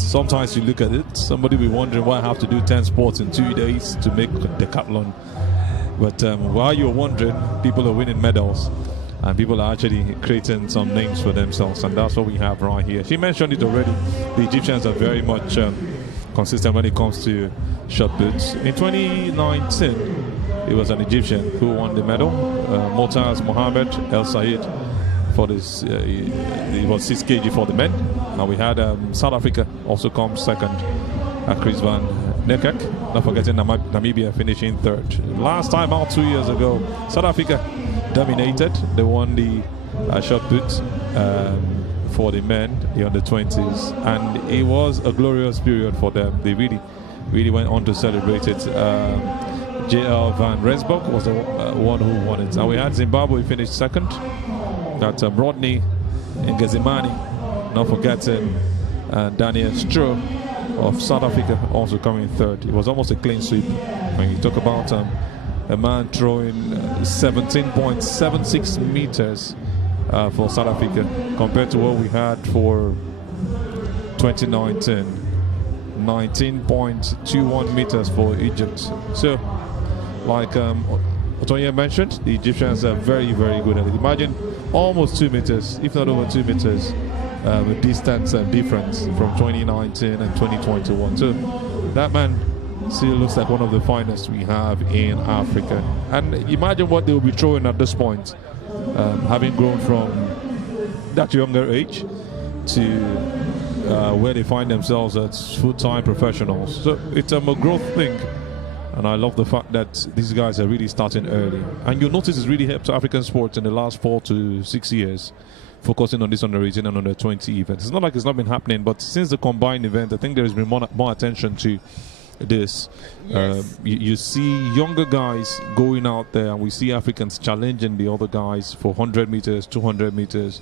sometimes you look at it, somebody will be wondering why I have to do 10 sports in 2 days to make Decathlon. But while you're wondering, people are winning medals and people are actually creating some names for themselves, and that's what we have right here. She mentioned it already. The Egyptians are very much consistent when it comes to shot puts. In 2019, it was an Egyptian who won the medal, Motaz Mohammed El Sayed. For this, it was 6 kg for the men. And we had South Africa also come second, Chris Van Nekek. Not forgetting Namibia finishing third. Last time out 2 years ago, South Africa dominated. They won the shot put for the men, the under-20s, and it was a glorious period for them. They really went on to celebrate it. JL Van Rensburg was the one who won it. And we had Zimbabwe finish second. That Rodney Ngezimani, not forgetting Daniel Stroh of South Africa also coming third. It was almost a clean sweep. When you talk about a man throwing 17.76 meters for South Africa compared to what we had for 2019, 19.21 meters for Egypt. So, like Otoye mentioned, the Egyptians are very, very good at it. Imagine almost 2 meters, if not over 2 meters, with distance difference from 2019 and 2021. So that man still looks like one of the finest we have in Africa. And imagine what they will be throwing at this point, having grown from that younger age to where they find themselves as full-time professionals. So it's a growth thing. And I love the fact that these guys are really starting early. And you'll notice it's really helped African sports in the last 4 to 6 years, focusing on this under-18 and under-20 events. It's not like it's not been happening, but since the combined event, I think there has been more attention to this. Yes. You see younger guys going out there, and we see Africans challenging the other guys for 100 meters, 200 meters,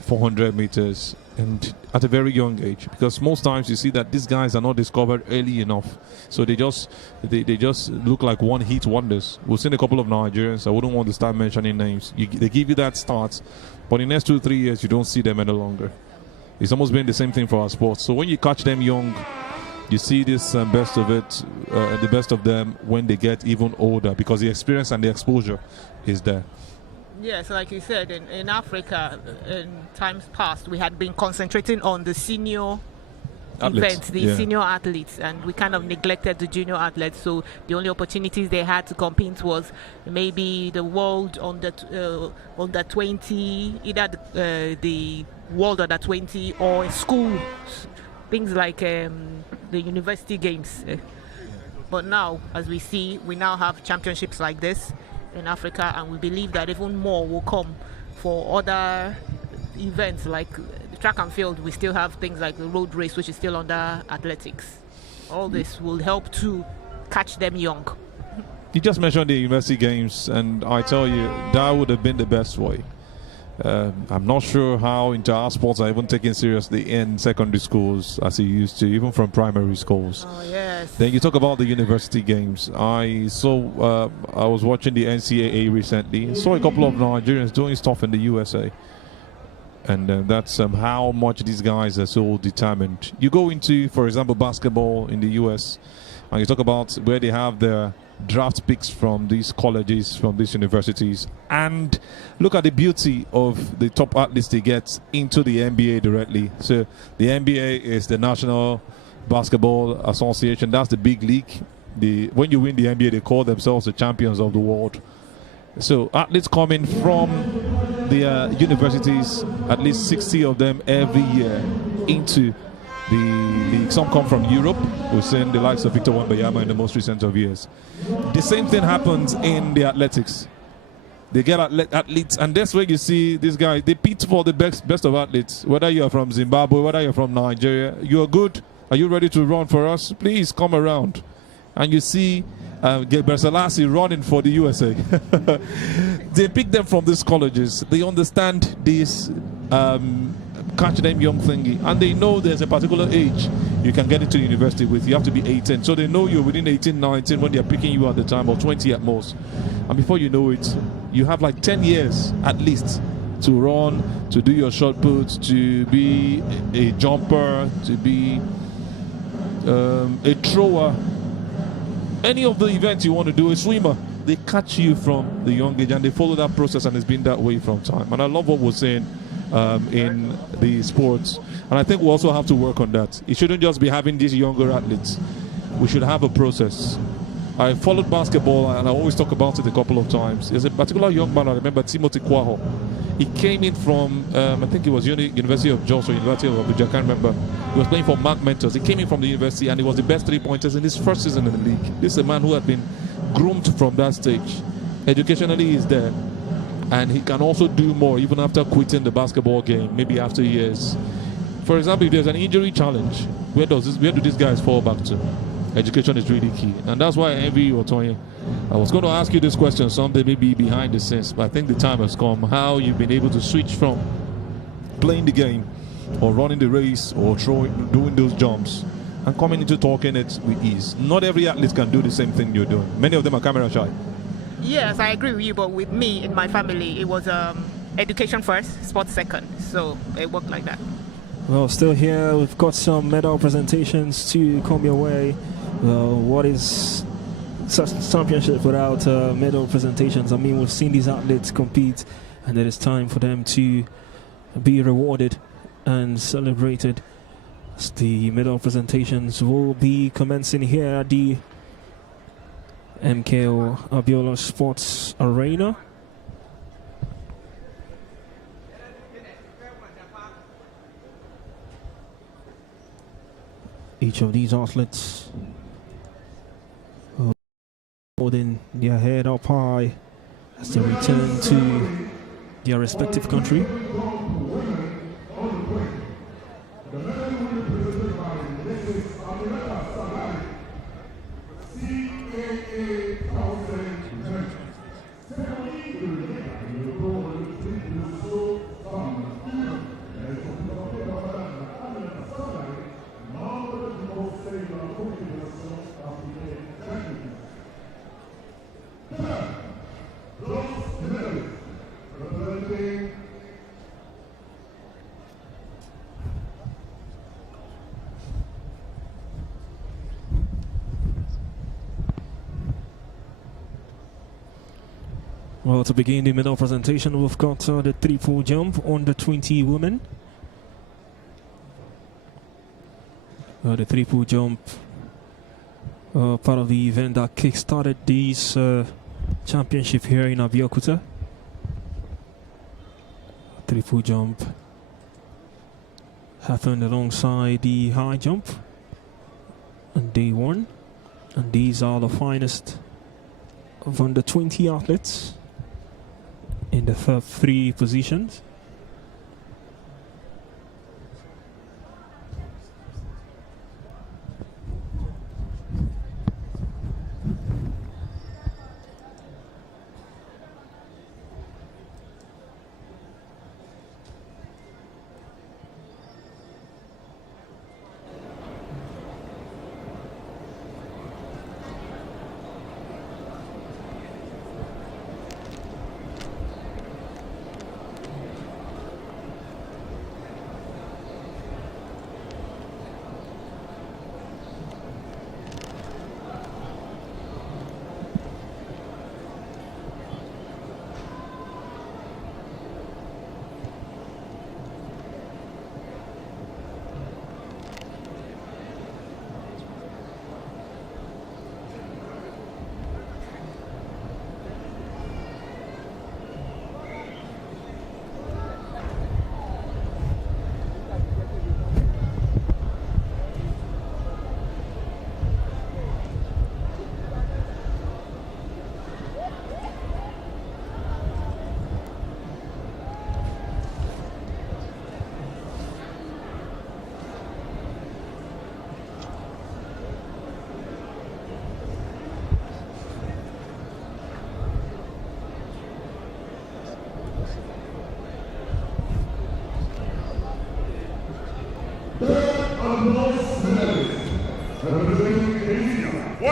400 meters, and at a very young age, because most times you see that these guys are not discovered early enough, so they just look like one-hit wonders. We've seen a couple of Nigerians. I wouldn't want to start mentioning names. They give you that start, but in the next 2-3 years you don't see them any longer. It's almost been the same thing for our sports. So when you catch them young, you see this best of it, the best of them when they get even older, because the experience and the exposure is there. Yes, like you said, in Africa, in times past, we had been concentrating on the senior events, the senior athletes, and we kind of neglected the junior athletes. So the only opportunities they had to compete was maybe the world under 20, either the world under 20 or schools, things like the university games. But now, as we see, we now have championships like this in Africa, and we believe that even more will come for other events like track and field. We still have things like the road race, which is still under athletics. All this will help to catch them young. You just mentioned the university games, and I tell you, that would have been the best way. I'm not sure how inter sports are even taken seriously in secondary schools as it used to, even from primary schools. Oh yes. Then you talk about the university games. I was watching the NCAA recently. Saw a couple of Nigerians doing stuff in the USA, and that's how much these guys are so determined. You go into, for example, basketball in the US, and you talk about where they have their draft picks from these colleges, from these universities, and look at the beauty of the top athletes they get into the NBA directly. So the NBA is the National Basketball Association. That's the big league. When you win the NBA, they call themselves the champions of the world. So athletes coming from the universities, at least 60 of them every year, into the league. Some come from Europe. We've seen the likes of Victor Wembanyama in the most recent of years. The same thing happens in the athletics. They get athletes, and that's where you see these guys. They compete for the best of athletes. Whether you are from Zimbabwe, whether you're from Nigeria, you are good. Are you ready to run for us? Please come around. And you see Gabriel Selassie running for the USA. They pick them from these colleges. They understand this catch them young thingy, and they know there's a particular age you can get into university with. You have to be 18, so they know you're within 18, 19 when they're picking you at the time, or 20 at most. And before you know it, you have like 10 years at least to run, to do your shot puts, to be a jumper, to be a thrower, any of the events you want to do, a swimmer, they catch you from the young age and they follow that process, and it's been that way from time. And I love what we're saying in the sports, and I think we also have to work on that. It shouldn't just be having these younger athletes. We should have a process. I followed basketball and I always talk about it a couple of times. There's a particular young man, I remember, Timothy Kwaho. He came in from, I think it was University of Jos or University of Abuja, I can't remember. He was playing for Mark Mentors. He came in from the university and he was the best three-pointers in his first season in the league. This is a man who had been groomed from that stage. Educationally, he's there. And he can also do more even after quitting the basketball game, maybe after years. For example, if there's an injury challenge, where do these guys fall back to? Education is really key. And that's why I envy you, Otoye. I was going to ask you this question someday, maybe behind the scenes, but I think the time has come. How you've been able to switch from playing the game or running the race or doing those jumps and coming into talking it with ease. Not every athlete can do the same thing you're doing. Many of them are camera shy. Yes, I agree with you, but with me, in my family, it was education first, sports second. So it worked like that. Well, still here, we've got some medal presentations to come your way. What is such championship without medal presentations? I mean, we've seen these athletes compete, and it is time for them to be rewarded and celebrated. The medal presentations will be commencing here at the MKO Abiola Sports Arena. Each of these athletes holding their head up high as they return to their respective country. Well, to begin the medal presentation, we've got the triple jump on the 20 women. The triple jump, part of the event that kick-started this championship here in Abeokuta. Triple jump happened alongside the high jump on day one, and these are the finest of under 20 athletes in the first three positions.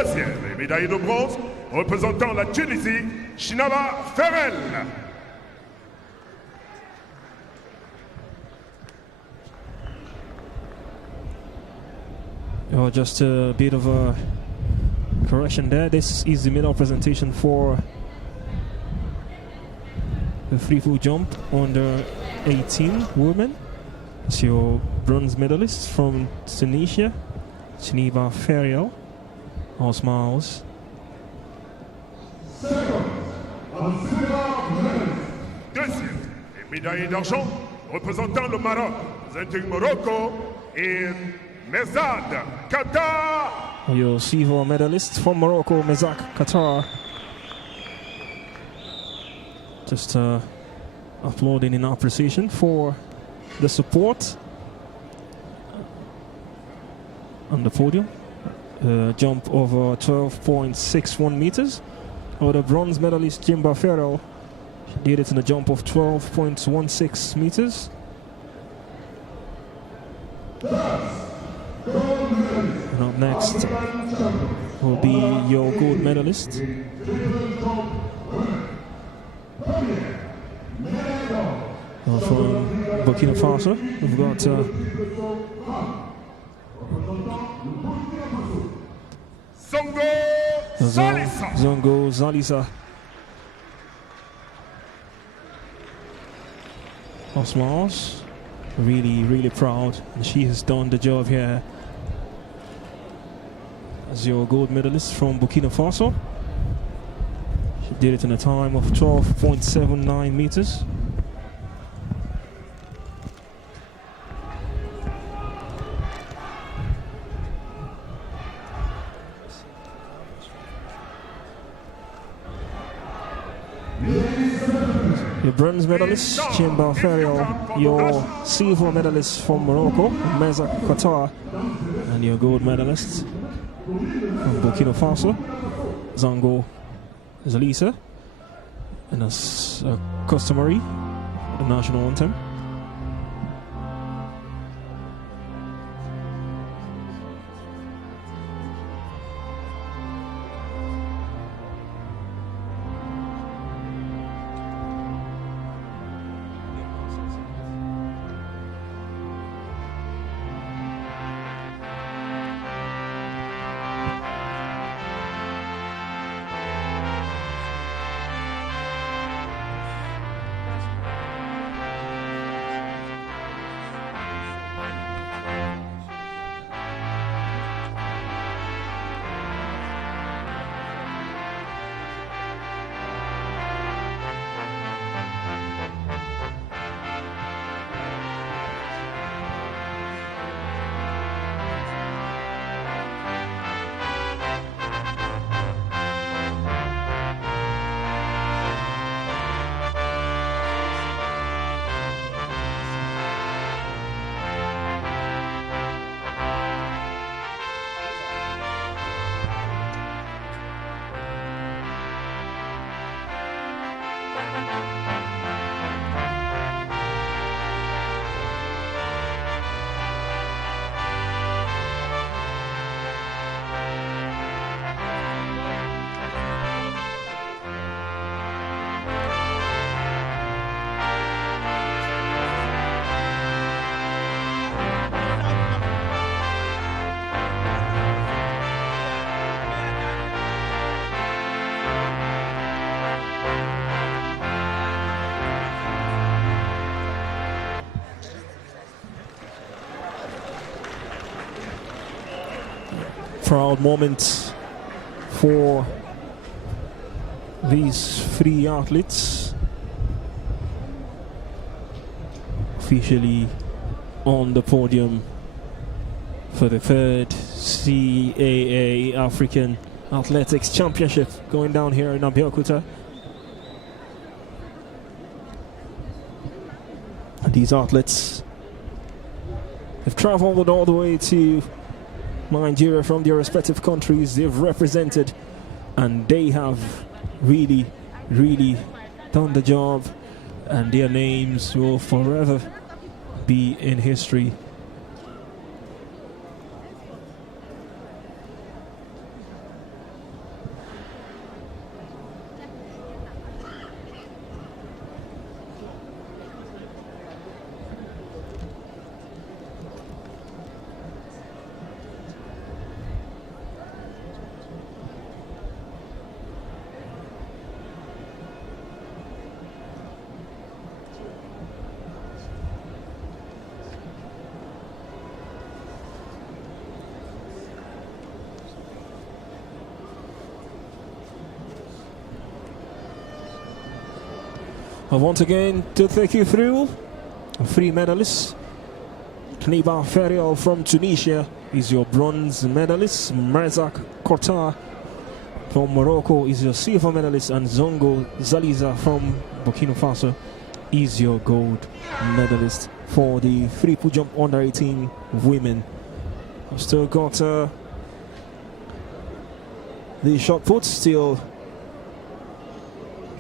Troisième médaille de bronze, représentant la Tunisie, Shinaba Ferel. Just a bit of a correction there. This is the medal presentation for the free-fall jump under 18 women. It's your bronze medalist from Tunisia, Geneva Ferial, all smiles. Deuxième et médaillé d'argent représentant le Maroc, Zenting Morocco et Mezad Qatar. Your silver medalist from Morocco, Mezak Qatar. Just applauding in appreciation for the support on the podium. Jump over 12.61 meters. The bronze medalist Jimba Farrell did it in a jump of 12.16 meters. And up next will be your gold medalist. From Burkina Faso, we've got Zongo Zalisa. Osmars, really proud, and she has done the job here as your gold medalist from Burkina Faso. She did it in a time of 12.79 meters. Your bronze medalist, Chimba Ferial, your silver medalist from Morocco, Meza Qatar, and your gold medalist from Burkina Faso, Zango Zalisa, and as customary, the national anthem. Proud moment for these three athletes, officially on the podium for the third CAA African Athletics Championship going down here in Abeokuta. These athletes have traveled all the way to Nigeria from their respective countries they've represented, and they have really done the job, and their names will forever be in history. And once again, to take you through, 3 medalists. Kniba Ferial from Tunisia is your bronze medalist. Merzak Kortar from Morocco is your silver medalist. And Zongo Zaliza from Burkina Faso is your gold medalist for the free pull jump under 18 women. I've still got the shot put, still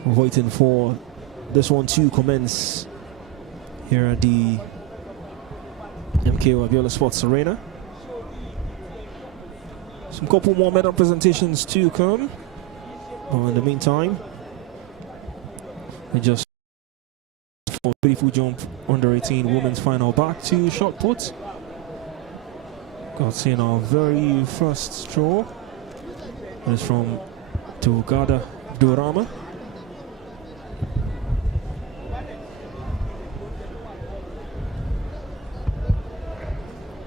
waiting for this one to commence here at the MKO Abiola Sports Arena. Some couple more medal presentations to come, but in the meantime, we just for free pull jump under 18 women's final back to shot put. Got in our very first throw. It's from Tugada Durama.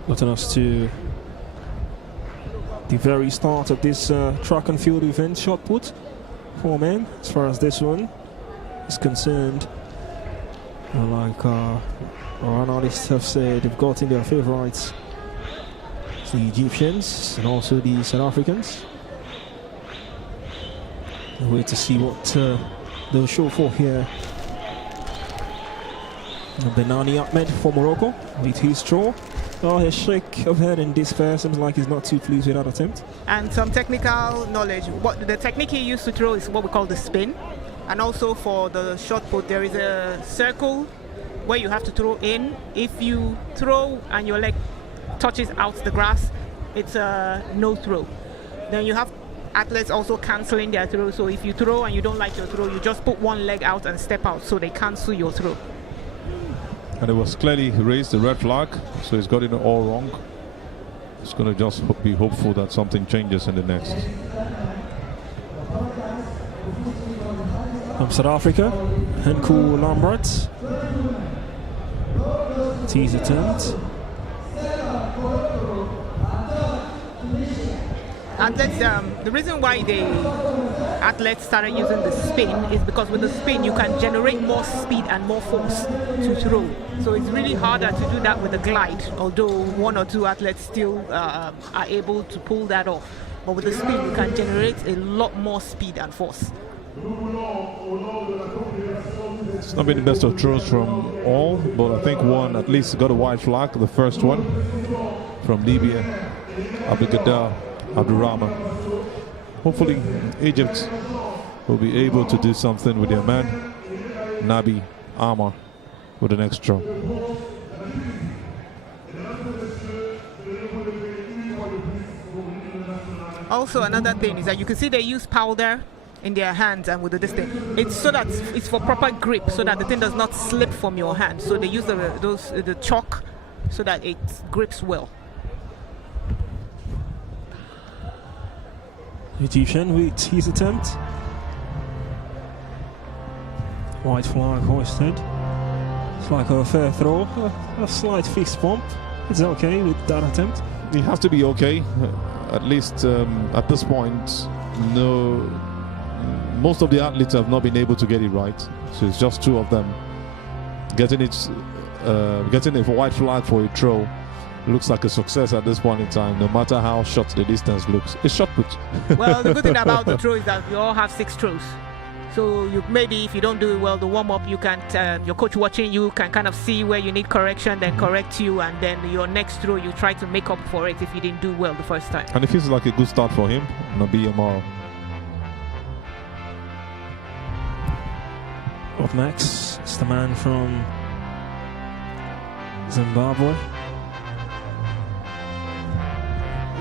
Gotten us to the very start of this track and field event shot put for men. As far as this one is concerned, like our analysts have said, they've got in their favourites, the Egyptians and also the South Africans. We'll wait to see what they'll show for here. Benani Ahmed for Morocco with his throw. Oh, his shake of head in despair, seems like he's not too pleased with that attempt. And some technical knowledge. What the technique he used to throw is what we call the spin. And also for the shot put, there is a circle where you have to throw in. If you throw and your leg touches out the grass, it's a no throw. Then you have athletes also cancelling their throw. So if you throw and you don't like your throw, you just put one leg out and step out, so they cancel your throw. And it was clearly raised the red flag, so he's got it all wrong. He's going to just be hopeful that something changes in the next. From South Africa, Henku Lambert. Tease attempt. Athletes, the reason why the athletes started using the spin is because with the spin you can generate more speed and more force to throw. So it's really harder to do that with the glide, although 1 or 2 athletes still are able to pull that off. But with the spin you can generate a lot more speed and force. It's not been the best of throws from all, but I think one at least got a white flag, the first one from Libya, Abdelkader Abdurrahman. Hopefully Egypt will be able to do something with their man Nabi Amar with the next throw. Also another thing is that you can see they use powder in their hands and with the distance. It's so that it's for proper grip, so that the thing does not slip from your hand. So they use the chalk so that it grips well. Egyptian with his attempt. White flag hoisted. It's like a fair throw, a slight fist bump. It's okay with that attempt. He has to be okay, at least at this point. No, most of the athletes have not been able to get it right, so it's just 2 of them. Getting a white flag for a throw looks like a success at this point in time, no matter how short the distance looks. It's shot put. Well, the good thing about the throw is that you all have 6 throws. So you maybe if you don't do it well, the warm-up, you can your coach watching you can kind of see where you need correction, then correct you, and then your next throw you try to make up for it if you didn't do well the first time. And it feels like a good start for him, Nabi Amar. Up next, it's the man from Zimbabwe.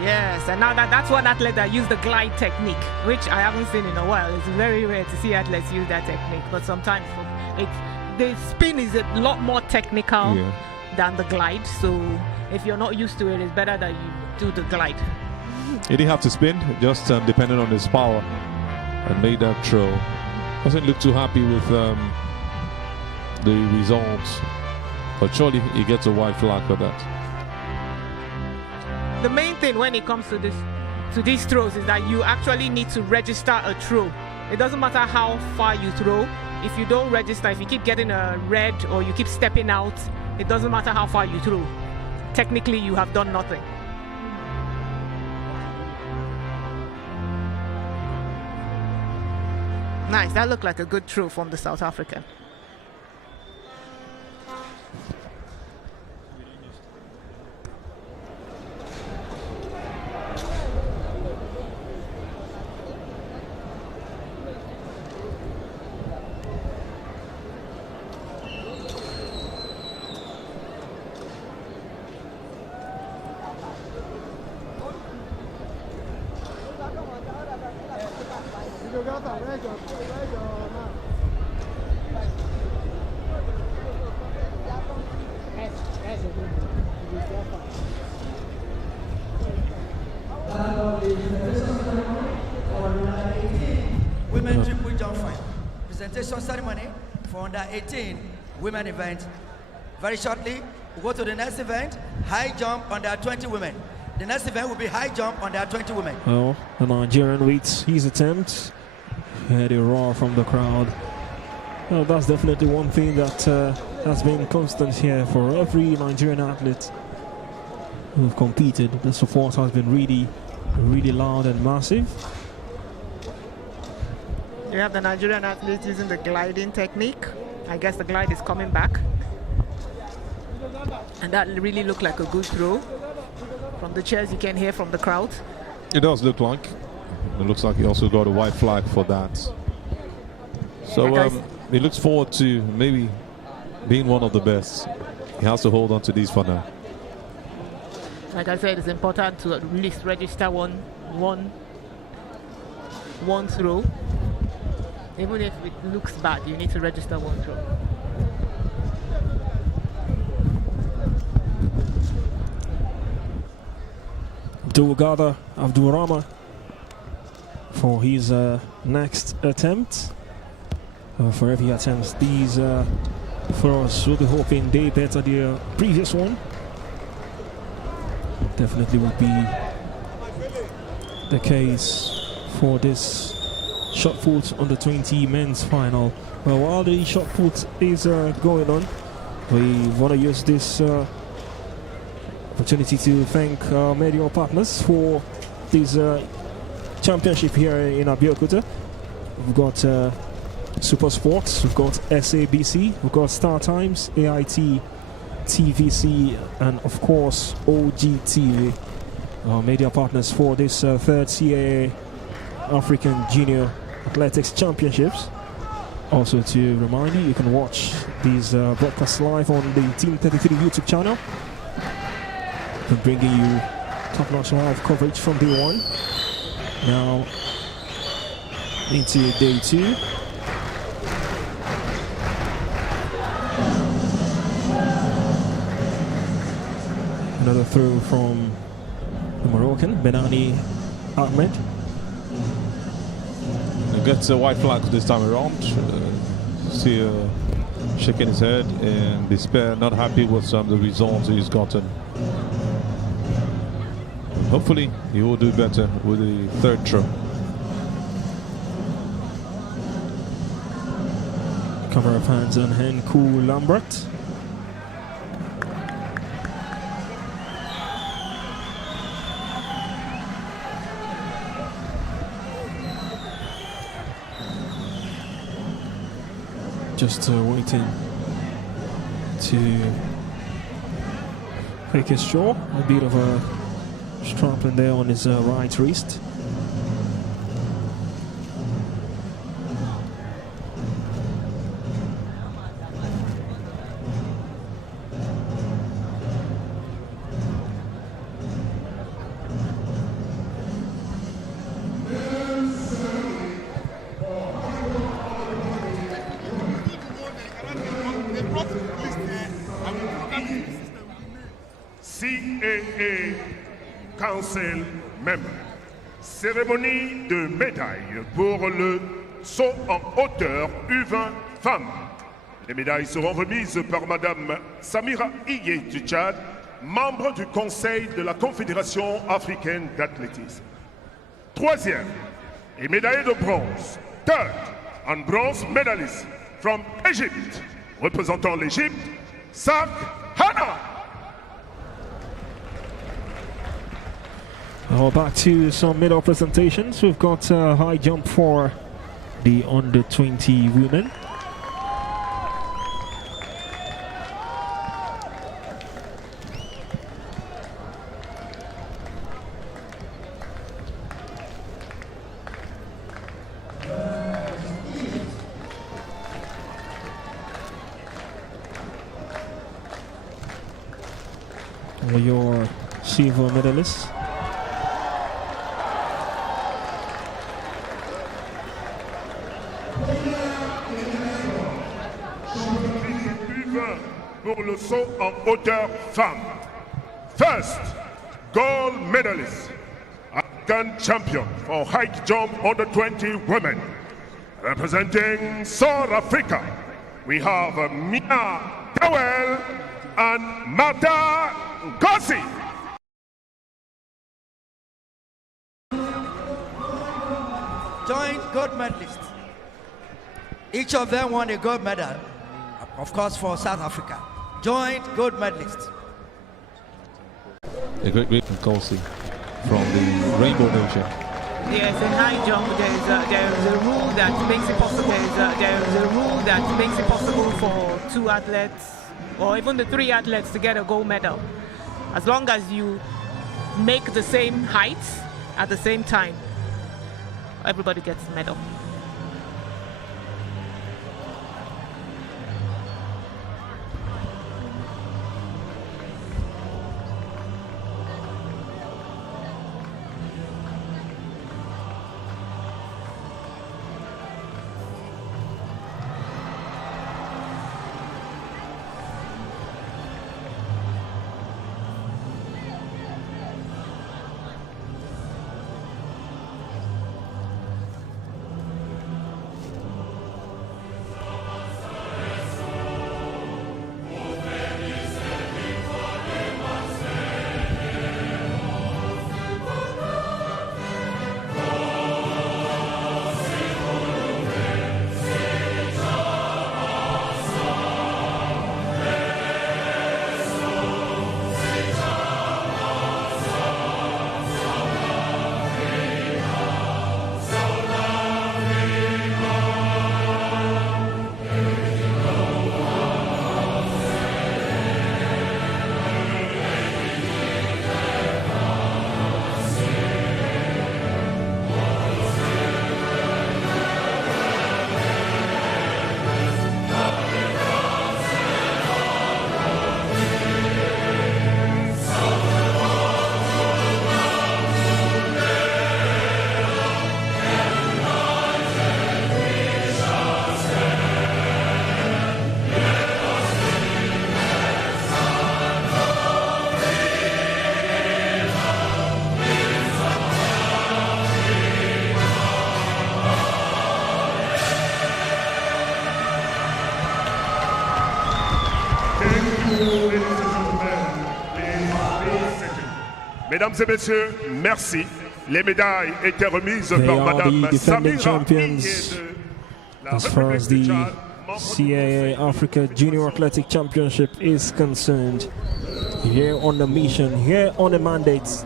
Yes, and now that's one athlete that used the glide technique, which I haven't seen in a while. It's very rare to see athletes use that technique, but sometimes the spin is a lot more technical than the glide. So if you're not used to it, it's better that you do the glide. He didn't have to spin, just depending on his power, and made that throw. Doesn't look too happy with the results, but surely he gets a white flag for that. The main thing when it comes to these throws is that you actually need to register a throw. It doesn't matter how far you throw, if you don't register, if you keep getting a red or you keep stepping out, it doesn't matter how far you throw. Technically, you have done nothing. Nice, that looked like a good throw from the South African. Women triple jump final. Presentation ceremony for under 18 women event. Very shortly, we'll go to the next event, high jump under 20 women. The next event will be high jump under 20 women. Well, the Nigerian waits his attempt. Heard a roar from the crowd. Well, that's definitely one thing that has been constant here for every Nigerian athlete who've competed. The support has been really, really loud and massive. You have the Nigerian athletes using the gliding technique. I guess the glide is coming back. And that really looked like a good throw. From the cheers you can hear from the crowd. It does look like. It looks like he also got a white flag for that. So he looks forward to maybe being one of the best. He has to hold on to these for now. Like I said, it's important to at least register one throw. Even if it looks bad, you need to register one throw. Abdulgada Abdulrahman for his next attempt. For every attempt, these throwers will be hoping they better their previous one. Definitely would be the case for this shot put under 20 men's final. Well, while the shot put is going on, we want to use this opportunity to thank our media partners for this championship here in Abeokuta. We've got Super Sports, we've got SABC, we've got Star Times, AIT, TVC, and of course OGTV. Our media partners for this third CAA African Junior Athletics Championships. Also to remind you can watch these broadcasts live on the Team 33 YouTube channel. We're bringing you top-notch live coverage from day one. Now into day two. Another throw from the Moroccan, Benani Ahmed. He gets a white flag this time around. See shaking his head in despair, not happy with some of the results he's gotten. Hopefully he will do better with the third throw. Cover of hands on Henku Lambert. Just waiting to take his jaw. A bit of a strapline there on his right wrist. CAA Council Member. Cérémonie de médailles pour le saut en hauteur U20 femmes. Les médailles seront remises par Madame Samira Iye du Tchad, membre du Conseil de la Confédération africaine d'athlétisme. Troisième et médaillé de bronze. Third and bronze medalist from Egypt, représentant l'Égypte, Sak Hana. Back to some medal presentations. We've got high jump for the under 20 women. Your silver medalists. Pour le saut en hauteur femme. First, gold medalist, African champion for high jump under 20 women. Representing South Africa, we have Mia Dowell and Marta Gossi. Joint gold medalists. Each of them won a gold medal, of course, for South Africa. Joint gold medalists. A great Gossi from the Rainbow Nation. Yes, in high jump, there is a rule that makes it possible. There is a rule that makes it possible for 2 athletes, or even the 3 athletes, to get a gold medal, as long as you make the same height at the same time. Everybody gets a medal. Mesdames et messieurs, merci. Les médailles étaient remises par Madame Samira as far as the CAA Africa Junior Athletic Championship is concerned. Here on the mission, here on the mandate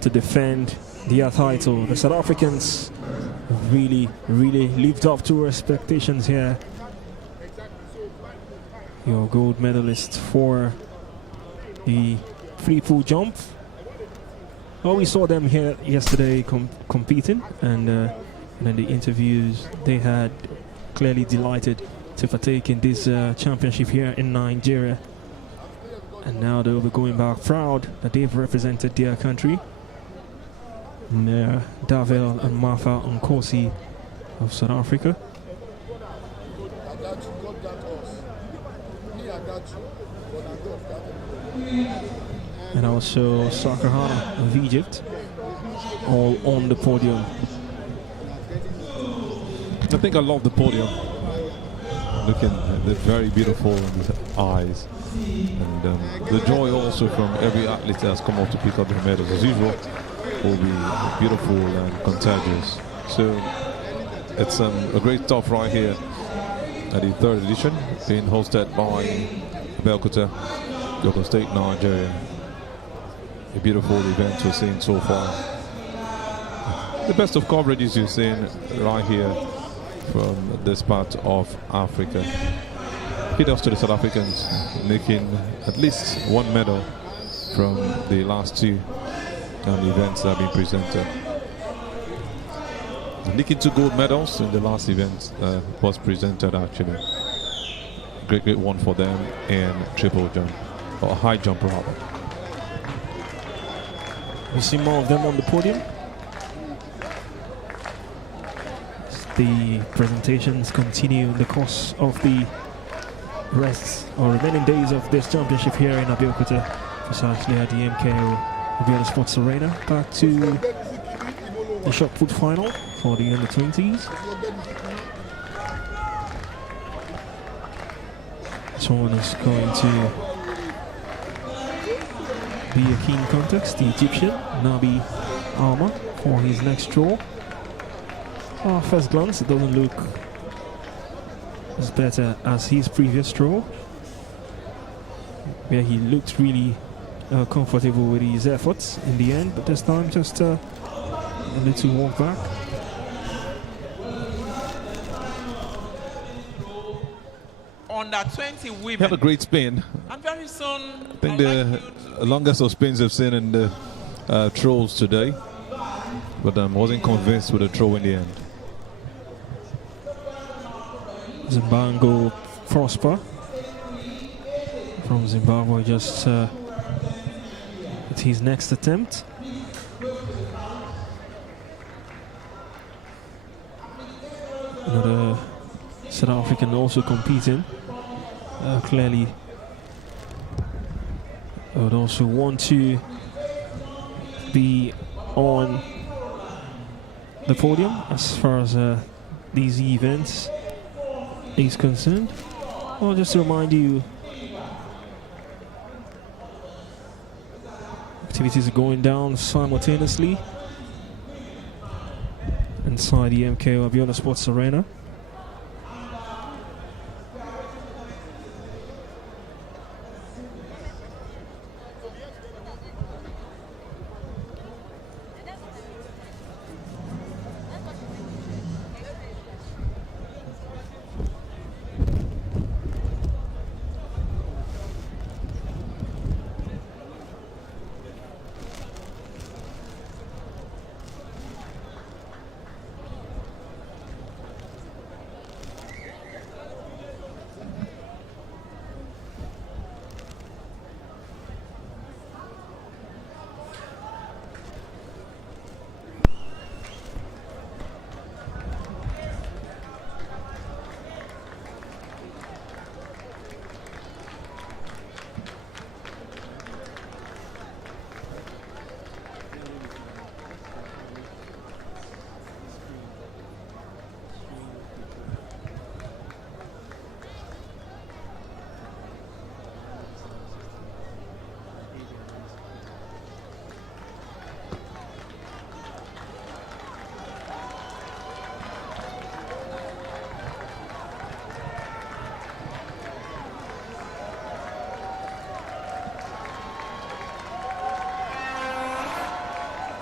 to defend their title. The South Africans really lived up to expectations here. Your gold medalist for the free pool jump. Well, we saw them here yesterday competing, and in the interviews they had clearly delighted to partake in this championship here in Nigeria. And now they'll be going back proud that they've represented their country. Davel and Martha Nkosi of South Africa. And also Sakrahana of Egypt, all on the podium. I think I love the podium. Looking at the very beautiful in the eyes. And the joy also from every athlete that has come out to pick up their medals, as usual, will be beautiful and contagious. So it's a great stuff right here. at the third edition, being hosted by Belkuta, Yogo State, Nigeria. A beautiful event we're seeing so far. The best of coverages you've seen right here from this part of Africa. Kudos to the South Africans, making at least one medal from the last two events that have been presented. Nicking 2 gold medals in the last event was presented actually. Great one for them in triple jump, or high jump rather. We see more of them on the podium. As the presentations continue in the course of the rest or remaining days of this championship here in Abeokuta, precisely at the MKO Abiona Sports Arena. Back to the shot put final for the under-20s. This one is going to be a keen contest. The Egyptian Nabi Alma for his next draw. First glance, it doesn't look as better as his previous draw, where he looked really comfortable with his efforts in the end, but this time just a little walk back. Under 20 women. He had a great spin. And very soon, I think the longest of spins I've seen in the throws today, but wasn't convinced with the throw in the end. Zimbango Prosper from Zimbabwe just at his next attempt. Another South African also competing. Clearly I would also want to be on the podium as far as these events is concerned. Well, just to remind you, activities are going down simultaneously inside the MKO Abiona Sports Arena.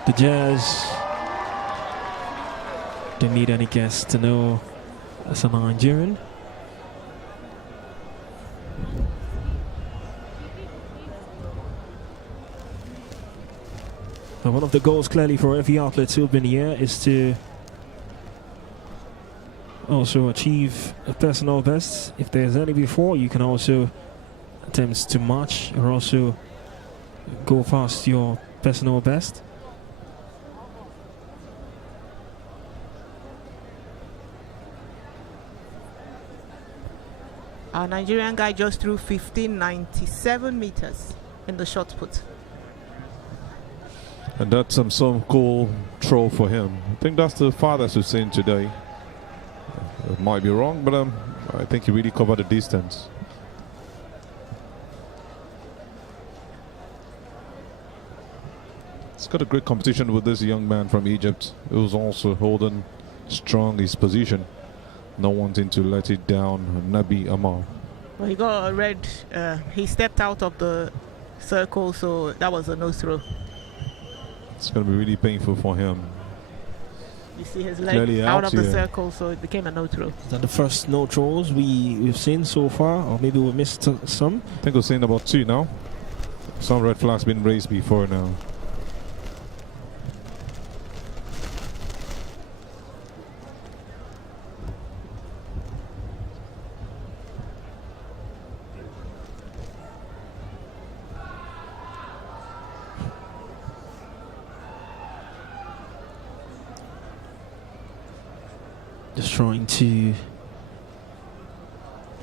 The Jazz don't need any guests to know as a Nigerian. Now, one of the goals clearly for every outlet to be in the air is to also achieve a personal best. If there's any before, you can also attempt to match or also go past your personal best. Our Nigerian guy just threw 1597 meters in the shot put. And that's some cool throw for him. I think that's the farthest we've seen today. It might be wrong, but I think he really covered the distance. It's got a great competition with this young man from Egypt, who's also holding strong his position not wanting to let it down. Nabi Amal. Well, he got a red. He stepped out of the circle, so that was a no throw. It's going to be really painful for him. You see his leg Clearly out of the here. circle, so it became a no throw. Is that the first no throws we've seen so far, or maybe we missed some? I think we're seeing about 2 now. Some red flags been raised before now. Just trying to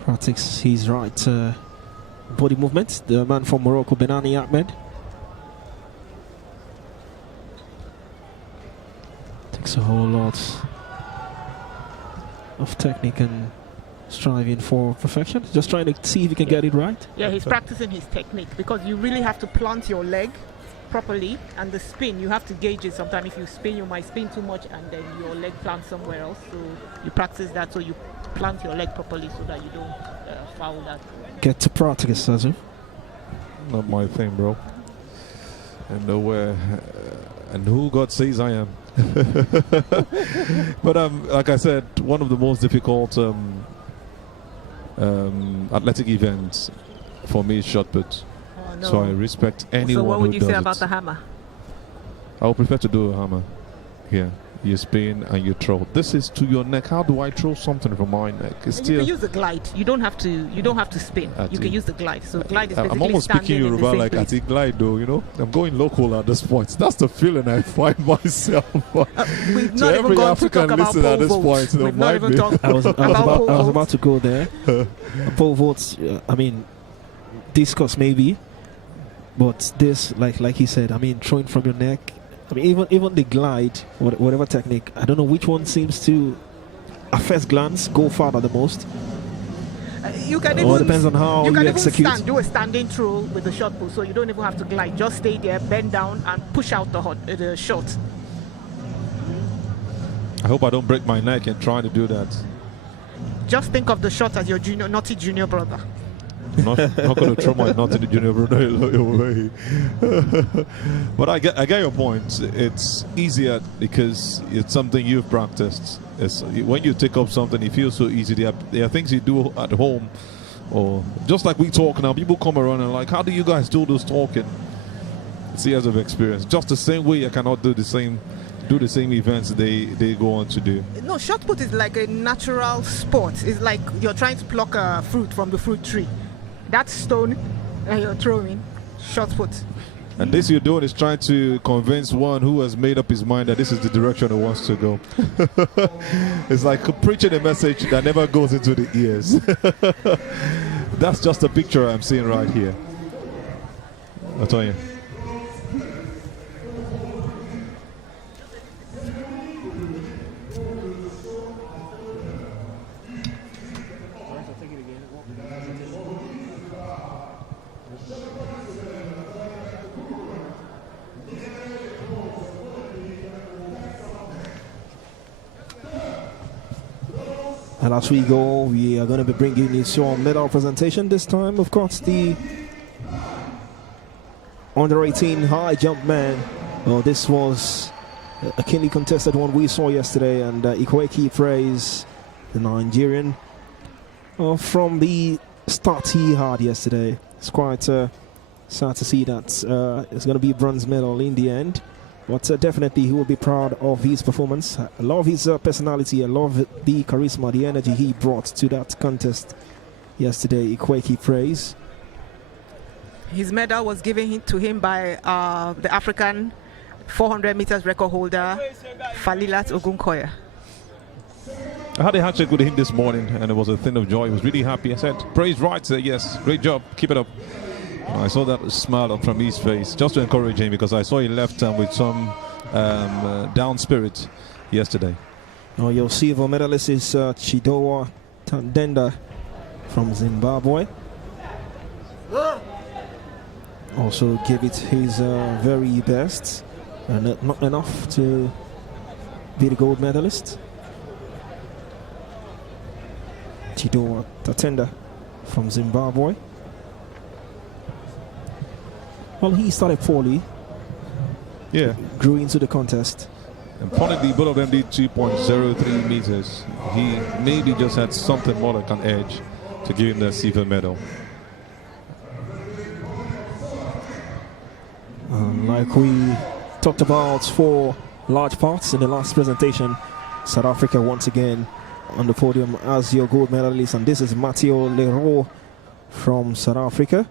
practice his right body movement. The man from Morocco, Benani Ahmed. Takes a whole lot of technique and striving for perfection. Just trying to see if he can get it right. Yeah, he's practicing his technique because you really have to plant your leg properly, and the spin, you have to gauge it. Sometimes if you spin, you might spin too much and then your leg plants somewhere else. So you practice that so you plant your leg properly so that you don't foul that. Get to practice, Sazu. Not my thing, bro. And nowhere. And who God says I am. But like I said, one of the most difficult athletic events for me is shot put. Oh, no. So I respect anyone So what would who you does say about it. the hammer? I would prefer to do a hammer here. You spin and you throw. This is to your neck. How do I throw something from my neck? It's You still. can use the glide. You don't have to. You don't have to spin. You can use the glide. So glide is basically I'm almost standing speaking in the Yoruba same like place. I think glide though, you know. I'm going local at this point. That's the feeling I find myself. We've To not even every gone African to talk about listener at pole this vaults. point, don't We've not mind even me. talked I was pole about to go there. Pole vaults, I mean, discuss maybe, but this, like he said, I mean, throwing from your neck. I mean, even the glide, whatever technique, I don't know which one seems to, at first glance, go farther the most. You can Or even, it depends on how you can you even execute. do a standing throw with the shot put, so you don't even have to glide. Just stay there, bend down, and push out the shot. I hope I don't break my neck in trying to do that. Just think of the shot as your naughty junior brother. Not going to throw my nut in the junior Brunei away. But I get your point. It's easier because it's something you've practiced. It's, when you take up something, it feels so easy. There are things you do at home, or just like we talk now. People come around and like, how do you guys do this talking? It's years of experience. Just the same way I cannot do the same events they go on to do. No, shot put is like a natural sport. It's like you're trying to pluck a fruit from the fruit tree. That stone and you're throwing, shot put. And this you're doing is trying to convince one who has made up his mind that this is the direction he wants to go. It's like preaching a message that never goes into the ears. That's just a picture I'm seeing right here. I'll tell you. And as we go, we are going to be bringing you some medal presentation. This time, of course, the under 18 high jump man. Well, this was a keenly contested one we saw yesterday, and Ikweki praised the Nigerian from the start he had yesterday. It's quite sad to see that it's going to be a bronze medal in the end. But definitely he will be proud of his performance. I love his personality. I love the charisma, the energy he brought to that contest yesterday. Ikweki praise. His medal was given to him by the African 400 meters record holder, Falilat Ogunkoya. I had a handshake with him this morning and it was a thing of joy. He was really happy. I said, praise right, said yes, great job, keep it up. I saw that smile from his face just to encourage him because I saw he left with some down spirit yesterday. Oh, your silver medalist is Chidowa Tandenda from Zimbabwe. Also gave it his very best, and not enough to be the gold medalist. Chido Tatenda from Zimbabwe. Well, he started poorly. Yeah. Grew into the contest. And probably both of them did 2.03 meters. He maybe just had something more like an edge to give him the silver medal. Like we talked about for large parts in the last presentation, South Africa once again on the podium as your gold medalist, and this is Matteo Leroux from South Africa.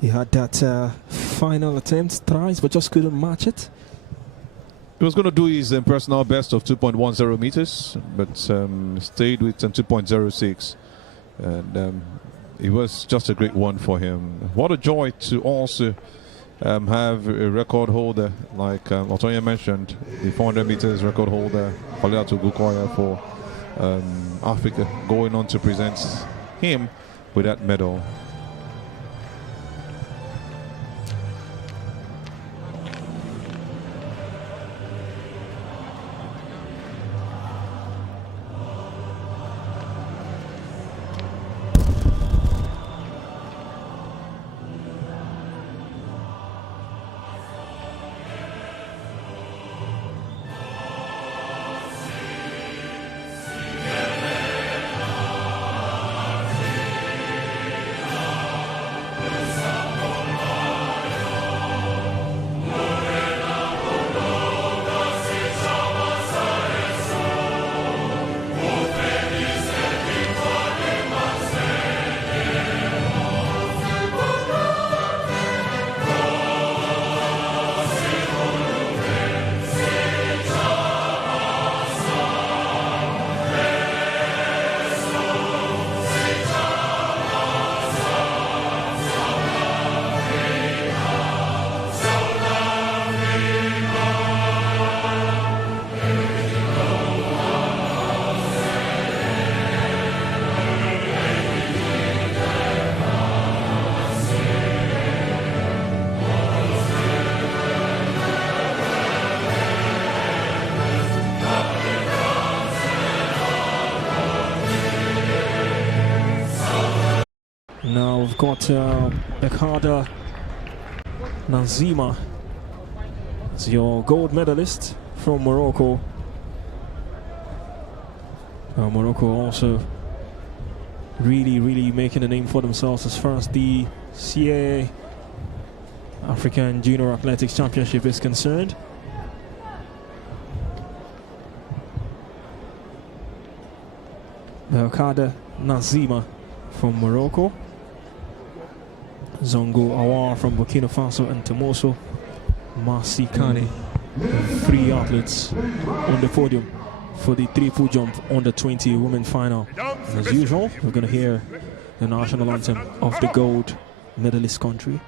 He had that final attempt tries, but just couldn't match it. He was going to do his personal best of 2.10 meters, but stayed with 2.06. And it was just a great one for him. What a joy to also have a record holder, like Otonya mentioned, the 400 meters record holder, Faliatu Gukoya for Africa, going on to present him with that medal. Now we've got Bekada Nazima as your gold medalist from Morocco. Morocco also really making a name for themselves as far as the CAA African Junior Athletics Championship is concerned. Bekada Nazima from Morocco, Zongo Awar from Burkina Faso, and Tomoso Masikane. Three athletes on the podium for the triple jump under 20 women final. And as usual, we're going to hear the national anthem of the gold medalist country.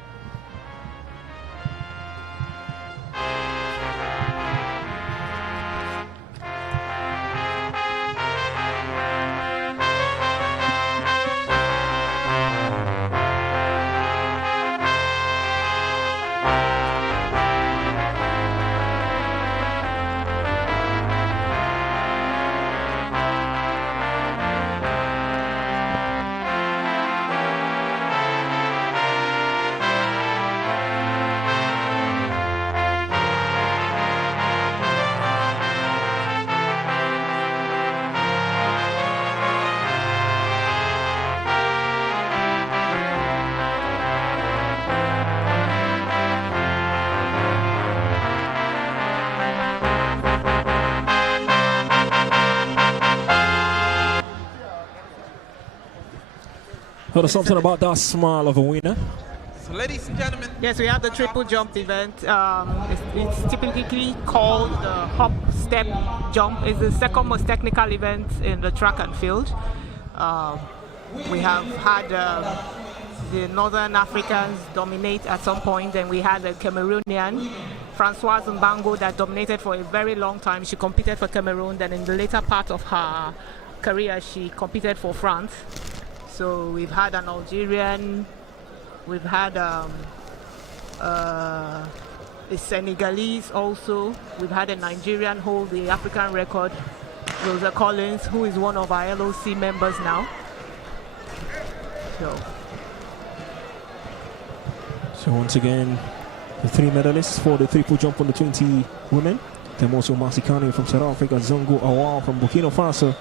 Heard something about that smile of a winner. So, ladies and gentlemen. Yes, we have the triple jump event. It's typically called the hop step jump. It's the second most technical event in the track and field. We have had the Northern Africans dominate at some point, and we had a Cameroonian, Françoise Mbango, that dominated for a very long time. She competed for Cameroon, then in the later part of her career, she competed for France. So we've had an Algerian, we've had a Senegalese also, we've had a Nigerian hold the African record. Rosa Collins, who is one of our LOC members now. So once again, the 3 medalists for the triple jump on the 20 women. Temoso Masikani from South Africa, Zongo Awal from Burkina Faso,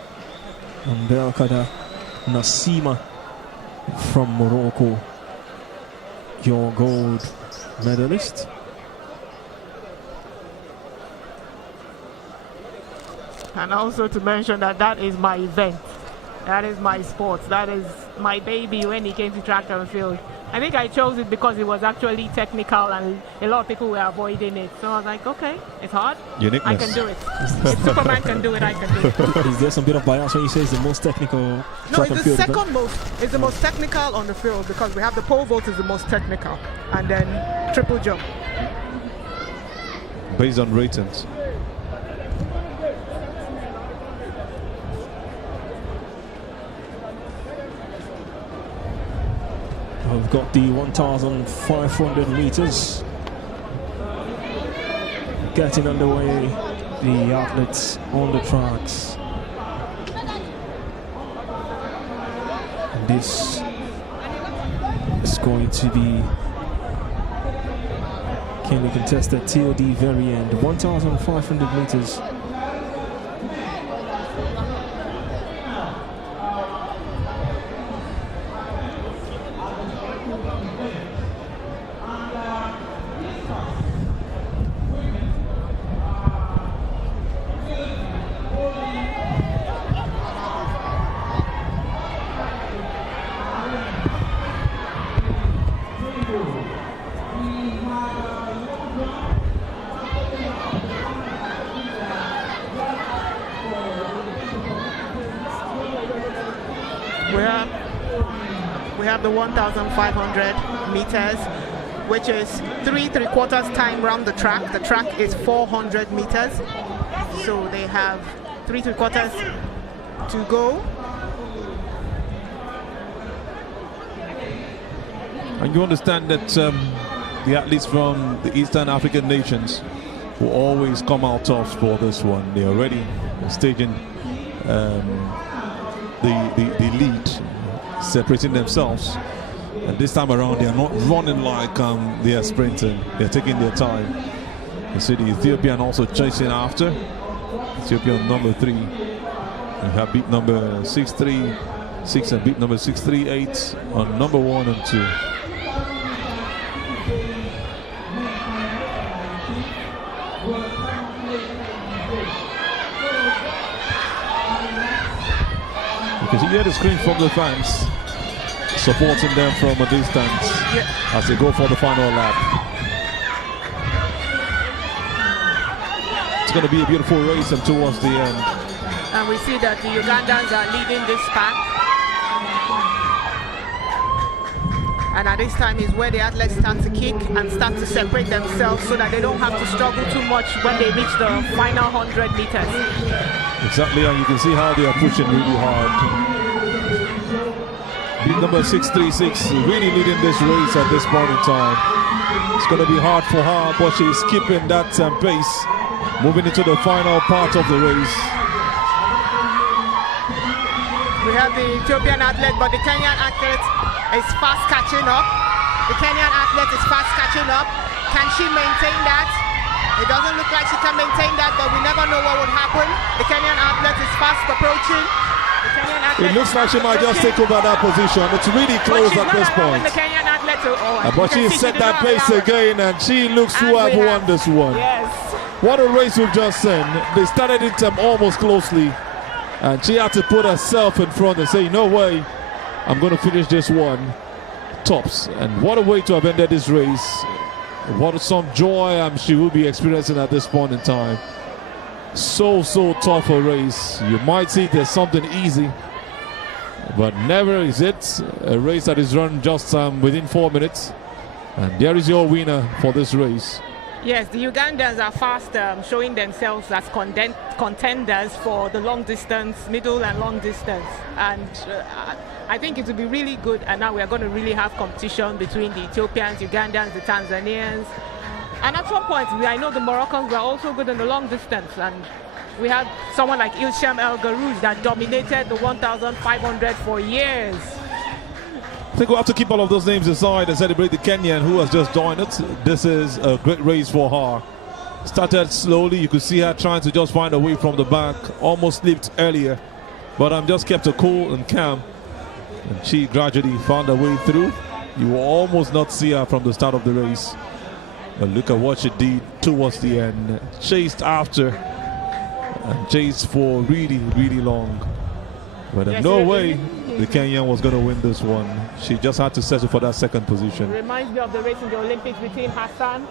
and Belkada Nasima from Morocco, your gold medalist. And also to mention that that is my event. That is my sport. That is my baby when it came to track and field. I think I chose it because it was actually technical and a lot of people were avoiding it. So I was like, okay, it's hard. Uniqueness. I can do it. If Superman can do it, I can do it. Is there some bit of bias when you say it's the most technical No, track and it's the field second event? most. It's the most technical on the field because we have the pole vault is the most technical. And then triple jump. Based on ratings. We've got the 1,500 meters getting underway. The athletes on the tracks. And this is going to be keenly contested till the very end. 1,500 meters. We have the 1,500 meters, which is 3¾ time round the track. The track is 400 meters, so they have 3¾ to go. And you understand that the athletes from the Eastern African nations will always come out tops for this one. They are already staging the lead, separating themselves. And this time around, they are not running like they are sprinting. They are taking their time. You see the Ethiopian also chasing after. Ethiopian number 3. We have beat number 636 and beat number 638 on number 1 and 2. You can hear the scream from the fans supporting them from a distance as they go for the final lap. It's going to be a beautiful race and towards the end. And we see that the Ugandans are leading this pack. And at this time is where the athletes start to kick and start to separate themselves so that they don't have to struggle too much when they reach the final 100 meters. Exactly, and you can see how they are pushing really hard. Beat number 636 really leading this race at this point in time. It's going to be hard for her, but she's keeping that pace, moving into the final part of the race. We have the Ethiopian athlete, but the Kenyan athlete is fast catching up. The Kenyan athlete is fast catching up. Can she maintain that? It doesn't look like she can maintain that, but we never know what would happen. The Kenyan athlete is fast approaching. The Kenyan athlete It looks like she might just take over that position. It's really close at this point. The Kenyan athlete But she set that pace again, and she looks to have won this one. Yes. What a race we've just seen. They started it almost closely, and she had to put herself in front and say, no way, I'm going to finish this one tops. And what a way to have ended this race. What some joy she will be experiencing at this point in time. So tough a race. You might see there's something easy, but never is it a race that is run just within 4 minutes. And there is your winner for this race. Yes, the Ugandans are fast, showing themselves as contenders for the long distance, middle and long distance. And I think it will be really good. And now we are going to really have competition between the Ethiopians, Ugandans, the Tanzanians. And at some point, I know the Moroccans were also good in the long distance. And we have someone like Ilsham El Garouj that dominated the 1,500 for years. I think we'll have to keep all of those names aside and celebrate the Kenyan who has just joined us. This is a great race for her. Started slowly, you could see her trying to just find a way from the back, almost slipped earlier, but just kept her cool and calm, and she gradually found her way through. You will almost not see her from the start of the race, but look at what she did towards the end. Chased after and chased for really, really long, but Yes, no way the Kenyan was going to win this one. She just had to settle for that second position. Reminds me of the race in the Olympics between Hassan,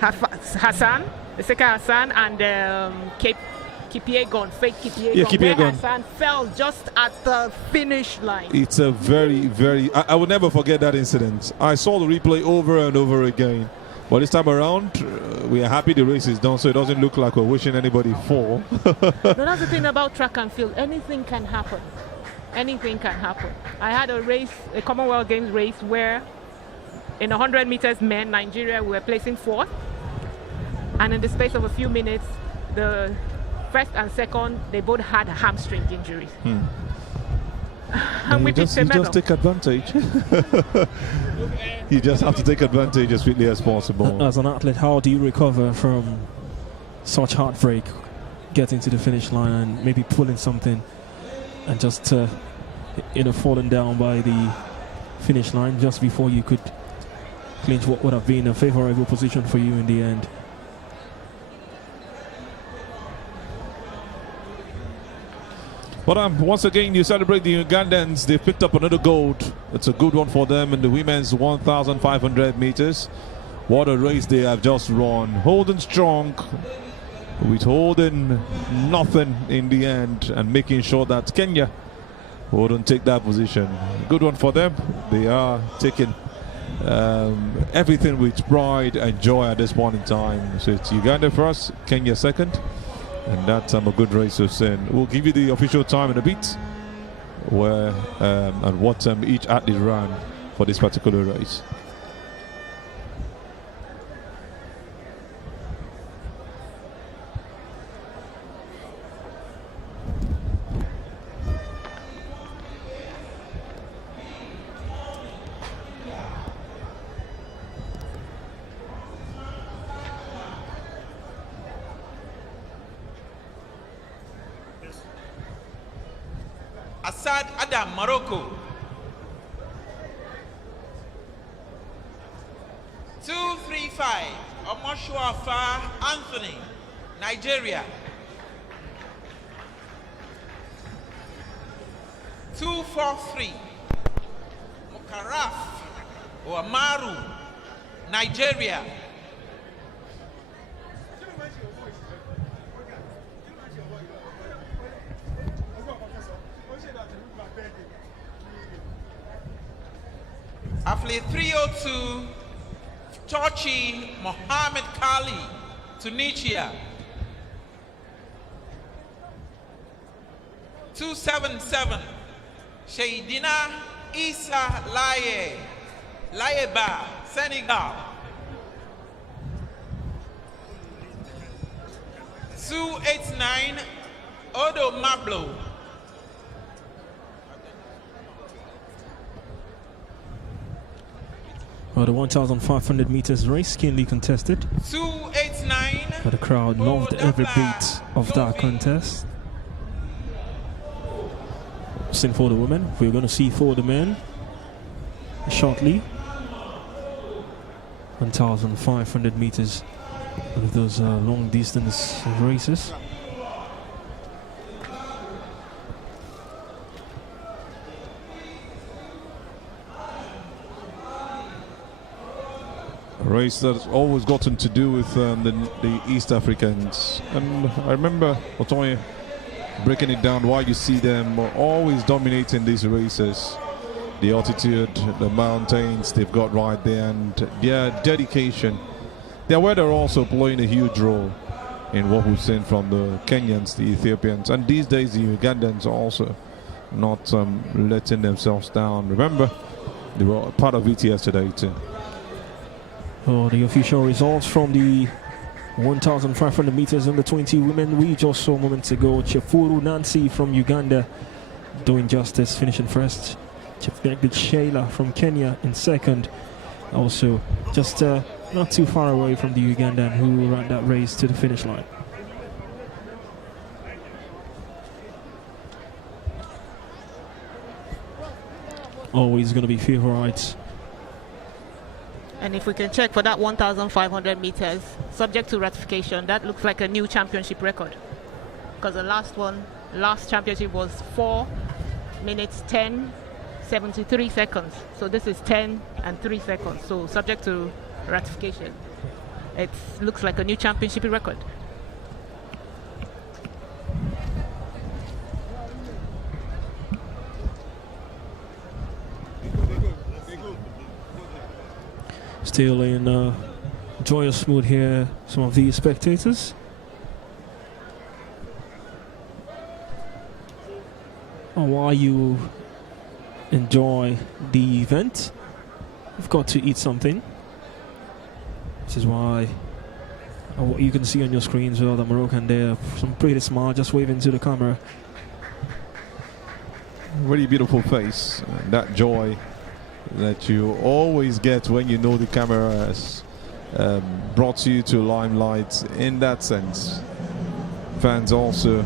the second Hassan, and Kipiegon, fake Kipiegon. Yeah, Kipiegon. Where Hassan fell just at the finish line. It's a very, very... I will never forget that incident. I saw the replay over and over again. But this time around, we are happy the race is done, so it doesn't look like we're wishing anybody fall. No, that's the thing about track and field. Anything can happen. Anything can happen. I had a race, a Commonwealth Games race, where in 100 meters men, Nigeria were placing fourth. And in the space of a few minutes, the first and second, they both had hamstring injuries. And we picked a medal. You just take advantage. You just have to take advantage as quickly as possible. As an athlete, how do you recover from such heartbreak, getting to the finish line and maybe pulling something and just falling down by the finish line just before you could clinch what would have been a favorable position for you in the end? But once again, you celebrate the Ugandans. They've picked up another gold. It's a good one for them in the women's 1,500 meters. What a race they have just run. Holding strong, withholding nothing in the end, and making sure that Kenya wouldn't take that position. Good one for them. They are taking everything with pride and joy at this point in time. So it's Uganda first, Kenya second. And that's a good race we've seen. We'll give you the official time in a bit, where and what each athlete ran for this particular race. Assad Adam, Morocco. 235, Omoshuafa Anthony, Nigeria. 243, Mukaraf Amaru, Nigeria. 302, Torchi Mohammed Kali, Tunisia. 277, Sheidina Issa Layeba, Senegal. 289, Odo Mablo. Well, the 1,500 meters race, keenly contested. 289. But the crowd loved every beat of that contest. Same for the women. We're going to see for the men shortly. 1,500 meters of those long distance races. Race that's always gotten to do with the East Africans, and I remember Otoye breaking it down why you see them always dominating these races. The altitude, the mountains they've got right there, and their dedication. Their weather also playing a huge role in what we've seen from the Kenyans, the Ethiopians, and these days the Ugandans also not letting themselves down. Remember, they were part of it yesterday too. The official results from the 1,500 meters under 20 women. We just saw moments ago Chefuru Nancy from Uganda doing justice, finishing first. Cheptegei Sheila from Kenya in second. Also, just not too far away from the Ugandan who ran that race to the finish line. Always going to be favorites. And if we can check for that 1,500 meters, subject to ratification, that looks like a new championship record. Because the last championship was 4 minutes 10:73 seconds. So this is 10 and 3 seconds. So subject to ratification, it looks like a new championship record. Still in joyous mood here, some of the spectators. While you enjoy the event, you've got to eat something. This is why you can see on your screens, well, the Moroccan there, some pretty smile, just waving to the camera. Really beautiful face. That joy that you always get when you know the camera has brought you to limelight. In that sense, fans also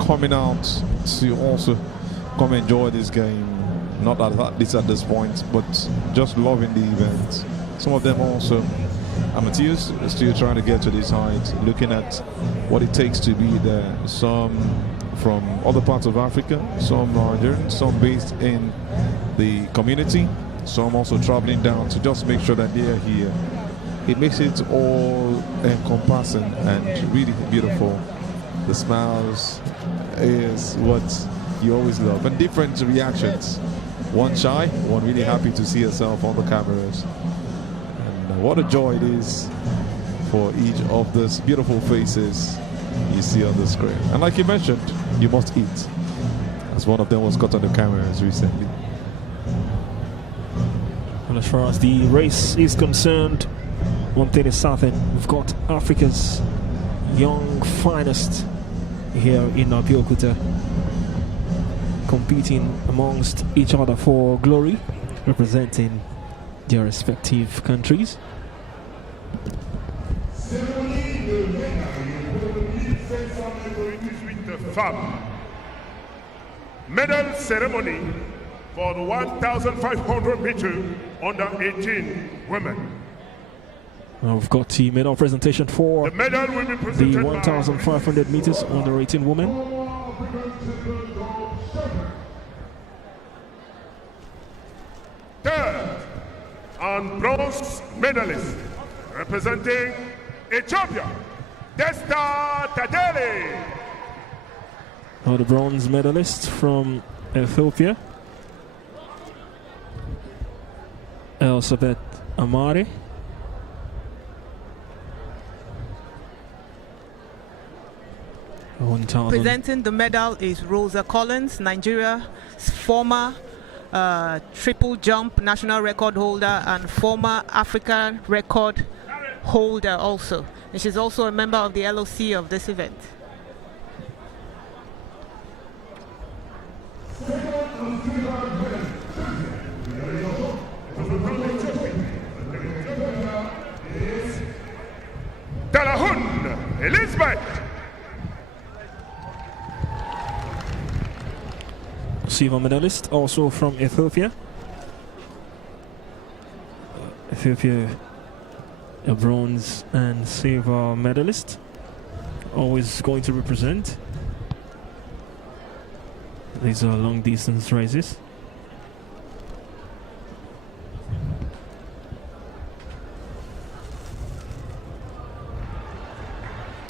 coming out to also come enjoy this game, not at least at this point, but just loving the event. Some of them also amateurs, still trying to get to this height, looking at what it takes to be there. Some from other parts of Africa, some Nigerian, some based in the community, some also traveling down to just make sure that they are here. It makes it all encompassing and really beautiful. The smiles is what you always love, and different reactions. One shy, one really happy to see herself on the cameras. And what a joy it is for each of these beautiful faces you see on the screen. And like you mentioned, you must eat, as one of them was caught on the cameras recently. Well, as far as the race is concerned, one thing is certain: we've got Africa's young finest here in Abeokuta, competing amongst each other for glory, representing their respective countries. Medal ceremony for the 1,500 meter under 18 women. We've got the medal presentation for The medal will be presented the 1,500 meters under 18 women. Third and bronze medalist representing Ethiopia, Desta Tadele. The bronze medalist from Ethiopia, Elizabeth Amare. Presenting the medal is Rosa Collins, Nigeria's former triple jump national record holder and former African record holder also. And she's also a member of the LOC of this event. Dalahun Elizabeth. Silver medalist also from Ethiopia. Ethiopia, a bronze and silver medalist, always going to represent. These are long distance races.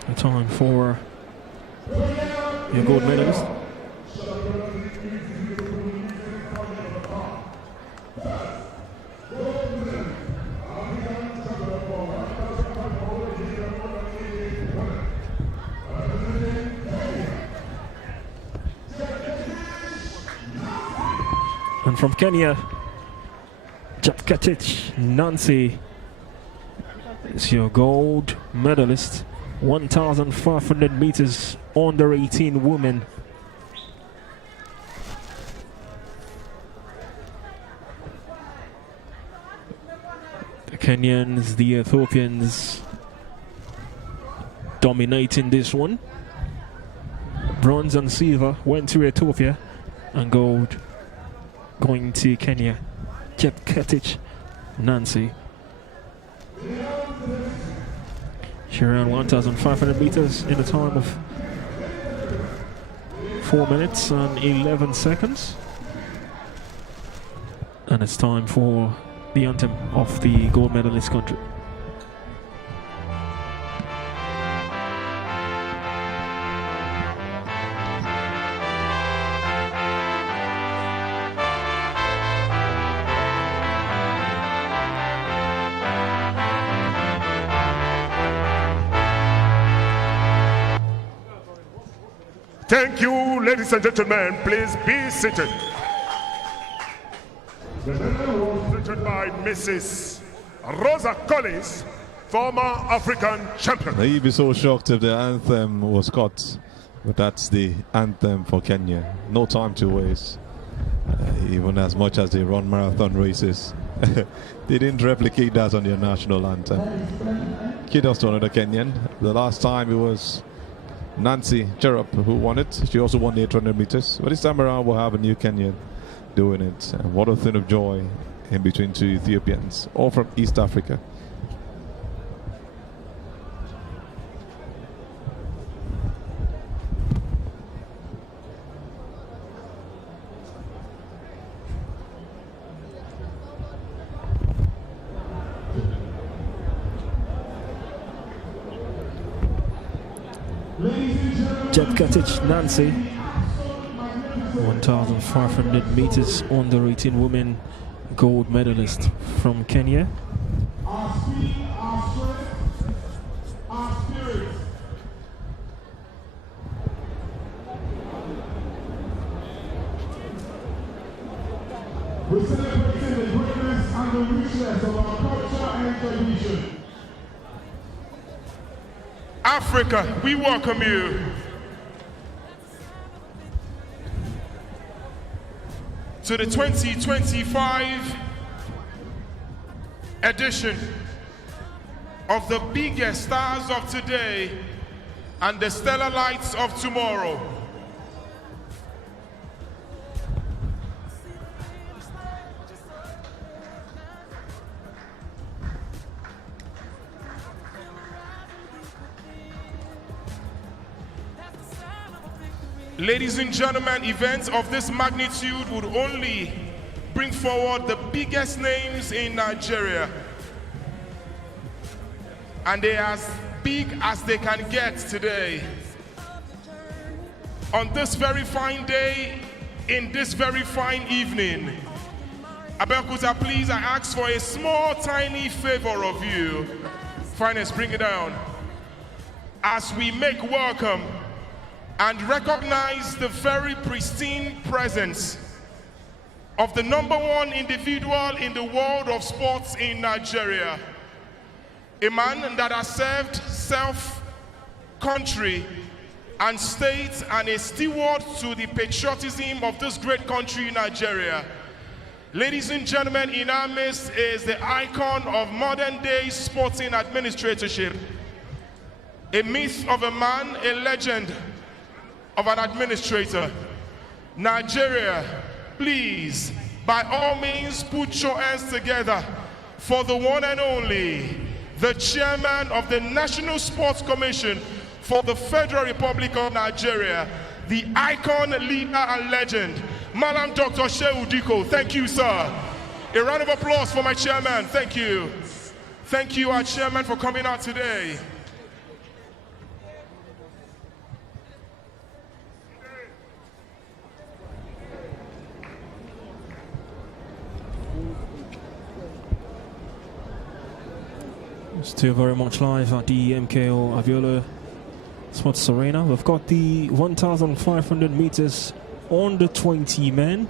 A time for your gold medalist. And from Kenya, Cheptegei Nancy, It's your gold medalist, 1,500 meters under 18 women. The Kenyans, the Ethiopians dominating this one. Bronze and silver went to Ethiopia, and gold going to Kenya. Decathlon, Nancy. She ran 1,500 meters in a time of 4 minutes and 11 seconds. And it's time for the anthem of the gold medalist country. Thank you, ladies and gentlemen. Please be seated. The medal was presented by Mrs. Rosa Collins, former African champion. You'd be so shocked if the anthem was cut, but that's the anthem for Kenya. No time to waste. Even as much as they run marathon races, they didn't replicate that on their national anthem. Kudos to another Kenyan. The last time it was Nancy Cherub who won it. She also won the 800 meters. But this time around we'll have a new Kenyan doing it. And what a thing of joy in between two Ethiopians, all from East Africa. Decathlon, Nancy, 1,500 meters under 18 women, gold medalist from Kenya. Our speed, our strength, our spirit. We're celebrating the greatness and the richness of our culture and tradition. Africa, we welcome you. To the 2025 edition of the biggest stars of today and the stellar lights of tomorrow. Ladies and gentlemen, events of this magnitude would only bring forward the biggest names in Nigeria. And they are as big as they can get today. On this very fine day, in this very fine evening, Abeokuta, please, I ask for a small, tiny favor of you. Finance, bring it down. As we make welcome and recognize the very pristine presence of the #1 individual in the world of sports in Nigeria. A man that has served self, country, and state, and a steward to the patriotism of this great country, Nigeria. Ladies and gentlemen, in our midst is the icon of modern-day sporting administratorship. A myth of a man, a legend of an administrator. Nigeria, please, by all means, put your hands together for the one and only, the chairman of the National Sports Commission for the Federal Republic of Nigeria, the icon, leader, and legend, Madam Dr. Shehu Diko. Thank you, sir. A round of applause for my chairman. Thank you. Thank you, our chairman, for coming out today. Still very much live at the MKO Abiola Sports Arena. We've got the 1,500 meters under 20 men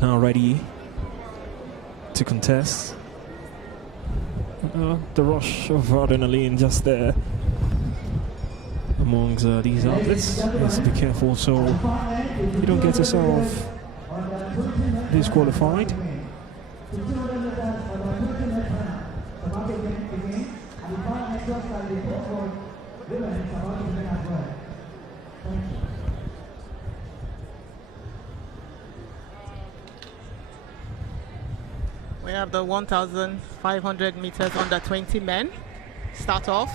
now ready to contest. The rush of adrenaline just there amongst these athletes. Let's be careful so you don't get yourself disqualified. We have the 1,500 meters under 20 men start off.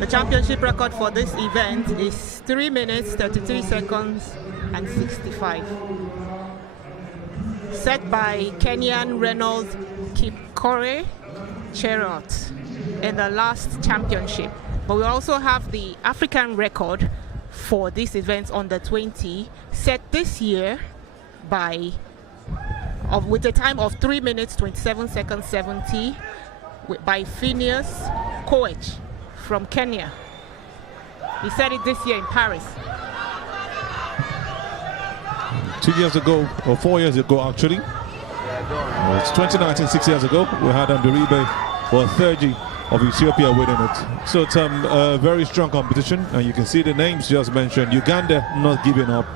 The championship record for this event is 3 minutes, 33 seconds and 65. Set by Kenyan Reynolds Kipkore Cherot in the last championship. But we also have the African record for this event under 20, set this year by with a time of 3 minutes 27 seconds 70 by Phineas Koech from Kenya. He set it this year in Paris. 2 years ago, or 4 years ago actually, it's 2019, 6 years ago, we had Nduribe or Thurji of Ethiopia winning it. So it's a very strong competition, and you can see the names just mentioned. Uganda not giving up.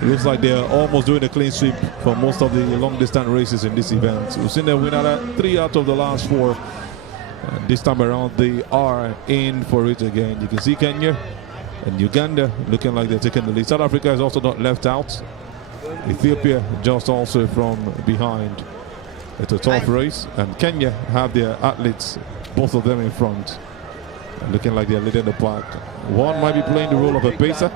It looks like they're almost doing a clean sweep for most of the long distance races in this event. We've seen them win 3 out of the last 4. This time around they are in for it again. You can see Kenya and Uganda looking like they're taking the lead. South Africa is also not left out. Ethiopia just also from behind. It's a tough race, and Kenya have their athletes, both of them in front, looking like they're leading the pack. One might be playing the role of a pacer,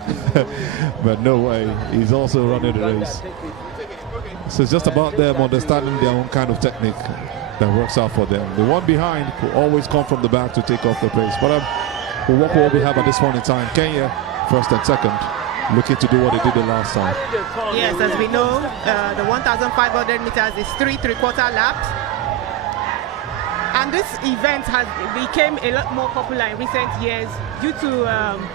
but no way, he's also running the race. So it's just about them understanding their own kind of technique that works out for them. The one behind will always come from the back to take off the pace. But we'll walk what we have at this point in time. Kenya, first and second, looking to do what they did the last time. Yes, as we know, the 1,500 meters is 3 3/4 laps. And this event has become a lot more popular in recent years due to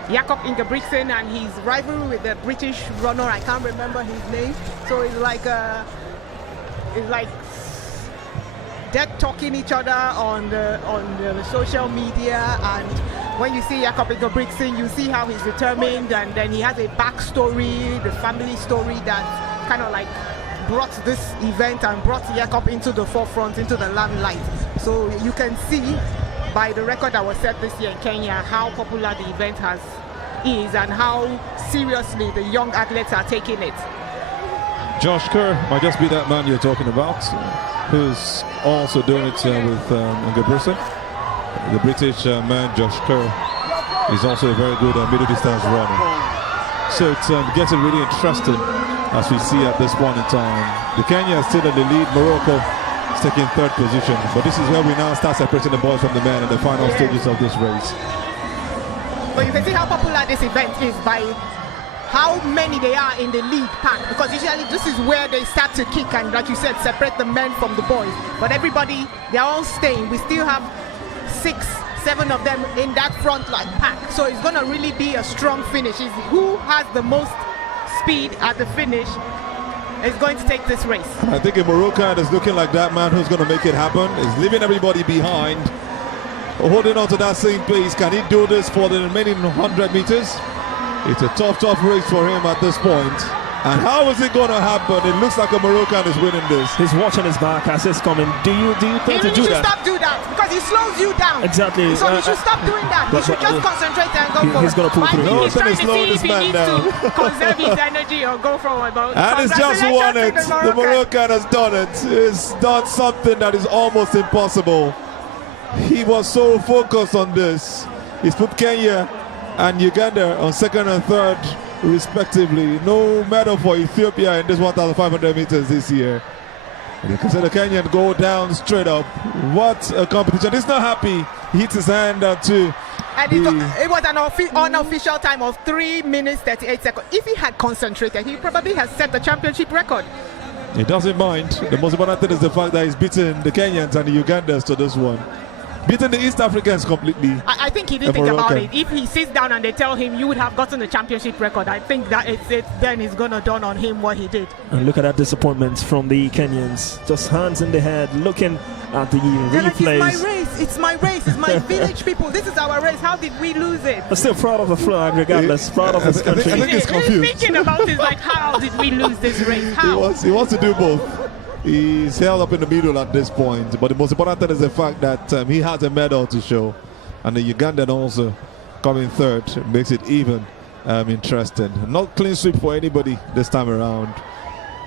Jakob Ingebrigtsen and his rivalry with the British runner. I can't remember his name. So it's like dead talking each other on the social media. And when you see Jakob Ingebrigtsen, you see how he's determined, and then he has a backstory, the family story that kind of like brought this event and brought Jakob into the forefront, into the limelight. So you can see by the record that was set this year in Kenya how popular the event is and how seriously the young athletes are taking it. Josh Kerr might just be that man you're talking about, who's also doing it with Ingebrigtsen. The British man, Josh Kerr, is also a very good middle distance runner. So it's getting really interesting as we see at this point in time. The Kenya is still in the lead. Morocco is taking 3rd position. But this is where we now start separating the boys from the men in the final stages of this race. But you can see how popular this event is by how many they are in the lead pack, because usually this is where they start to kick and, like you said, separate the men from the boys. But everybody, they're all staying. We still have 6, 7 of them in that front line pack. So it's going to really be a strong finish. It's who has the most speed at the finish is going to take this race. I think in Morocco is looking like that man who's going to make it happen. Is leaving everybody behind, holding on to that same pace. Can he do this for the remaining 100 meters? It's a tough race for him at this point. And how is it going to happen? It looks like a Moroccan is winning this. He's watching his back as it's coming. Do you think to do that? You should stop doing that because he slows you down. Exactly. So you should stop doing that. He should just concentrate and go forward. He's going to pull through. He's trying to see if he needs to conserve his energy or go forward. And he's just won it. The Moroccan has done it. He's done something that is almost impossible. He was so focused on this. He's put Kenya and Uganda on 2nd and 3rd respectively. No medal for Ethiopia in this 1,500 meters this year. And you can see the Kenyan go down straight up. What a competition. He's not happy. He hits his hand down too. And it was an unofficial time of 3 minutes 38 seconds. If he had concentrated, he probably has set the championship record. He doesn't mind. The most important thing is the fact that he's beaten the Kenyans and the Ugandans to this one. beating the East Africans completely. I think he didn't think about it. If he sits down and they tell him you would have gotten the championship record, I think that then it's going to dawn on him what he did. And look at that disappointment from the Kenyans. Just hands in the head, looking at the replays. Like, it's my race, it's my village people. This is our race. How did we lose it? But still proud of the flag, regardless. Proud of his country. I think he's confused. He's thinking about it like, how did we lose this race? How? He wants to do both. He's held up in the middle at this point, but the most important thing is the fact that he has a medal to show, and the Ugandan also coming third makes it even interesting. Not clean sweep for anybody this time around.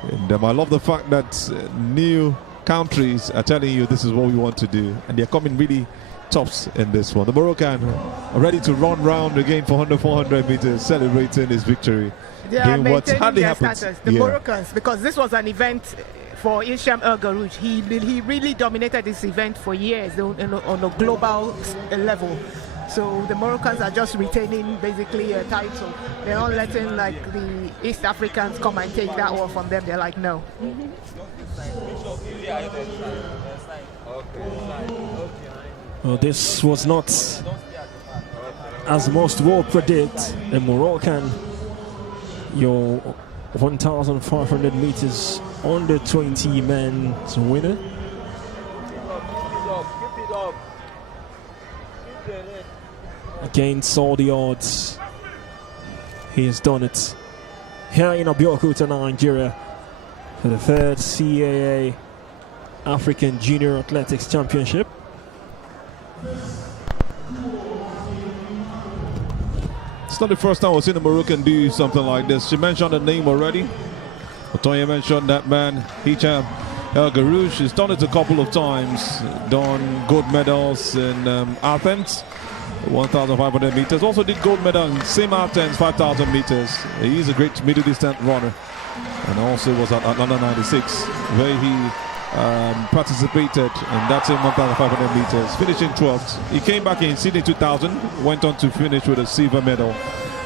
And I love the fact that new countries are telling you this is what we want to do, and they're coming really tops in this one. The Moroccan are ready to run round again for 400 meters, celebrating his victory. They are maintaining their status, the Moroccans, because this was an event for Isham El Garouj. He really dominated this event for years on a global level. So the Moroccans are just retaining basically a title. They're not letting like the East Africans come and take that one from them. They're like, no. Well, this was not, as most will predict, a Moroccan. Your 1,500 meters under 20 men's winner. Against all the odds, he has done it here in Abeokuta, Nigeria, for the third CAA African Junior Athletics Championship. It's not the first time we've seen a Moroccan do something like this. She mentioned the name already. Tonya mentioned that man, Hicham El Garouj. He's done it a couple of times. Done gold medals in Athens, 1,500 meters. Also did gold medal in same Athens, 5,000 meters. He's a great middle distance runner. And also was at Atlanta 96, where he participated in that same 1,500 meters, finishing 12th. He came back in Sydney 2000, went on to finish with a silver medal.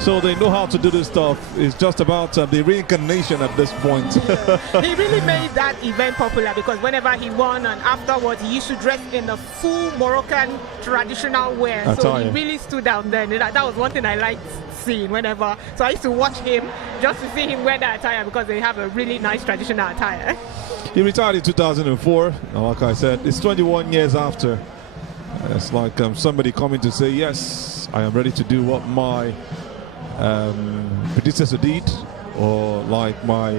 So they know how to do this stuff. It's just about the reincarnation at this point. He really made that event popular because whenever he won and afterwards he used to dress in a full Moroccan traditional wear. So he really stood out then. That was one thing I liked seeing whenever. So I used to watch him just to see him wear that attire because they have a really nice traditional attire. He retired in 2004. Like I said, it's 21 years after. It's like somebody coming to say, yes, I am ready to do what my predecessor did, or like my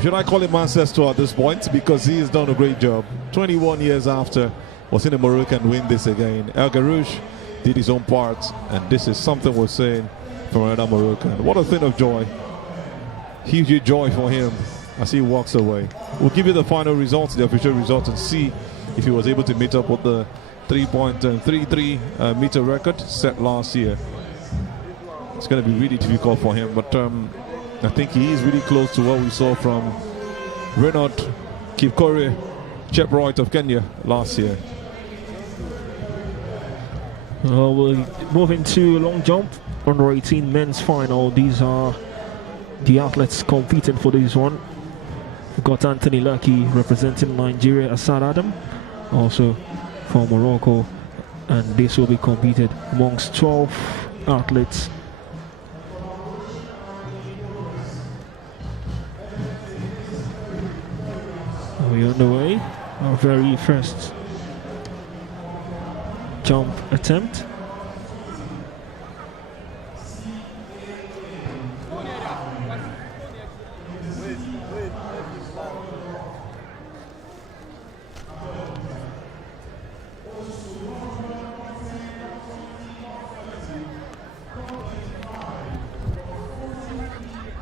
should I call him ancestor at this point, because he has done a great job. 21 years after, was in a Moroccan win this again. El Garouj did his own part, and this is something we're saying from another Moroccan. What a thing of joy, huge joy for him as he walks away. We'll give you the final results, the official results, and see if he was able to meet up with the 3.33 meter record set last year. It's going to be really difficult for him, but I think he is really close to what we saw from Reynard Kipkorir Cheproit of Kenya last year. We'll move into long jump, under 18 men's final. These are the athletes competing for this one. We've got Anthony Lucky representing Nigeria, Asad Adam also from Morocco, and this will be competed amongst 12 athletes. We're on the way. Our very first jump attempt.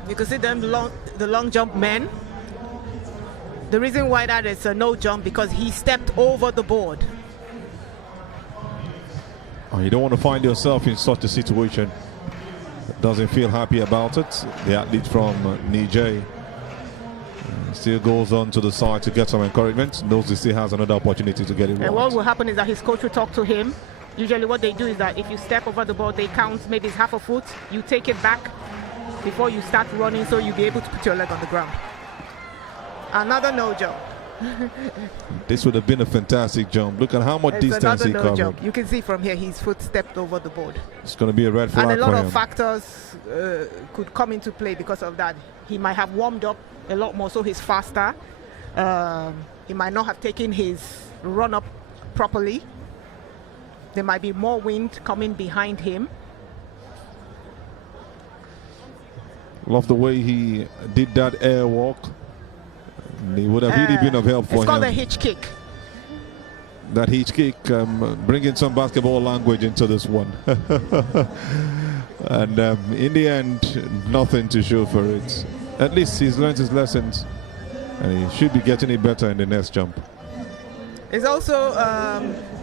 You can see them the long jump men. The reason why that is a no jump because he stepped over the board. You don't want to find yourself in such a situation. Doesn't feel happy about it. The athlete from Niger still goes on to the side to get some encouragement. Knows he still has another opportunity to get it right. And what will happen is that his coach will talk to him. Usually what they do is that if you step over the board, they count maybe it's half a foot. You take it back before you start running so you'll be able to put your leg on the ground. Another no jump. This would have been a fantastic jump. Look at how much It's distance another he no covered. jump. You can see from here his foot stepped over the board. It's going to be a red flag And a lot for of him. factors could come into play because of that. He might have warmed up a lot more, so he's faster. He might not have taken his run up properly. There might be more wind coming behind him. Love the way he did that air walk. It would have really been of help for It's called him. a hitch kick. That hitch kick, bringing some basketball language into this one. And in the end, nothing to show for it. At least he's learned his lessons, and he should be getting it better in the next jump. It's also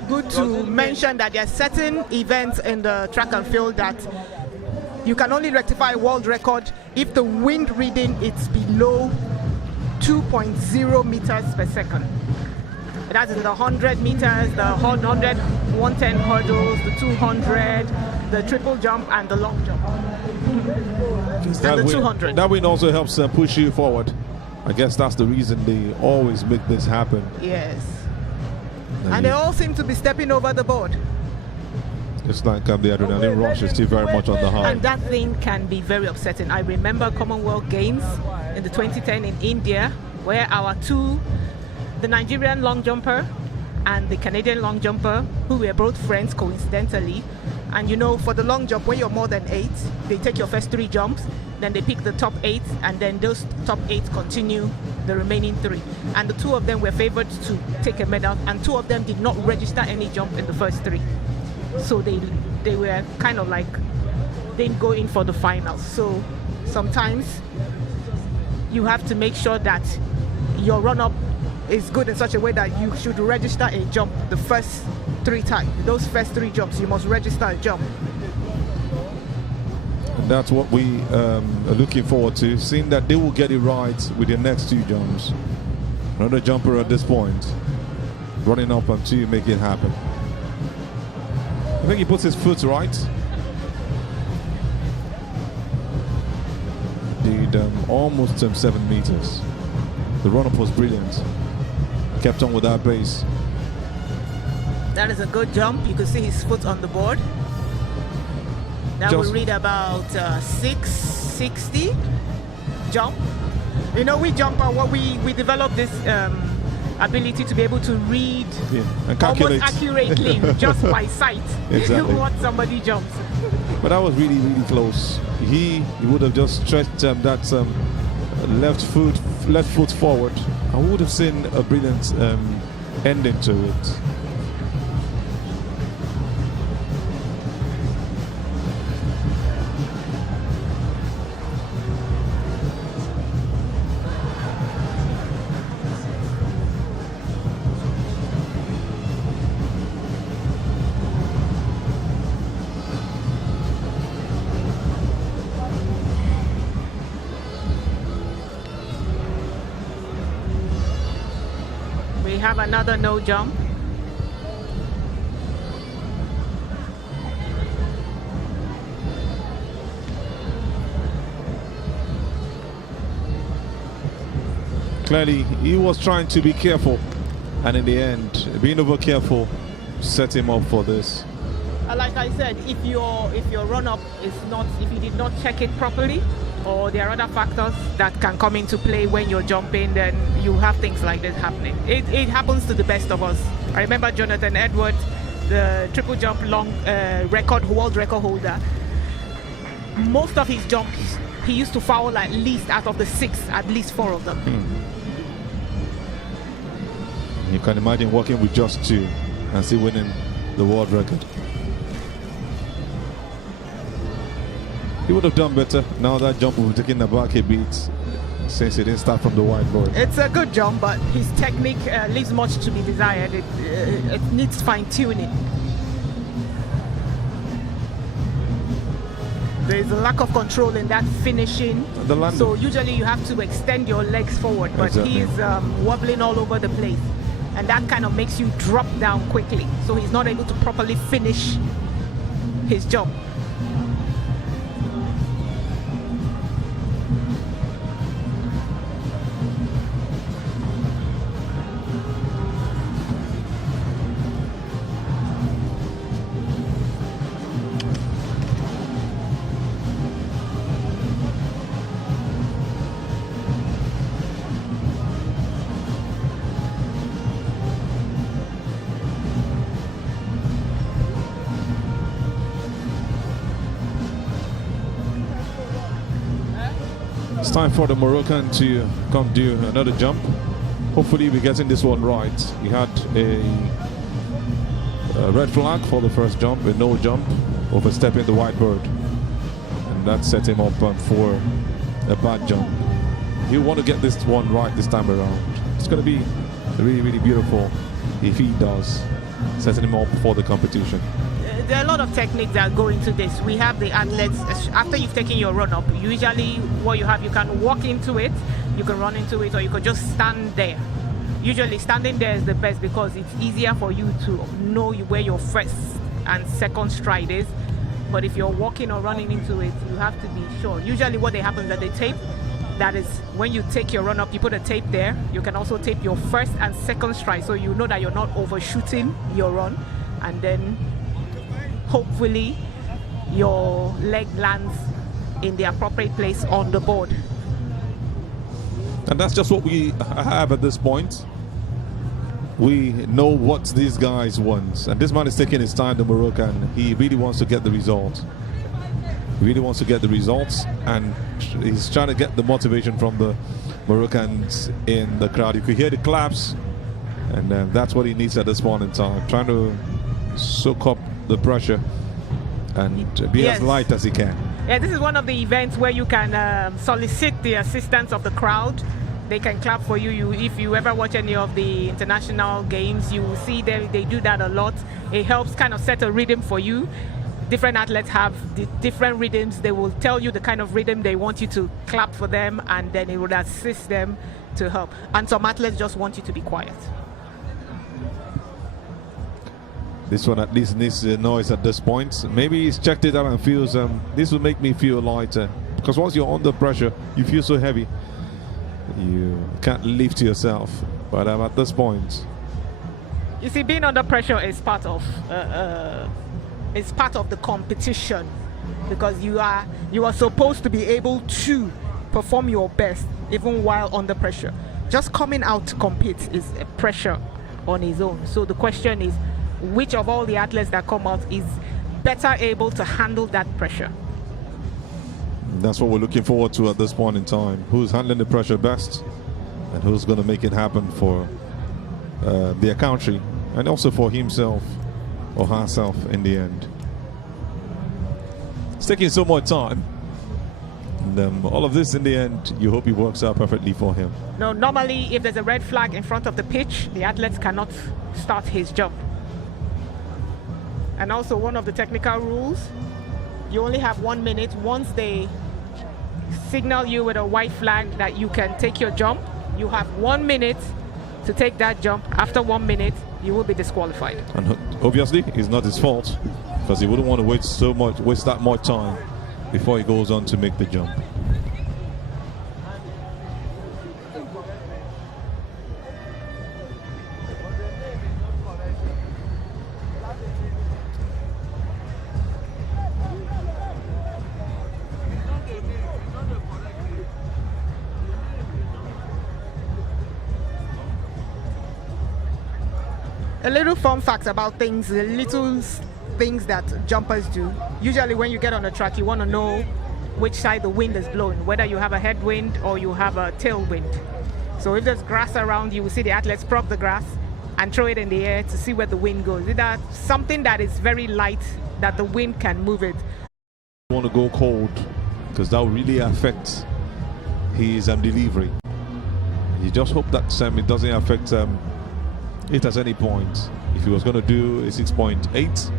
good to mention that there are certain events in the track and field that you can only rectify a world record if the wind reading is below 2.0 meters per second. That is the 100 meters, the 100, 110 hurdles, the 200, the triple jump, and the long jump. And the 200. That wind also helps push you forward. I guess that's the reason they always make this happen. Yes. And they all seem to be stepping over the board. It's like the adrenaline rush is still very much on the high. And that thing can be very upsetting. I remember Commonwealth Games in the 2010 in India, where our two, the Nigerian long jumper and the Canadian long jumper, who were both friends coincidentally. And you know, for the long jump, when you're more than 8, they take your first 3 jumps, then they pick the top 8, and then those top 8 continue the remaining 3. And the 2 of them were favored to take a medal, and 2 of them did not register any jump in the first 3. So they were kind of like, didn't go in for the finals. So sometimes you have to make sure that your run-up is good in such a way that you should register a jump the first 3 times. Those first 3 jumps, you must register a jump. And that's what we are looking forward to, seeing that they will get it right with the next 2 jumps. Another jumper at this point, running up on 2, make it happen. I think he puts his foot right. Did almost 7 meters. The run-up was brilliant. Kept on with that pace. That is a good jump. You can see his foot on the board. That will read about 660 jump. You know, we jump on what we developed this ability to be able to read and calculate almost accurately just by sight exactly what somebody jumps. But that was really, really close. He would have just stretched that left foot forward. I would have seen a brilliant ending to it. We have another no jump. Clearly, he was trying to be careful, and in the end, being over careful set him up for this. Like I said, if your run-up is not, if you did not check it properly, or there are other factors that can come into play when you're jumping, then you have things like this happening. It happens to the best of us. I remember Jonathan Edwards, the triple jump world record holder. Most of his jumps, he used to foul at least out of the 6, at least 4 of them. You can imagine working with just 2 and still winning the world record. He would have done better. Now that jump will be taking the back a bit since he didn't start from the whiteboard. It's a good jump, but his technique leaves much to be desired. It needs fine-tuning. There is a lack of control in that finishing. So usually you have to extend your legs forward, but he's wobbling all over the place. And that kind of makes you drop down quickly. So he's not able to properly finish his jump. It's time for the Moroccan to come do another jump. Hopefully we're getting this one right. We had a red flag for the first jump, a no jump, overstepping the white bird. And that set him up for a bad jump. He'll want to get this one right this time around. It's going to be really, really beautiful if he does, setting him up for the competition. There are a lot of techniques that go into this. We have the athletes, after you've taken your run up, usually what you have, you can walk into it, you can run into it, or you could just stand there. Usually standing there is the best because it's easier for you to know where your first and second stride is. But if you're walking or running into it, you have to be sure. Usually what happens is that they tape, that is when you take your run up, you put a tape there. You can also tape your first and second stride so you know that you're not overshooting your run, and then hopefully your leg lands in the appropriate place on the board. And that's just what we have at this point. We know what these guys want, and this man is taking his time, the Moroccan. He really wants to get the result. He really wants to get the results, and he's trying to get the motivation from the Moroccans in the crowd. You could hear the claps, and that's what he needs at this point in time, trying to soak up the pressure and be as light as he can. Yeah, this is one of the events where you can solicit the assistance of the crowd. They can clap for you. If you ever watch any of the international games, you will see they do that a lot. It helps kind of set a rhythm for you. Different athletes have the different rhythms. They will tell you the kind of rhythm they want you to clap for them, and then it would assist them to help. And some athletes just want you to be quiet. This one at least needs noise at this point. Maybe he's checked it out and feels this will make me feel lighter, because once you're under pressure you feel so heavy you can't lift yourself. But at this point, you see, being under pressure is part of the competition, because you are supposed to be able to perform your best even while under pressure. Just coming out to compete is a pressure on its own. So the question is, which of all the athletes that come out is better able to handle that pressure? That's what we're looking forward to at this point in time. Who's handling the pressure best, and who's going to make it happen for their country and also for himself or herself in the end. It's taking so much time, and all of this in the end, you hope it works out perfectly for him. No, normally if there's a red flag in front of the pitch, the athlete cannot start his jump. And also one of the technical rules, you only have 1 minute. Once they signal you with a white flag that you can take your jump, you have 1 minute to take that jump. After 1 minute, you will be disqualified. And obviously, it's not his fault, because he wouldn't want to waste that much time before he goes on to make the jump. A little fun fact about things, the little things that jumpers do. Usually when you get on the track, you want to know which side the wind is blowing, whether you have a headwind or you have a tailwind. So if there's grass around, you will see the athletes prop the grass and throw it in the air to see where the wind goes. Is that something that is very light, that the wind can move it? You want to go cold, because that will really affect his delivery. You just hope that it doesn't affect it at any point. If he was going to do a 6.8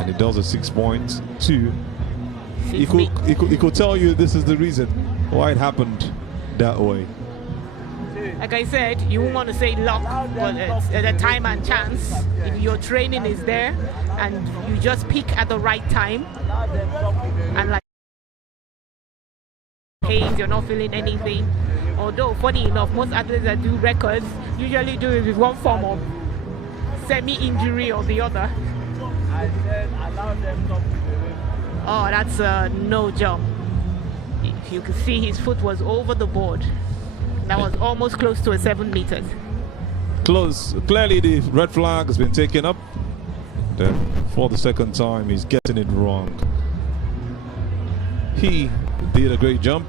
and he does a 6.2, he could tell you this is the reason why it happened that way. Like I said, you won't want to say luck, but it's the time and chance. If your training is there and you just peak at the right time, and like pains, you're not feeling anything. Although, funny enough, most athletes that do records usually do it with one form of semi-injury or the other. Oh, that's a no jump. If you could see, his foot was over the board. That was almost close to a 7 meters. Close. Clearly the red flag has been taken up. Then for the second time, he's getting it wrong. He did a great jump,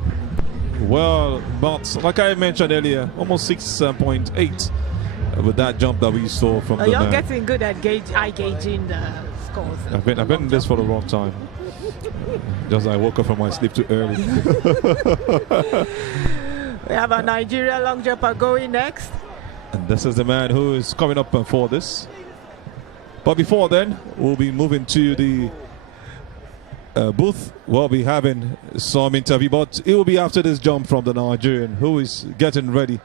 well, but like I mentioned earlier, almost 6.8 with that jump that we saw from the You're man. getting good at gauging the scores. I've been in this for a long time. Just I woke up from my sleep too early. We have a Nigeria long jumper going next. And this is the man who is coming up for this. But before then, we'll be moving to the booth. We'll be having some interview, but it will be after this jump from the Nigerian who is getting ready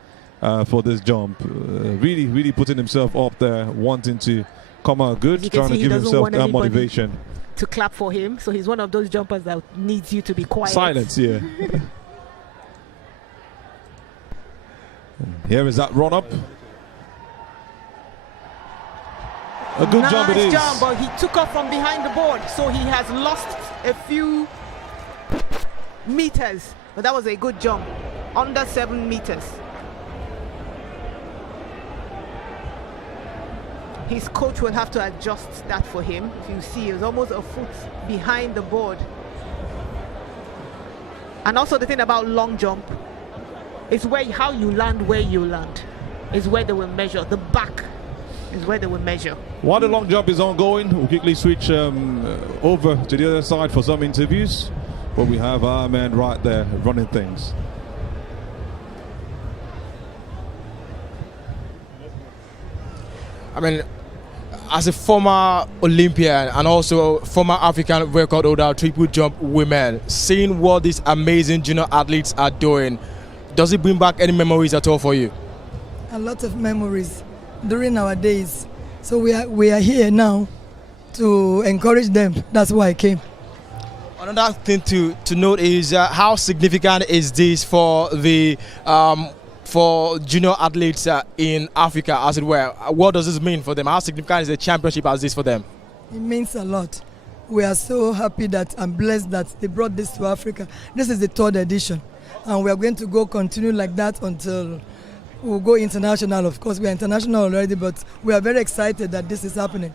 for this jump. Really putting himself up there, wanting to come out good, trying to give himself that motivation. To clap for him, so he's one of those jumpers that needs you to be quiet. Silence, yeah. Here is that run up. A good nice jump it is. Jump, but he took off from behind the board, so he has lost a few meters. But that was a good jump, under 7 meters. His coach will have to adjust that for him. If you see, he's almost a foot behind the board. And also the thing about long jump is how you land is where they will measure. The back is where they will measure. While the long jump is ongoing, we'll quickly switch over to the other side for some interviews. But we have our man right there running things. I mean, as a former Olympian and also former African record holder, triple jump women, seeing what these amazing junior athletes are doing, does it bring back any memories at all for you? A lot of memories during our days. So we are here now to encourage them. That's why I came. Another thing to note is how significant is this for the for junior athletes in Africa, as it were? What does this mean for them? How significant is the championship as this for them? It means a lot. We are so happy that I'm blessed that they brought this to Africa. This is the 3rd edition, and we are going to continue like that until we'll go international. Of course, we are international already, but we are very excited that this is happening.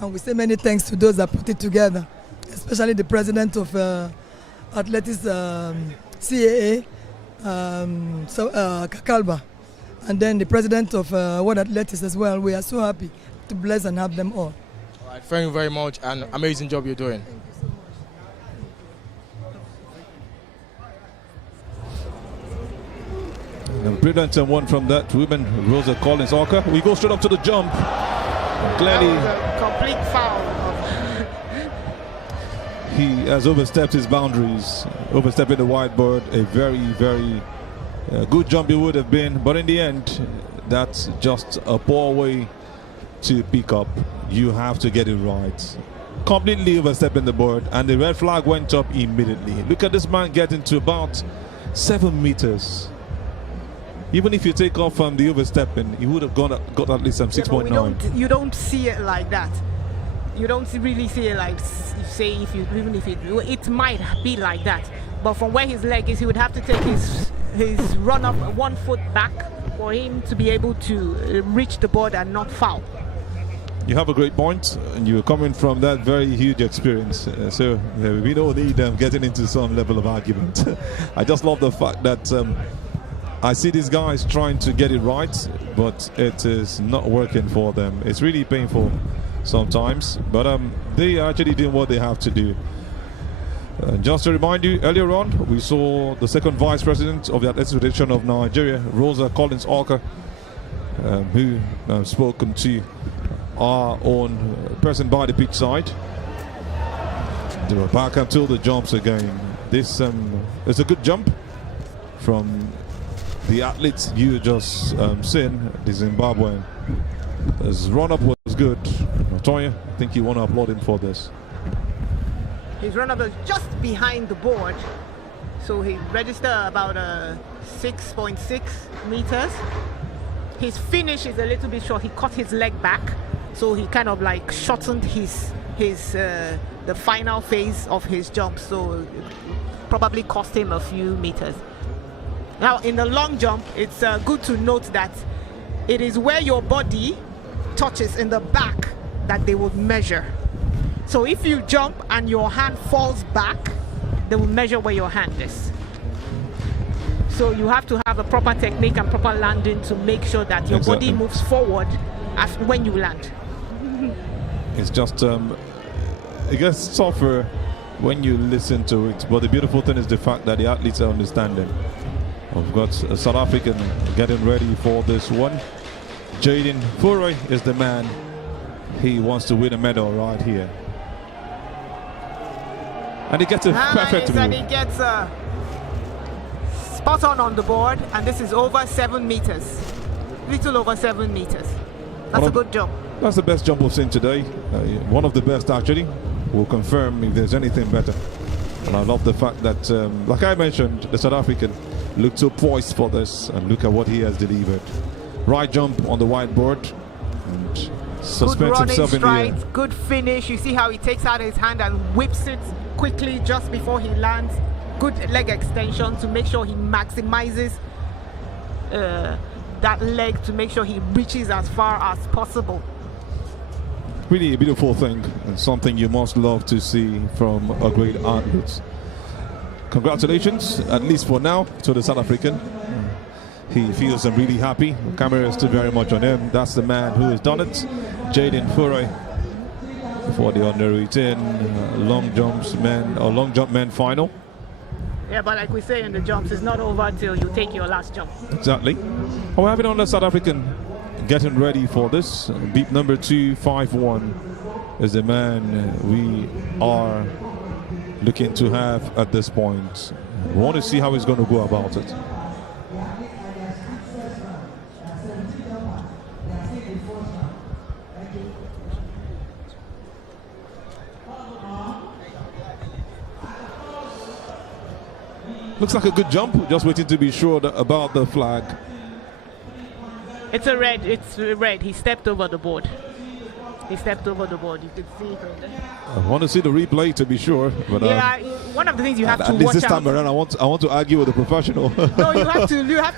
And we say many thanks to those that put it together, especially the president of Athletics CAA, Kakalba, and then the president of World Athletics as well. We are so happy to bless and have them all. All right, thank you very much, and amazing job you're doing. Thank you so much. And brilliant one from that woman, Rosa Collins Orca. We go straight up to the jump. Clearly, that was a complete foul. he has overstepped his boundaries, overstepping the whiteboard. A very good jump it would have been, but in the end, that's just a poor way to pick up. You have to get it right. Completely overstepping the board, and the red flag went up immediately. Look at this man getting to about 7 meters. Even if you take off from the overstepping, he would have got at least some 6.9. You don't see it like that. You don't really see it like, say, it might be like that. But from where his leg is, he would have to take his run up 1 foot back for him to be able to reach the board and not foul. You have a great point, and you're coming from that very huge experience. So we don't need getting into some level of argument. I just love the fact that I see these guys trying to get it right, but it is not working for them. It's really painful sometimes, but they actually did what they have to do. Just to remind you, earlier on we saw the second vice president of the Athletics Federation of Nigeria, Rosa Collins Orca, who spoken to our own person by the pitch side. They were back until the jumps again. This is a good jump from the athletes you just seen, the Zimbabwean. His run-up was good. Toya, I think you want to applaud him for this. His run-up was just behind the board, so he registered about 6.6 meters. His finish is a little bit short. He cut his leg back, so he kind of like shortened the final phase of his jump, so it probably cost him a few meters. Now, in the long jump, it's good to note that it is where your body touches in the back that they would measure. So if you jump and your hand falls back, they will measure where your hand is. So you have to have a proper technique and proper landing to make sure that your body moves forward when you land. It's just, it gets tougher when you listen to it. But the beautiful thing is the fact that the athletes are understanding. We've got a South African getting ready for this one. Jaden Furey is the man. He wants to win a medal right here. And he gets a perfect move. And he gets spot on the board, and this is over 7 meters. Little over 7 meters. That's a good jump. That's the best jump we've seen today. One of the best, actually. We'll confirm if there's anything better. And I love the fact that, like I mentioned, the South African looked so poised for this, and look at what he has delivered. Right jump on the whiteboard, and suspends himself in the air. Good finish. You see how he takes out his hand and whips it quickly just before he lands. Good leg extension to make sure he maximizes that leg, to make sure he reaches as far as possible. Really a beautiful thing, and something you must love to see from a great athlete. Congratulations, at least for now, to the South African. He feels really happy. The camera is still very much on him. That's the man who has done it. Jaden Furey for the under-18 long jump men final. Yeah, but like we say in the jumps, it's not over till you take your last jump. Exactly. We're having on the South African getting ready for this. Beep number 251 is the man we are looking to have at this point. We want to see how he's going to go about it. Looks like a good jump, just waiting to be sure about the flag. It's a red, He stepped over the board. You can see it right there. I want to see the replay to be sure. But yeah, one of the things you have to watch out. At least this time around, I want to argue with the professional. No, you have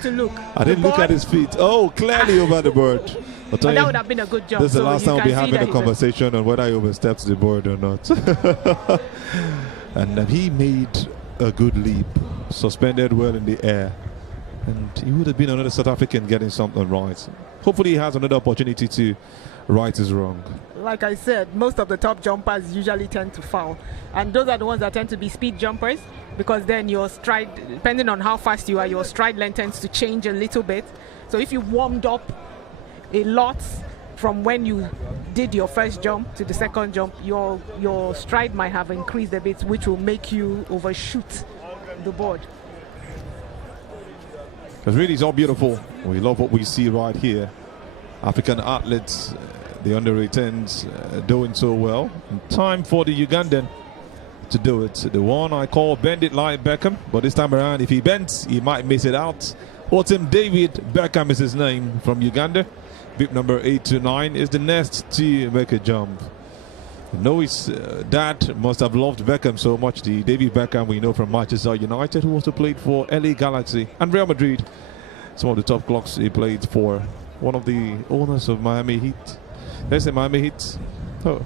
to look. I didn't look at his feet. Oh, clearly over the board. But that would have been a good jump. This is the last time we'll be having a conversation on whether he oversteps the board or not. And he made a good leap, suspended well in the air, and he would have been another South African getting something right. Hopefully he has another opportunity to right his wrong. Like I said, most of the top jumpers usually tend to foul, and those are the ones that tend to be speed jumpers, because then your stride, depending on how fast you are, your stride length tends to change a little bit. So if you warmed up a lot from when you did your first jump to the second jump, your stride might have increased a bit, which will make you overshoot the board. Because really it's all beautiful. We love what we see right here. African athletes, the under-18s, doing so well. And time for the Ugandan to do it. The one I call bend it like Beckham, but this time around, if he bends, he might miss it out. Autumn David Beckham is his name, from Uganda. Bib number 829 is the next to make a jump. You know, his dad must have loved Beckham so much. The David Beckham we know from Manchester United, who also played for LA Galaxy and Real Madrid. Some of the top clubs he played for. One of the owners of Miami Heat. There's the Miami Heat. Oh,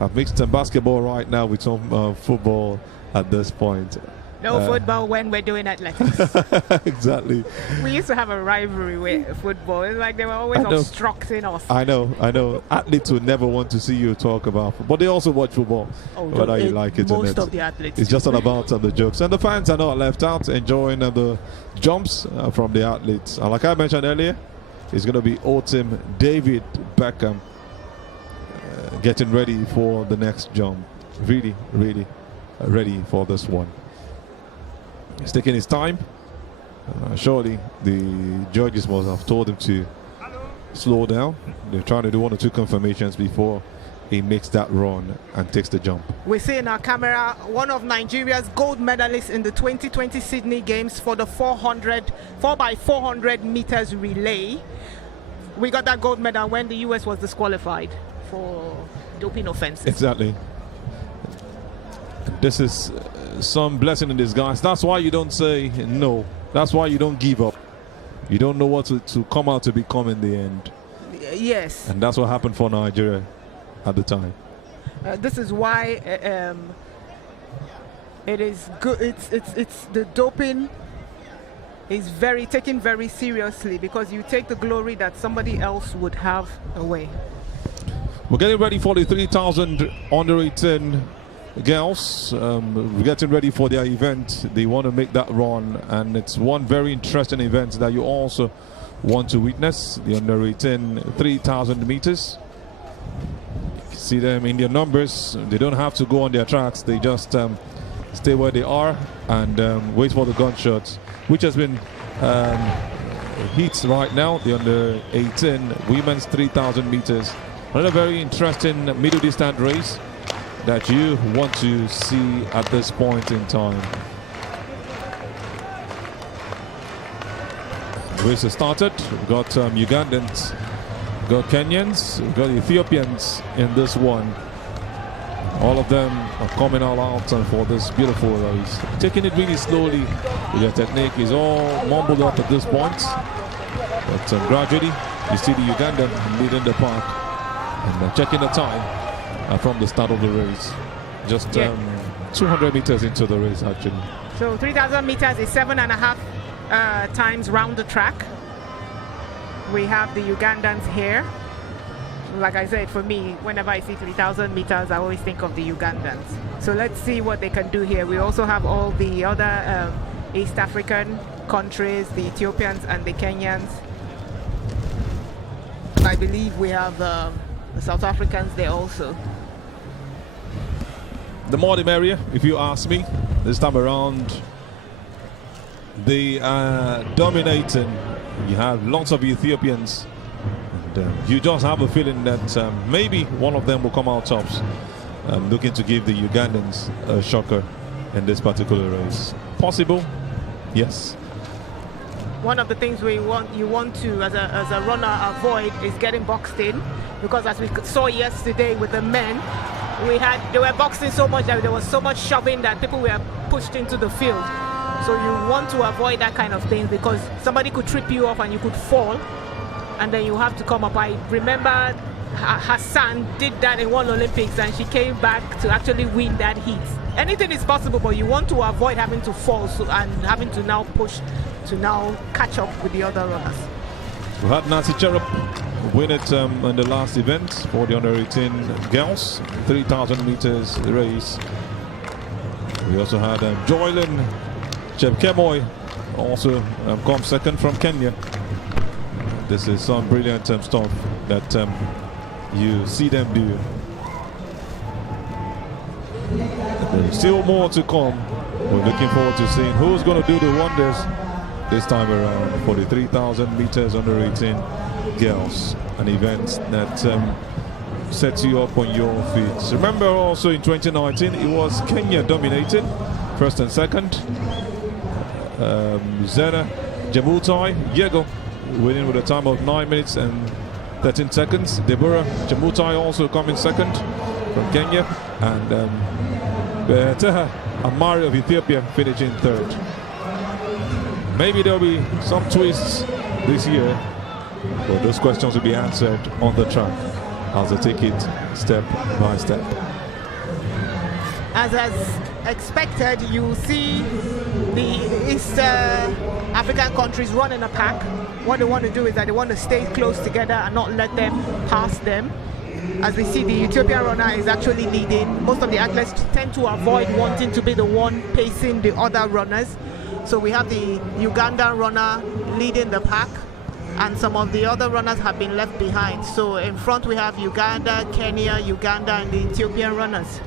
I've mixed some basketball right now with some football at this point. No football when we're doing athletics. Exactly. We used to have a rivalry with football. It's like they were always obstructing us. I know. Athletes would never want to see you talk about football, but they also watch football, whether you like it or not. Most of the athletes. It's just all about the jokes. And the fans are not left out, enjoying the jumps from the athletes. And like I mentioned earlier, it's going to be Autumn David Beckham getting ready for the next jump. Really, really ready for this one. He's taking his time. Surely the judges must have told him to slow down. They're trying to do 1 or 2 confirmations before he makes that run and takes the jump. We see in our camera one of Nigeria's gold medalists in the 2020 Sydney Games for the 4x400 meters relay. We got that gold medal when the US was disqualified for doping offenses. Exactly. This is some blessing in disguise. That's why you don't say no. That's why you don't give up. You don't know what to come out to become in the end. Yes. And that's what happened for Nigeria at the time. This is why it is good. It's the doping is taken very seriously, because you take the glory that somebody else would have away. We're getting ready for the 3,000 under 18 girls. We're getting ready for their event. They want to make that run, and it's one very interesting event that you also want to witness. The under 18 3,000 meters. You can see them in their numbers. They don't have to go on their tracks. They just stay where they are and wait for the gunshots, which has been hit right now. The under 18 women's 3,000 meters. Another very interesting middle distance race that you want to see at this point in time. The race has started. We've got Ugandans, we've got Kenyans, we've got Ethiopians in this one. All of them are coming all out for this beautiful race. Taking it really slowly. Their technique is all mumbled up at this point. But gradually, you see the Ugandan leading the pack. And checking the time from the start of the race. Just 200 meters into the race, actually. So 3,000 meters is 7.5 times round the track. We have the Ugandans here. Like I said, for me, whenever I see 3,000 meters, I always think of the Ugandans. So let's see what they can do here. We also have all the other East African countries, the Ethiopians and the Kenyans. I believe we have the South Africans there also. The more the merrier, if you ask me. This time around, they are dominating. You have lots of Ethiopians. And, you just have a feeling that maybe one of them will come out tops. Looking to give the Ugandans a shocker in this particular race. Possible? Yes. One of the things you want to, as a runner, avoid is getting boxed in, because as we saw yesterday with the men, they were boxed in so much that there was so much shoving that people were pushed into the field. So you want to avoid that kind of thing, because somebody could trip you off and you could fall, and then you have to come up. I remember Hassan did that in one Olympics, and she came back to actually win that heat. Anything is possible, but you want to avoid having to fall and having to now push to now catch up with the other runners. We had Nancy Cherub win it in the last event for the under 18 girls, 3,000 meters race. We also had Joylyn Chepkemoi also come second from Kenya. This is some brilliant stuff that you see them do. There's still more to come. We're looking forward to seeing who's going to do the wonders this time around for the 3,000 meters under 18 girls, an event that sets you up on your feet. Remember also in 2019 it was Kenya dominating first and second. Zena Jemutai Yego winning with a time of 9 minutes and 13 seconds. Deborah Jemutai also coming second from Kenya, and Beteha Amari of Ethiopia finishing third. Maybe there'll be some twists this year, but those questions will be answered on the track as they take it step by step. As expected, you see the East African countries run in a pack. What they want to do is that they want to stay close together and not let them pass them. As we see, the Ethiopian runner is actually leading. Most of the athletes tend to avoid wanting to be the one pacing the other runners. So we have the Ugandan runner leading the pack, and some of the other runners have been left behind. So in front we have Uganda, Kenya, Uganda, and the Ethiopian runners.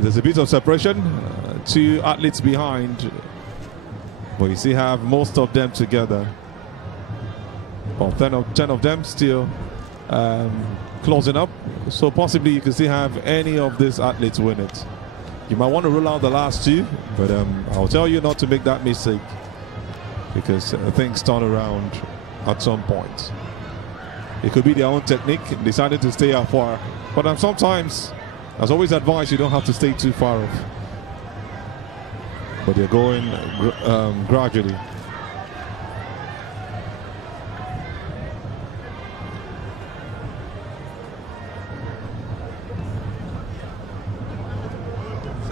There's a bit of separation, 2 athletes behind, but you see have most of them together. Well, 10 of them still closing up, so possibly you can still have any of these athletes win it. You might want to rule out the last 2, but I'll tell you not to make that mistake, because things turn around at some point. It could be their own technique, decided to stay afar, but sometimes, as always advised, you don't have to stay too far off. But they're going gradually.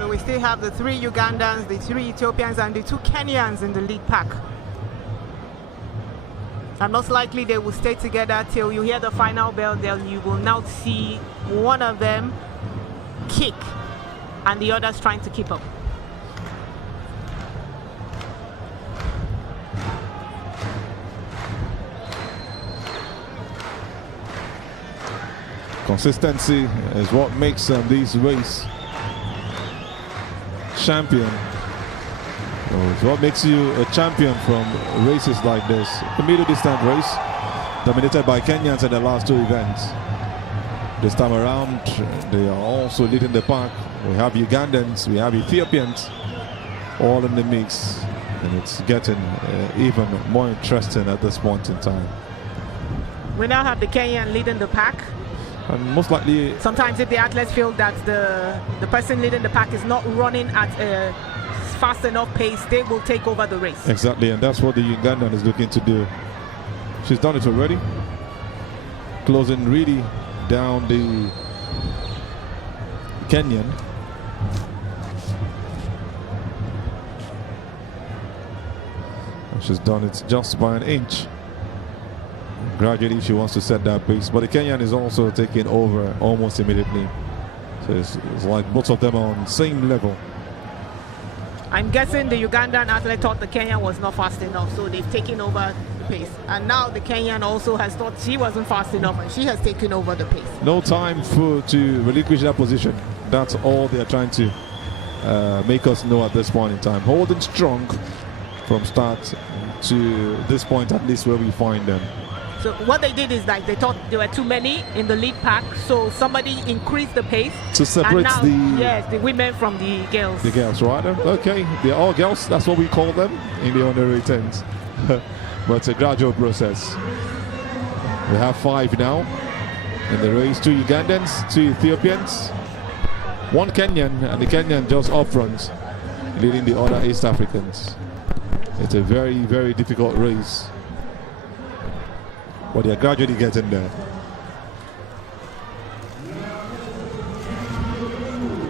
So we still have the 3 Ugandans, the 3 Ethiopians, and the 2 Kenyans in the lead pack. And most likely they will stay together till you hear the final bell. Then you will now see one of them kick and the others trying to keep up. Consistency is what makes these race champion. It's what makes you a champion from races like this. The middle distance race dominated by Kenyans in the last 2 events. This time around, they are also leading the pack. We have Ugandans, we have Ethiopians, all in the mix, and it's getting even more interesting at this point in time. We now have the Kenyan leading the pack. And most likely, sometimes if the athletes feel that the person leading the pack is not running at a fast enough pace, they will take over the race. Exactly, and that's what the Ugandan is looking to do. She's done it already. Closing really down the Kenyan. And she's done it just by an inch. Gradually she wants to set that pace, but the Kenyan is also taking over almost immediately. So it's like both of them are on the same level. I'm guessing the Ugandan athlete thought the Kenyan was not fast enough, so they've taken over the pace. And now the Kenyan also has thought she wasn't fast enough, and she has taken over the pace. No time to relinquish that position. That's all they're trying to make us know at this point in time. Holding strong from start to this point, at least where we find them. So what they did is like they thought there were too many in the lead pack, so somebody increased the pace to separate now, the women from the girls. The girls, right? Okay, they're all girls. That's what we call them in the under 18s. But it's a gradual process. We have 5 now in the race: 2 Ugandans, 2 Ethiopians, 1 Kenyan, and the Kenyan just up front, leading the other East Africans. It's a very, very difficult race, but they're gradually getting there.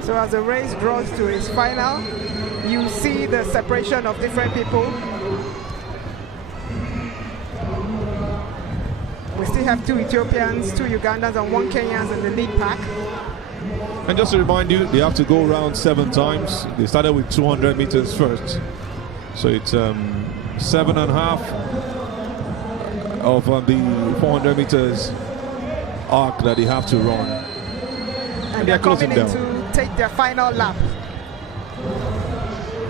So as the race draws to its final, you see the separation of different people. We still have 2 Ethiopians, 2 Ugandans, and 1 Kenyans in the lead pack. And just to remind you, they have to go around 7 times. They started with 200 meters first. So it's 7.5 of the 400 meters arc that they have to run. And they're coming in to take their final lap.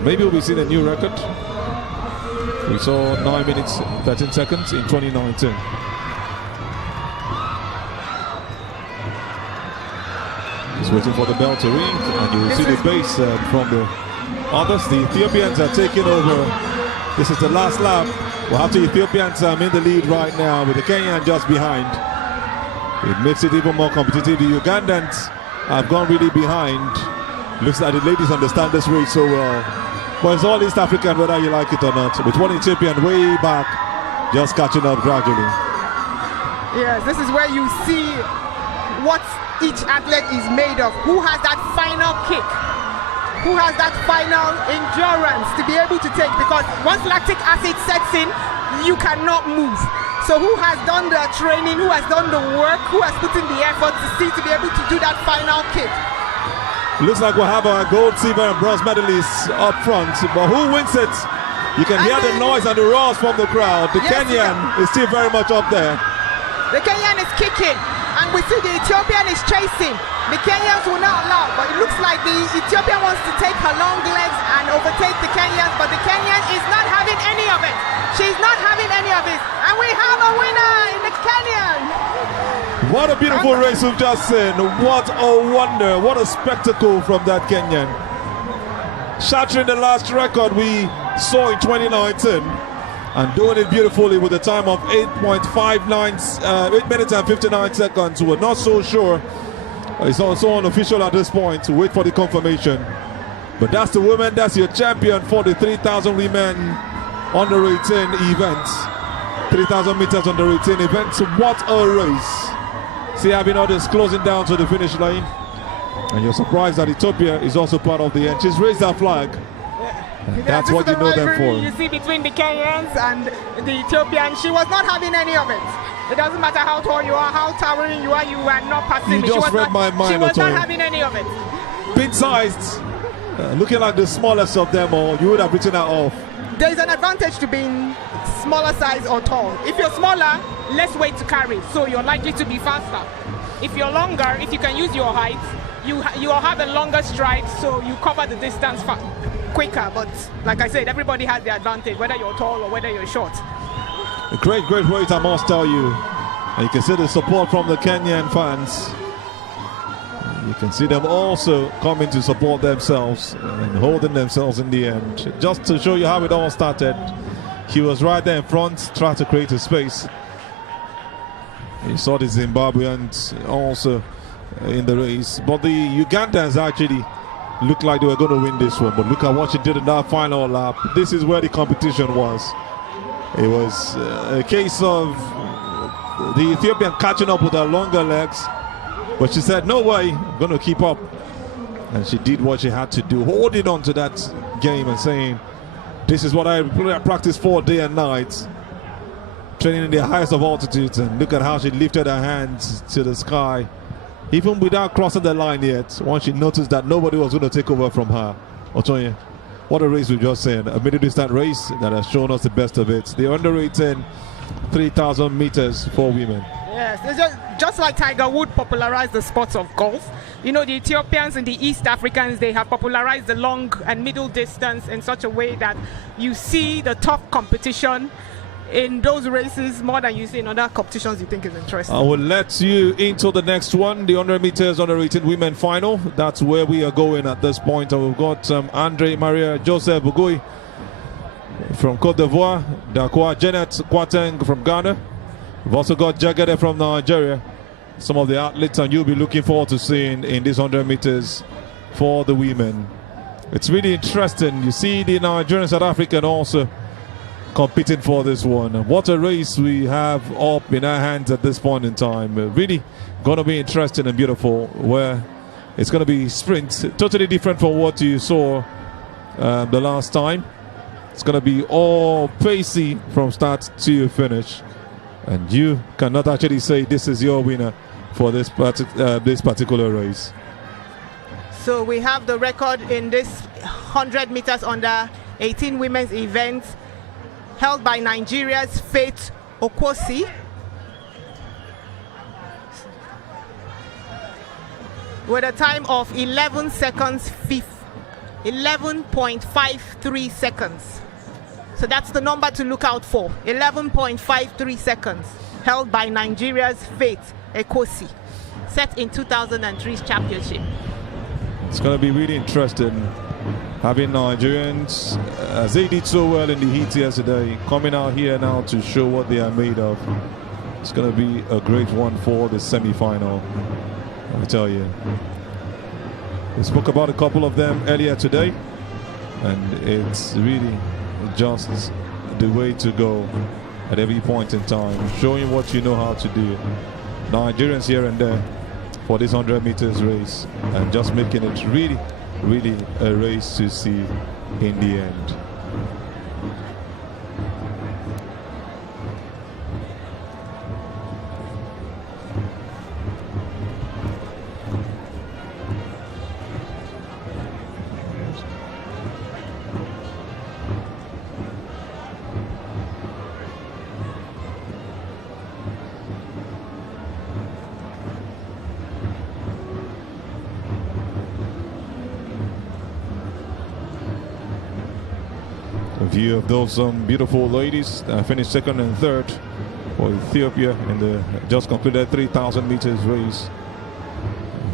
Maybe we'll be seeing a new record. We saw 9 minutes 13 seconds in 2019. Just waiting for the bell to ring, and you will see the base from the others. The Ethiopians are taking over. This is the last lap. We'll have 2 Ethiopians in the lead right now, with the Kenyan just behind. It makes it even more competitive. The Ugandans have gone really behind. Looks like the ladies understand this race so well. But it's all East African, whether you like it or not. With 1 Ethiopian way back, just catching up gradually. Yes, this is where you see what each athlete is made of. Who has that final kick? Who has that final endurance to be able to take? Because once lactic acid sets in, you cannot move. So who has done the training, who has done the work, who has put in the effort to be able to do that final kick? Looks like we'll have our gold, silver, and bronze medalists up front. But who wins it? You can hear the noise and the roars from the crowd. The Kenyan is still very much up there. The Kenyan is kicking, and we see the Ethiopian is chasing. The Kenyans will not allow, but it looks like the Ethiopian wants to take her long legs and overtake the Kenyans, but the Kenyan is not having any of it. She's not having any of it. And we have a winner in the Kenyan. What a beautiful race we've just seen. What a wonder. What a spectacle from that Kenyan. Shattering the last record we saw in 2019. And doing it beautifully with a time of 8.59, 8 minutes and 59 seconds. We're not so sure. It's also unofficial at this point to wait for the confirmation. But that's the woman, that's your champion for the 3,000 women under 18 events. 3,000 meters under 18 events. What a race. See, having all this closing down to the finish line. And you're surprised that Ethiopia is also part of the end. She's raised that flag. That's what you know them for. You see between the Kenyans and the Ethiopians, she was not having any of it. It doesn't matter how tall you are, how towering you are not passing. You just read my mind. She was not having any of it. Big-sized, looking like the smallest of them all, you would have written that off. There is an advantage to being smaller size or tall. If you're smaller, less weight to carry, so you're likely to be faster. If you're longer, if you can use your height, you will have a longer stride, so you cover the distance quicker. But like I said, everybody has the advantage, whether you're tall or whether you're short. A great race, I must tell you. And you can see the support from the Kenyan fans. You can see them also coming to support themselves and holding themselves in the end. Just to show you how it all started, he was right there in front, trying to create a space. You saw the Zimbabweans also in the race, but the Ugandans actually looked like they were going to win this one. But look at what she did in that final lap. This is where the competition was. It was a case of the Ethiopian catching up with her longer legs, but she said, no way, I'm going to keep up. And she did what she had to do, holding on to that game and saying, this is what I practice for day and night, training in the highest of altitudes. And look at how she lifted her hands to the sky, even without crossing the line yet, once she noticed that nobody was going to take over from her. Otoye, what a race we've just seen. A middle distance race that has shown us the best of it. The under-18 3,000 meters for women. Yes, it's just like Tiger Woods popularized the sports of golf. You know, the Ethiopians and the East Africans, they have popularized the long and middle distance in such a way that you see the tough competition in those races more than you see in other competitions you think is interesting. I will let you into the next one, the 100 meters under-18 women final. That's where we are going at this point. And we've got Andre Maria Joseph Bugui from Cote d'Ivoire, Dakwa Janet Kwateng from Ghana. We've also got Jagade from Nigeria. Some of the athletes and you'll be looking forward to seeing in this 100 meters for the women. It's really interesting. You see the Nigerian South African also competing for this one. And what a race we have up in our hands at this point in time. Really going to be interesting and beautiful, where it's going to be sprints, totally different from what you saw the last time. It's going to be all pacey from start to finish. And you cannot actually say this is your winner for this particular race. So we have the record in this 100 meters under 18 women's event held by Nigeria's Faith Okosi. With a time of 11.53 seconds. So that's the number to look out for. 11.53 seconds, held by Nigeria's Faith Okosi, set in 2003's championship. It's going to be really interesting having Nigerians, as they did so well in the heat yesterday, coming out here now to show what they are made of. It's going to be a great one for the semi-final, I tell you. We spoke about a couple of them earlier today, and it's really just the way to go at every point in time, showing what you know how to do. Nigerians here and there for this 100 meters race, and just making it really, really a race to see in the end. View of those beautiful ladies that finished second and third for Ethiopia in the just completed 3,000 meters race.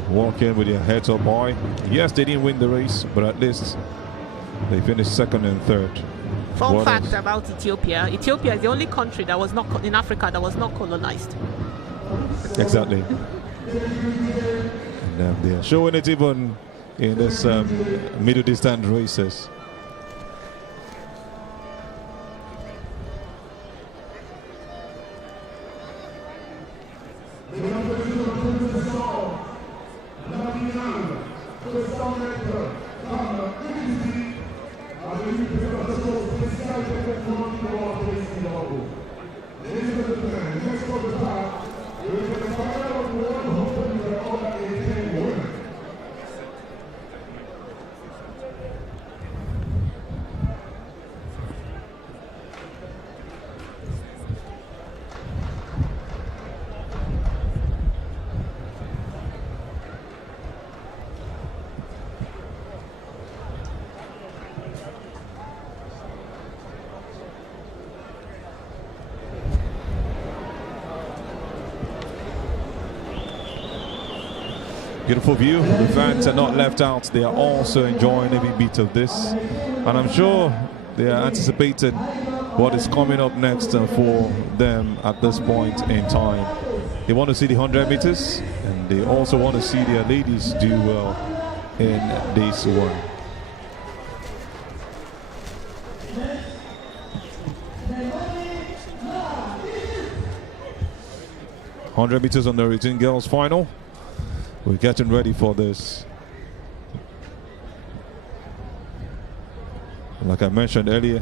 Walking with their heads up high. Yes, they didn't win the race, but at least they finished second and third. Fun fact about Ethiopia: Ethiopia is the only country that was not in Africa that was not colonized. Exactly. And they are showing it even in this middle distance races. Beautiful view. The fans are not left out. They are also enjoying every bit of this. And I'm sure they are anticipating what is coming up next for them at this point in time. They want to see the 100 meters, and they also want to see their ladies do well in this one. "100 meters on the 18 girls final. We're getting ready for this. Like I mentioned earlier,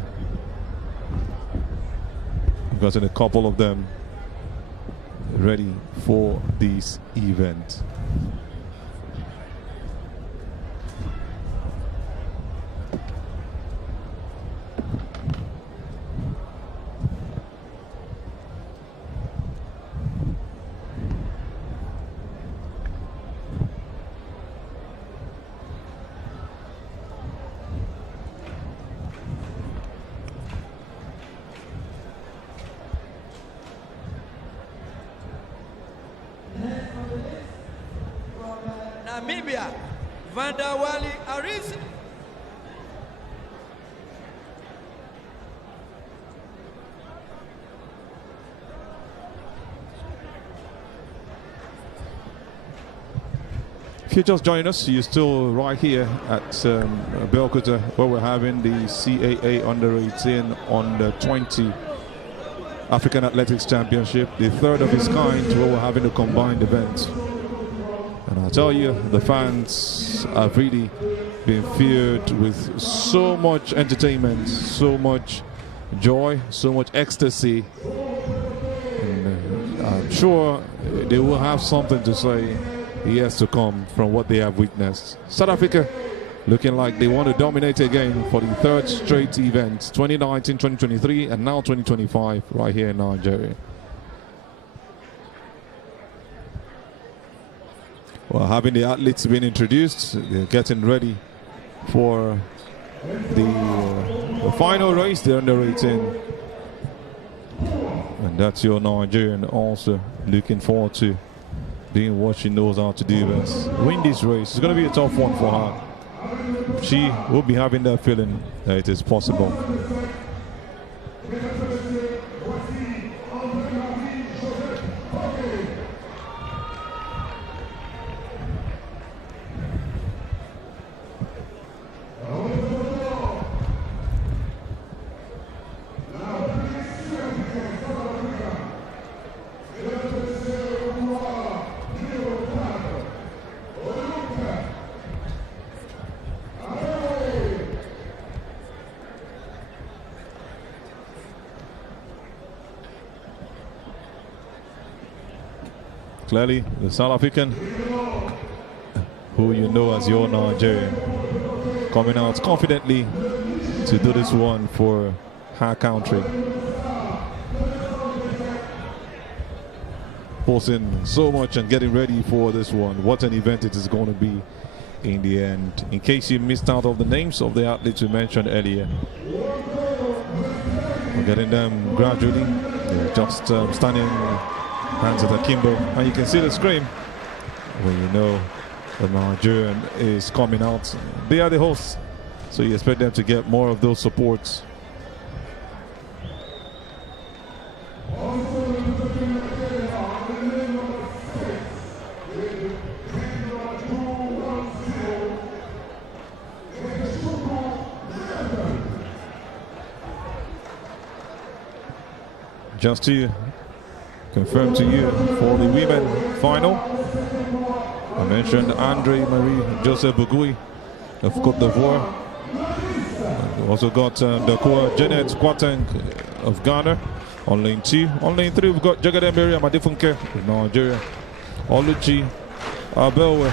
we've gotten a couple of them ready for this event. Namibia, Vandawali Aris. If you just join us, you're still right here at Belkuta, where we're having the CAA Under-18, Under-20 African Athletics Championship, the third of its kind, where we're having a combined event. And I'll tell you, the fans have really been filled with so much entertainment, so much joy, so much ecstasy. And I'm sure they will have something to say years to come from what they have witnessed. South Africa looking like they want to dominate again for the third straight event, 2019, 2023, and now 2025 right here in Nigeria. Well, having the athletes been introduced, they're getting ready for the final race, the Under-18. And that's your Nigerian also looking forward to being what she knows how to do best. Win this race. It's going to be a tough one for her. She will be having that feeling that it is possible. Clearly, the South African, who you know as your Nigerian, coming out confidently to do this one for her country. Posting so much and getting ready for this one. What an event it is going to be in the end. In case you missed out of the names of the athletes we mentioned earlier, we're getting them gradually. They're just standing hands at akimbo, and you can see the scream when you know the Nigerian is coming out. They are the hosts, so you expect them to get more of those supports. Just to confirm to you, for the women final, I mentioned Andre Marie Joseph Bugui of Côte d'Ivoire. Also got the core Janet Kwateng of Ghana on lane 2. On lane 3, we've got Jagade Miriam Adifunke of Nigeria. Oluchi Abelwe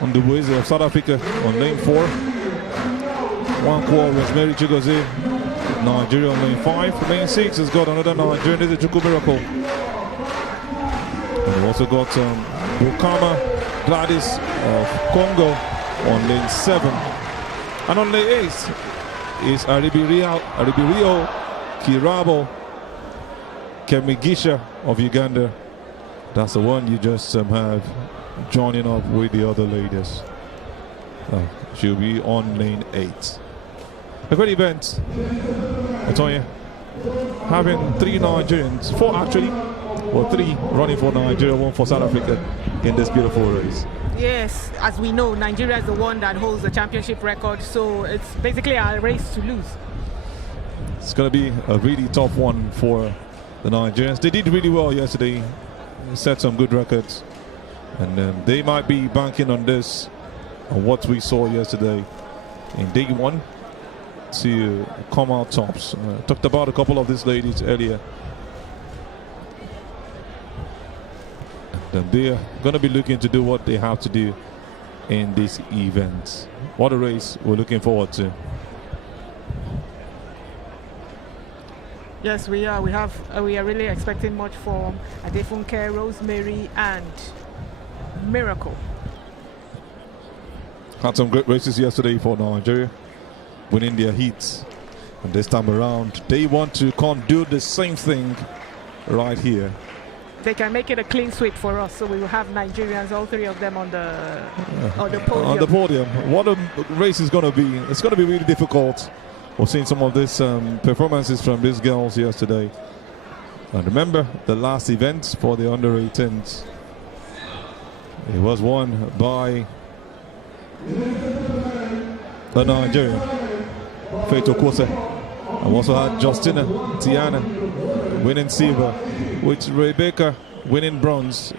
on the Wizard of South Africa on lane 4. One core Rosemary Chigozie, Nigeria on lane 5. Lane 6 has got another Nigerian, this is Chuku Miracle. And we've also got Bukama Gladys of Congo on lane 7. And on lane 8 is Aribirio Kirabo Kemigisha of Uganda. That's the one you just have joining up with the other ladies. She'll be on lane 8. A great event, I tell you. Having 3 Nigerians, 4 actually, or 3 running for Nigeria, 1 for South Africa in this beautiful race. Yes, as we know, Nigeria is the one that holds the championship record, so it's basically a race to lose. It's going to be a really tough one for the Nigerians. They did really well yesterday, set some good records, and they might be banking on this, on what we saw yesterday in day 1 to come out tops. Talked about a couple of these ladies earlier. And they're going to be looking to do what they have to do in this event. What a race we're looking forward to. Yes, we are. We are really expecting much from Adefunke, Rosemary, and Miracle. Had some great races yesterday for Nigeria, winning their heats. And this time around, they want to do the same thing right here. They can make it a clean sweep for us, so we will have Nigerians, all 3 of them on the podium. On the podium. What a race is going to be. It's going to be really difficult. We've seen some of these performances from these girls yesterday. And remember, the last event for the under-18s, it was won by the Nigerian, Faith Okwose. And we also had Justina Tiana winning silver, with Rebecca winning bronze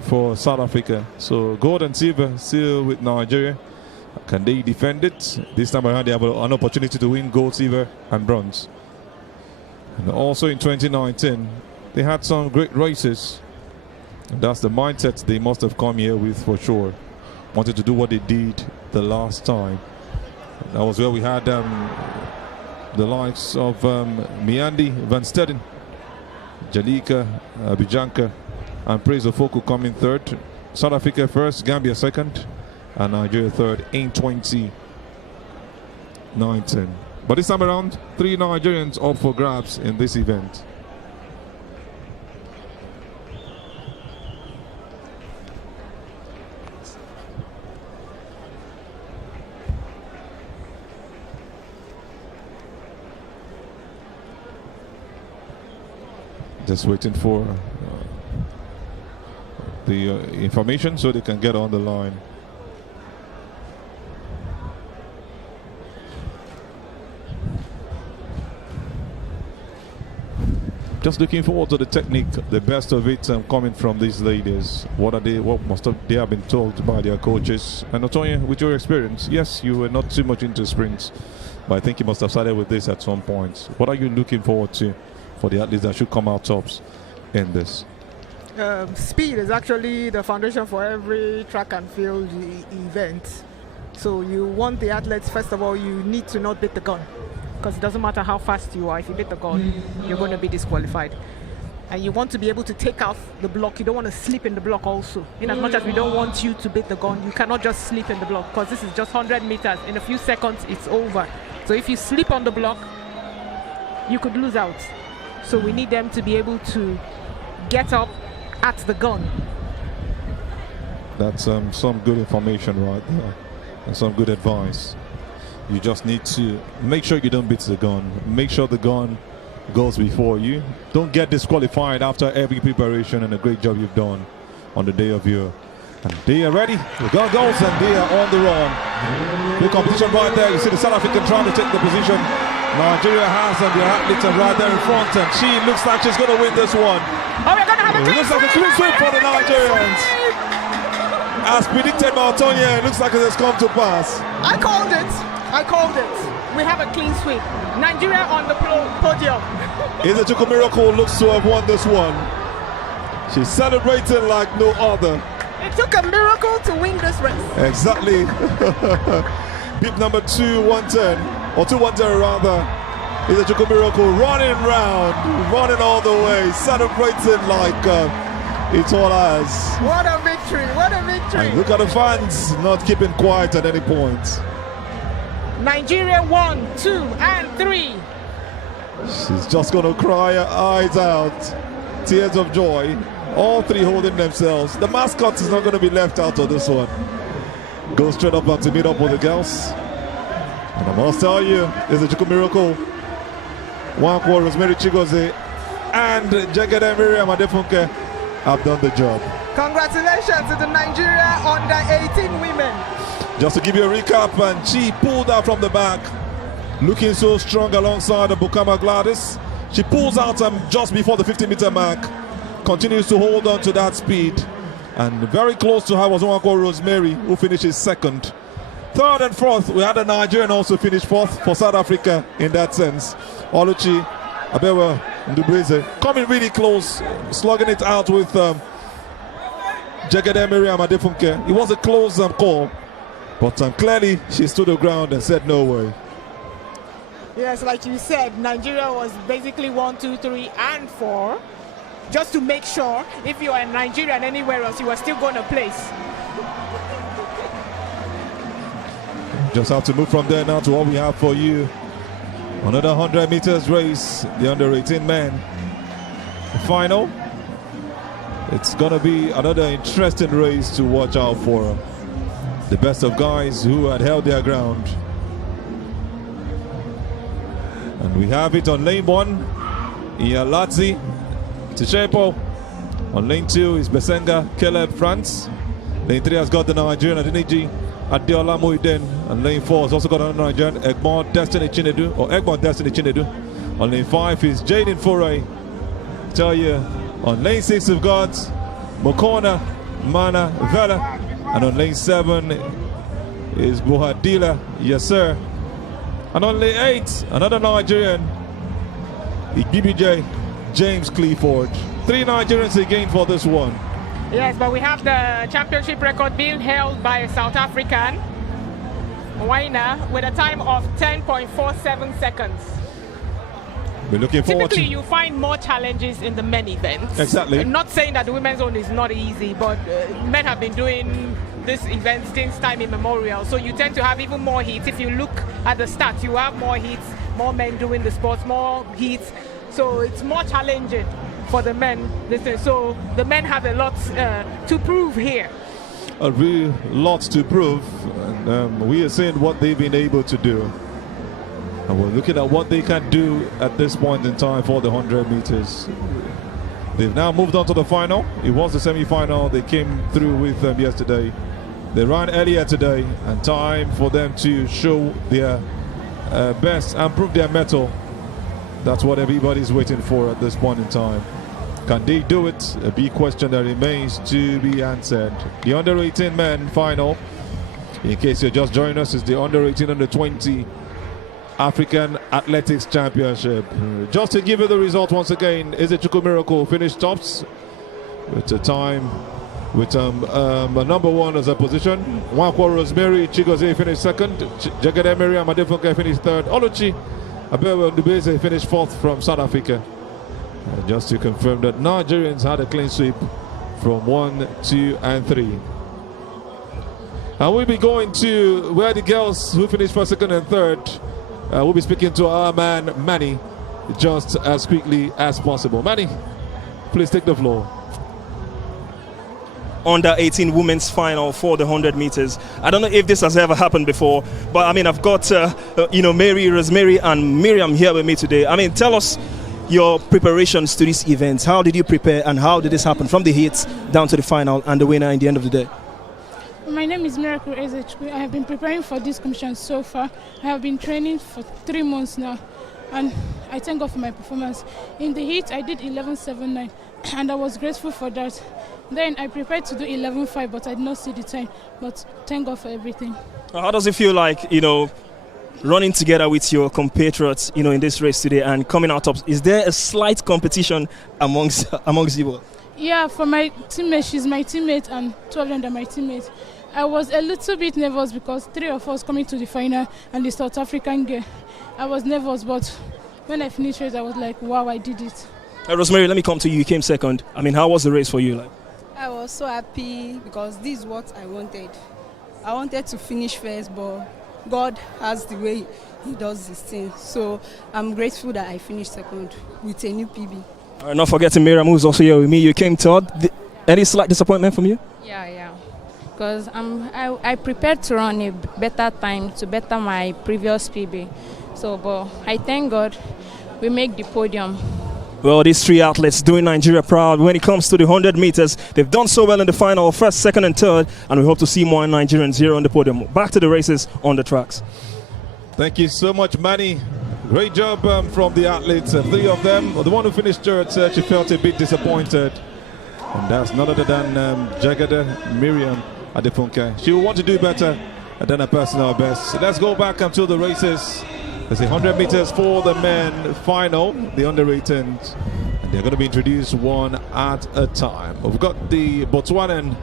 for South Africa. So gold and silver still with Nigeria. Can they defend it? This time around they have an opportunity to win gold, silver and bronze. And also in 2019 they had some great races, and that's the mindset they must have come here with for sure. Wanted to do what they did the last time. That was where we had the likes of Miandi Van Steden, Jalika Bijanka and Praise Ofoku coming 3rd. South Africa 1st, Gambia 2nd, and Nigeria 3rd in 2019. But this time around, 3 Nigerians up for grabs in this event. Just waiting for the information so they can get on the line. Just looking forward to the technique, the best of it coming from these ladies. What must they have been told by their coaches? And Otoye, with your experience, yes, you were not too much into sprints, but I think you must have started with this at some point. What are you looking forward to for the athletes that should come out tops in this? Speed is actually the foundation for every track and field event. So you want the athletes, first of all, you need to not beat the gun, because it doesn't matter how fast you are. If you beat the gun, you're going to be disqualified. And you want to be able to take off the block. You don't want to sleep in the block also. In as much as we don't want you to beat the gun, you cannot just sleep in the block, because this is just 100 meters. In a few seconds, it's over. So if you sleep on the block, you could lose out. So we need them to be able to get up at the gun. That's some good information right there, and some good advice. You just need to make sure you don't beat the gun. Make sure the gun goes before you. Don't get disqualified after every preparation and a great job you've done on the day of your. And they are ready. The gun goes and they are on the run. Good competition right there. You see the South African trying to take the position. Nigeria has and their athletes are right there in front, and she looks like she's going to win this one. Oh, we're going to have a clean looks like a clean sweep for the Nigerians. As predicted by Antonia, it looks like it has come to pass. I called it. we have a clean sweep. Nigeria on the podium. Isechukwu Miracle looks to have won this one. She's celebrating like no other. It took a miracle to win this race. Exactly. Beep number 2-110, or 2-110 rather. Isechukwu Miracle running round, running all the way, celebrating like it's all ours. What a victory, what a victory. And look at the fans not keeping quiet at any point. Nigeria 1, 2, and 3. She's just going to cry her eyes out. Tears of joy. All three holding themselves. The mascot is not going to be left out of this one. Go straight up and to meet up with the girls. And I must tell you, Isechukwu Miracle, Nwankwo Rosemary Chigozie, and Jegede Miriam Adefunke have done the job. Congratulations to the Nigeria under-18 women. Just to give you a recap, and she pulled out from the back, looking so strong alongside the Bukama Gladys. She pulls out just before the 50-meter mark, continues to hold on to that speed, and very close to her was Nwankwo Rosemary, who finishes second. Third and fourth, we had a Nigerian also finish fourth for South Africa in that sense. Oluchi Abewa Ndubeze coming really close, slugging it out with Jegede Miriam Adefunke. It was a close call, but clearly she stood her ground and said no way. Yes, like you said, Nigeria was basically 1, 2, 3, and 4. Just to make sure if you are in Nigeria and anywhere else, you are still going to place. Just have to move from there now to what we have for you. Another 100 meters race, the under-18 men final. It's going to be another interesting race to watch out for. The best of guys who had held their ground. And we have it on lane 1, Iyalatzi Tishepo. On lane 2 is Besenga Caleb France. Lane 3 has got the Nigerian Adeniji Adeola Muiden. And lane 4 has also got another Nigerian, Egmont Destiny Chinedu. On lane 5 is Jaden Foray. Tell you, on lane 6 we've got Mokona Mana Vela. And on lane 7 is Buhadila Yasser. And on lane 8, another Nigerian, Igibije James Clifford. 3 Nigerians again for this one. Yes, but we have the championship record being held by a South African, Waina, with a time of 10.47 seconds. We're looking forward Typically, you find more challenges in the men events. Exactly. I'm not saying that the women's own is not easy, but men have been doing this event since time immemorial. So you tend to have even more heats. If you look at the stats, you have more heats, more men doing the sports, more heats. So it's more challenging for the men. So the men have a lot to prove here. A real lot to prove. And we are seeing what they've been able to do. And we're looking at what they can do at this point in time for the 100 meters. They've now moved on to the final. It was the semi-final they came through with them yesterday. They ran earlier today, and time for them to show their best and prove their mettle. That's what everybody's waiting for at this point in time. Can they do it? A big question that remains to be answered. The under-18 men final, in case you're just joining us, is the under-18, under-20 African Athletics Championship. Just to give you the result once again, Isechukwu Miracle finished tops with a time with a number 1 as a position. Nwankwo Rosemary Chigozie finished second. Jegede Miriam Adefunke finished third. Oluchi Abewa Ndubeze finished fourth from South Africa. Just to confirm that Nigerians had a clean sweep from 1, 2, and 3. And we'll be going to where the girls who finished first, second, and third. We'll be speaking to our man Manny just as quickly as possible. Manny, please take the floor. Under 18 women's final for the 100 meters. I don't know if this has ever happened before, but I mean, I've got Mary, Rosemary, and Miriam here with me today. I mean, tell us your preparations to this event. How did you prepare, and how did this happen from the heats down to the final and the winner in the end of the day? My name is Miracle Ezechukwu. I have been preparing for this competition so far. I have been training for 3 months now, and I thank God for my performance. In the heat, I did 11.79, and I was grateful for that. Then I prepared to do 11.5, but I did not see the time. But thank God for everything. How does it feel like, running together with your compatriots, you know, in this race today and coming out top. Is there a slight competition amongst you all? Yeah, for my teammate, she's my teammate, and 2 of them are my teammates. I was a little bit nervous because 3 of us coming to the final and the South African girl. I was nervous, but when I finished race, I was like, wow, I did it. Rosemary, let me come to you. You came second. I mean, how was the race for you? I was so happy because this is what I wanted. I wanted to finish first, but God has the way He does this thing. So I'm grateful that I finished second with a new PB. Not forgetting Miriam, who's also here with me. You came third. Any slight disappointment from you? Yeah. Because I prepared to run a better time to better my previous PB. So, but I thank God we make the podium. Well, these 3 athletes doing Nigeria proud when it comes to the 100 meters. They've done so well in the final, first, second, and third, and we hope to see more Nigerians here on the podium. Back to the races on the tracks. Thank you so much, Manny. Great job from the athletes. 3 of them. The one who finished third said she felt a bit disappointed. And that's none other than Jagada Miriam Adefunke. She will want to do better than her personal best. So let's go back until the races. There's 100 meters for the men final, the under 18s. And they're going to be introduced one at a time. We've got the Botswanan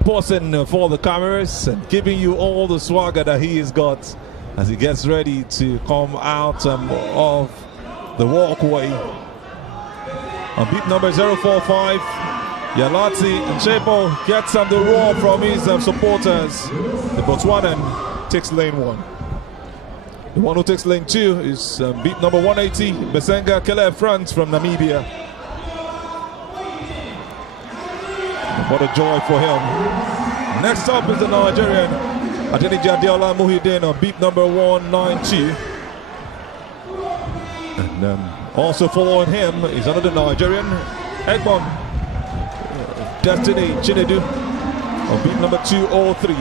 pausing for the cameras and giving you all the swagger that he has got as he gets ready to come out of the walkway. On beat number 045, Yalati and Chepo gets the roar from his supporters. The Botswanan takes lane 1. The one who takes lane 2 is beat number 180, Besenga Kele France from Namibia. What a joy for him. Next up is the Nigerian Adeniji Adeola Muhyiddin on beat number 192. And also following him is another Nigerian, Egbon Destiny Chinedu on beat number 203.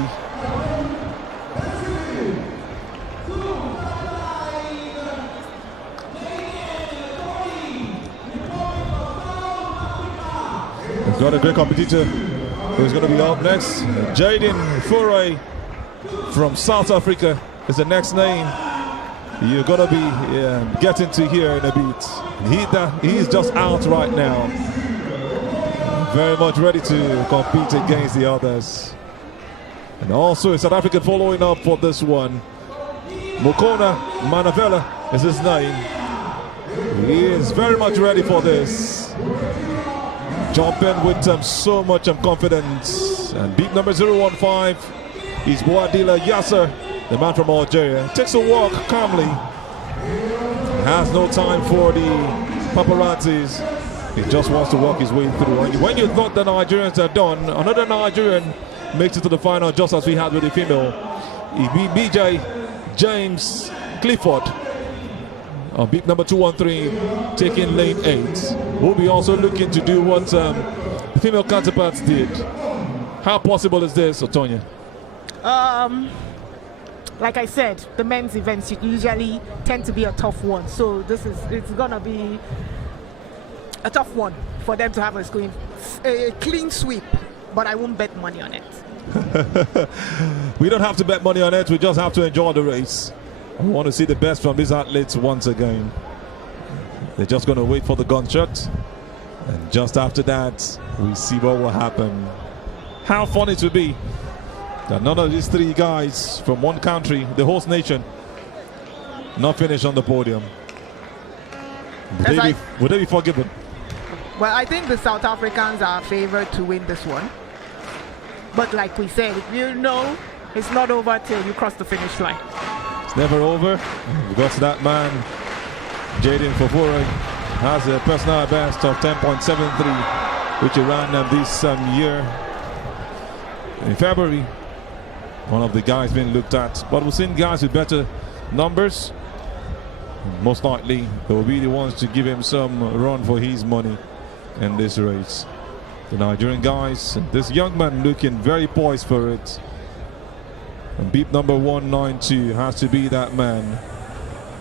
We've got a great competitor who's going to be up next. Jaden Foray from South Africa is the next name you're going to be getting to here in a bit. He's just out right now. Very much ready to compete against the others. And also a South African following up for this one. Mokona Manavela is his name. He is very much ready for this. Jumping with so much confidence. And beat number 015 is Boadila Yasser, the man from Algeria. Takes a walk calmly. Has no time for the paparazzis. He just wants to walk his way through. And when you thought the Nigerians are done, another Nigerian makes it to the final just as we had with the female. BJ James Clifford on beat number 213, taking lane 8. We'll be also looking to do what the female counterparts did. How possible is this, Otonya? Like I said, the men's events usually tend to be a tough one. So it's gonna be a tough one for them to have a clean sweep. But I won't bet money on it. We don't have to bet money on it. We just have to enjoy the race. We want to see the best from these athletes once again. They're just going to wait for the gunshot. And just after that, we see what will happen. How fun it will be that none of these 3 guys from one country, the host nation, not finish on the podium. Would they be forgiven? Well, I think the South Africans are favored to win this one. But like we said, you know, it's not over till you cross the finish line. It's never over. We got that man, Jaden Fofore, has a personal best of 10.73, which he ran this year in February. One of the guys being looked at, but we've seen guys with better numbers. Most likely, they will be the ones to give him some run for his money in this race. The Nigerian guys, this young man looking very poised for it. And beat number 192 has to be that man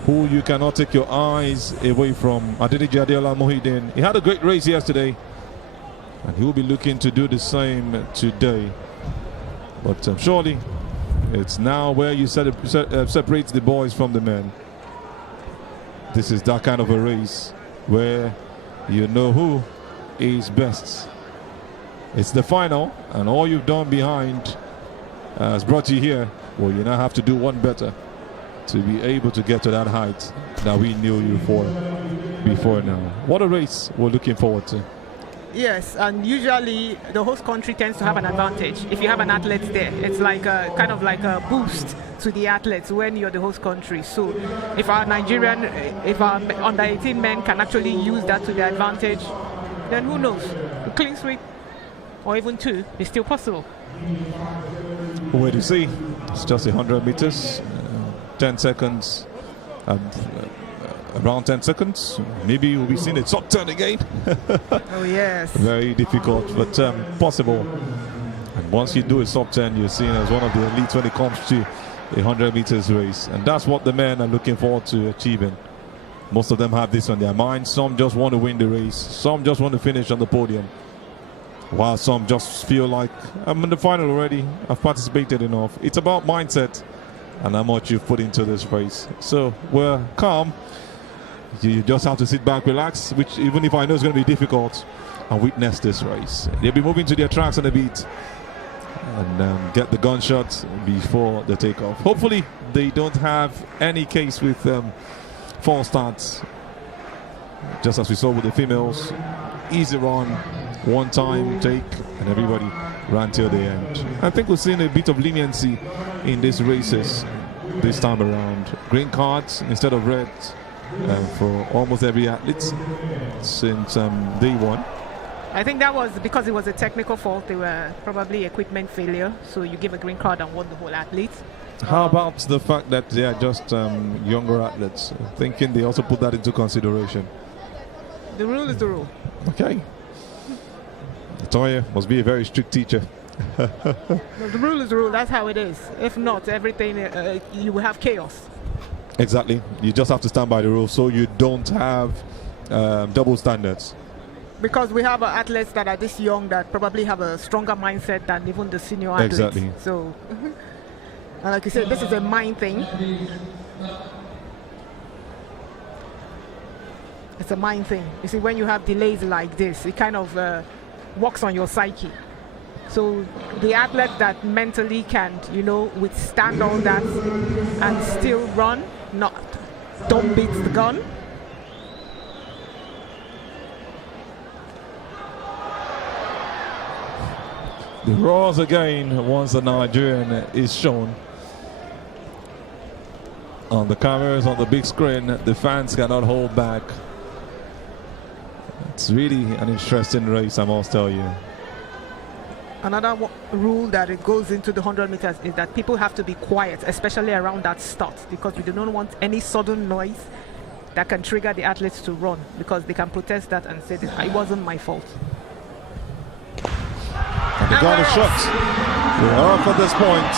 who you cannot take your eyes away from. Adeniji Adeola Muhyiddin. He had a great race yesterday, and he will be looking to do the same today. But surely It's now where you separate the boys from the men. This is that kind of a race where you know who is best. It's the final, and all you've done behind has brought you here. Well, you now have to do one better to be able to get to that height that we knew you for before now. What a race we're looking forward to. Yes, and usually the host country tends to have an advantage. If you have an athlete there, it's like a kind of like a boost to the athletes when you're the host country. So if our under 18 men can actually use that to their advantage, then who knows? A clean sweep or even 2 is still possible. Where do you see? It's just 100 meters, 10 seconds. Around 10 seconds, maybe we'll be seeing a top turn again. Oh yes. Very difficult, but possible. And once you do a sub 10, you're seen as one of the elites when it comes to a 100 meters race, and that's what the men are looking forward to achieving. Most of them have this on their mind. Some just want to win the race. Some just want to finish on the podium, while some just feel like, I'm in the final already. I've participated enough. It's about mindset and how much you've put into this race. So we're calm. You just have to sit back, relax, which even if I know it's going to be difficult, and witness this race. They'll be moving to their tracks on the beat and get the gunshot before the takeoff. Hopefully they don't have any case with false starts, just as we saw with the females. Easy run, one time take, and everybody ran till the end. I think we're seeing a bit of leniency in these races this time around. Green cards instead of red for almost every athlete since day one. I think that was because it was a technical fault. They were probably equipment failure, so you give a green card and won the whole athlete. How about the fact that they are just younger athletes? Thinking they also put that into consideration. The rule is the rule. Okay. Toya must be a very strict teacher. No, the rule is the rule. That's how it is. If not, everything you will have chaos. Exactly. You just have to stand by the rules so you don't have double standards. Because we have athletes that are this young that probably have a stronger mindset than even the senior athletes. Exactly. So, and like you said, this is a mind thing. It's a mind thing. You see, when you have delays like this, it kind of works on your psyche. So the athlete that mentally can, withstand all that and still run, don't beat the gun. The roars again once the Nigerian is shown on the cameras, on the big screen. The fans cannot hold back. It's really an interesting race, I must tell you. Another rule that it goes into the 100 meters is that people have to be quiet, especially around that start, because we do not want any sudden noise that can trigger the athletes to run, because they can protest that and say, it wasn't my fault. And they got a shot. They are up at this point.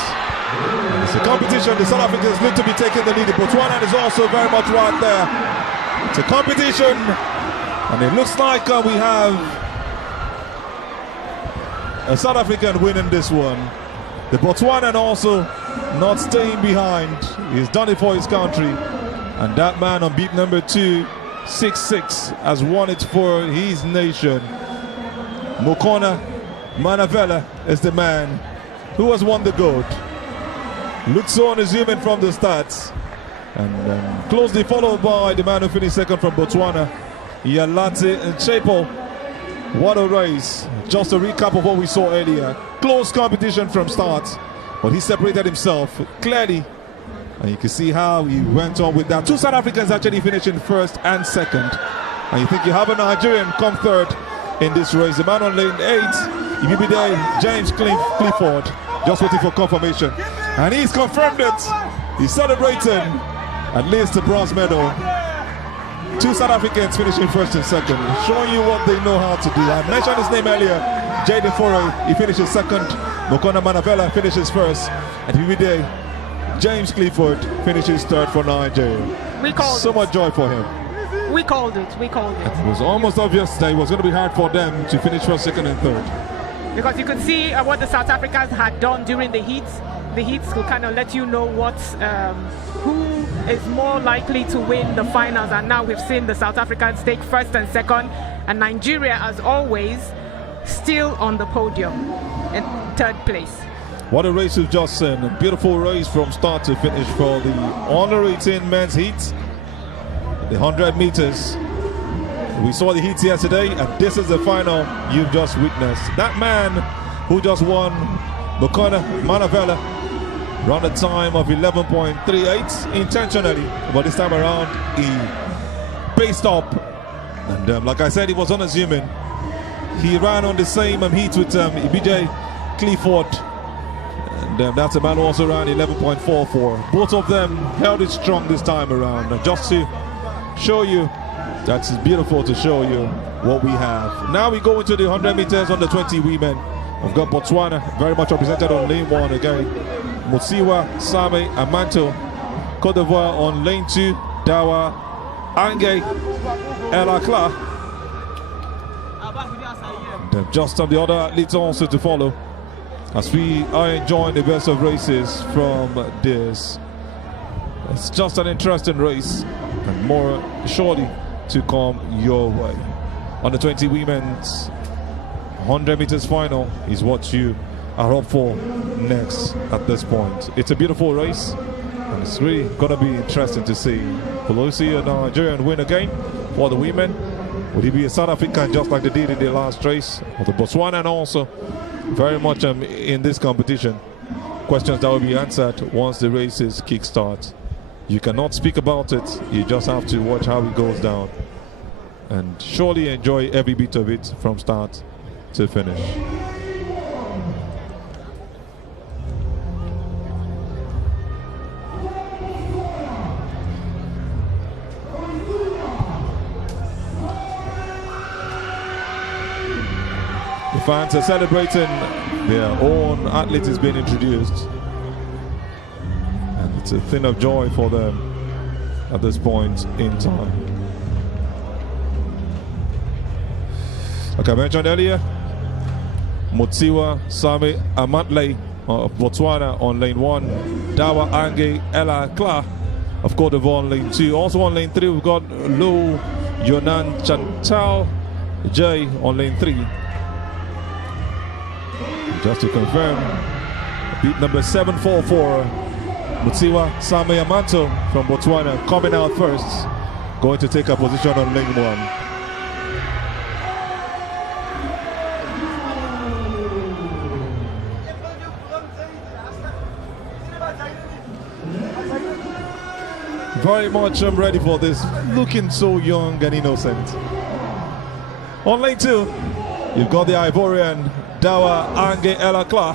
It's a competition. The South Africans look to be taking the lead. Botswana is also very much right there. It's a competition, and it looks like we have a South African winning this one. The Botswanan also not staying behind. He's done it for his country. And that man on beat number 266 has won it for his nation. Mokona Manavela is the man who has won the gold. Lutson is zooming from the stats. And closely followed by the man who finished second from Botswana, Yalate and Chapo. What a race. Just a recap of what we saw earlier. Close competition from start, but he separated himself clearly. And you can see how he went on with that. 2 South Africans actually finishing first and second. And you think you have a Nigerian come third in this race. The man on lane 8, you will be there, James Clifford, just waiting for confirmation. And he's confirmed it. He's celebrating at least the bronze medal. 2 South Africans finishing first and second, showing you what they know how to do. I mentioned his name earlier, Jaden Foro, he finishes second. Mokona Manavela finishes first. And he will be there, James Clifford finishes third for Nigeria. We called so much joy for him. We called it. It was almost obvious that it was going to be hard for them to finish first, second, and third. Because you could see what the South Africans had done during the heats. the heats will kind of let you know who is more likely to win the finals. And now we've seen the South Africans take first and second, and Nigeria, as always, still on the podium in third place. What a race we've just seen. A beautiful race from start to finish for the Under 18 men's heat. The 100 meters. We saw the heats yesterday, and this is the final you've just witnessed. That man who just won, Bukana Manavela, ran a time of 11.38 intentionally, but this time around he paced up, and like I said, he was unassuming. He ran on the same heat with Ibije Clifford, and that's a man who also ran 11.44. Both of them held it strong this time around. And just to show you, that's beautiful to show you what we have. Now we go into the 100 meters under 20 women. We've got Botswana very much represented on lane 1 again. Musiwa Same Amanto. Cote d'Ivoire on lane 2. Dawa Ange Elakla. And just some the other athletes also to follow, as we are enjoying the best of races from this. It's just an interesting race, and more surely to come your way. On the 20 women's 100 meters final is what you are up for next at this point. It's a beautiful race, and it's really going to be interesting to see. Will we see a Nigerian win again for the women? Would he be a South African just like they did in the last race? Or the Botswana also very much in this competition? Questions that will be answered once the races kickstart. You cannot speak about it, you just have to watch how it goes down, and surely enjoy every bit of it from start to finish. The fans are celebrating their own athlete is being introduced. It's a thing of joy for them at this point in time. Like I mentioned earlier, Mutsiwa Same Amatle of Botswana on lane 1, Dawa Ange Ella Kla of Cote d'Ivoire on lane 2. Also on lane 3 we've got Lou Yonan Chantal J on lane 3. Just to confirm, beat number 744, Mutsiwa Same Amanto from Botswana coming out first, going to take a position on lane 1. Very much I'm ready for this, looking so young and innocent. On lane 2, you've got the Ivorian Dawa Ange Elakla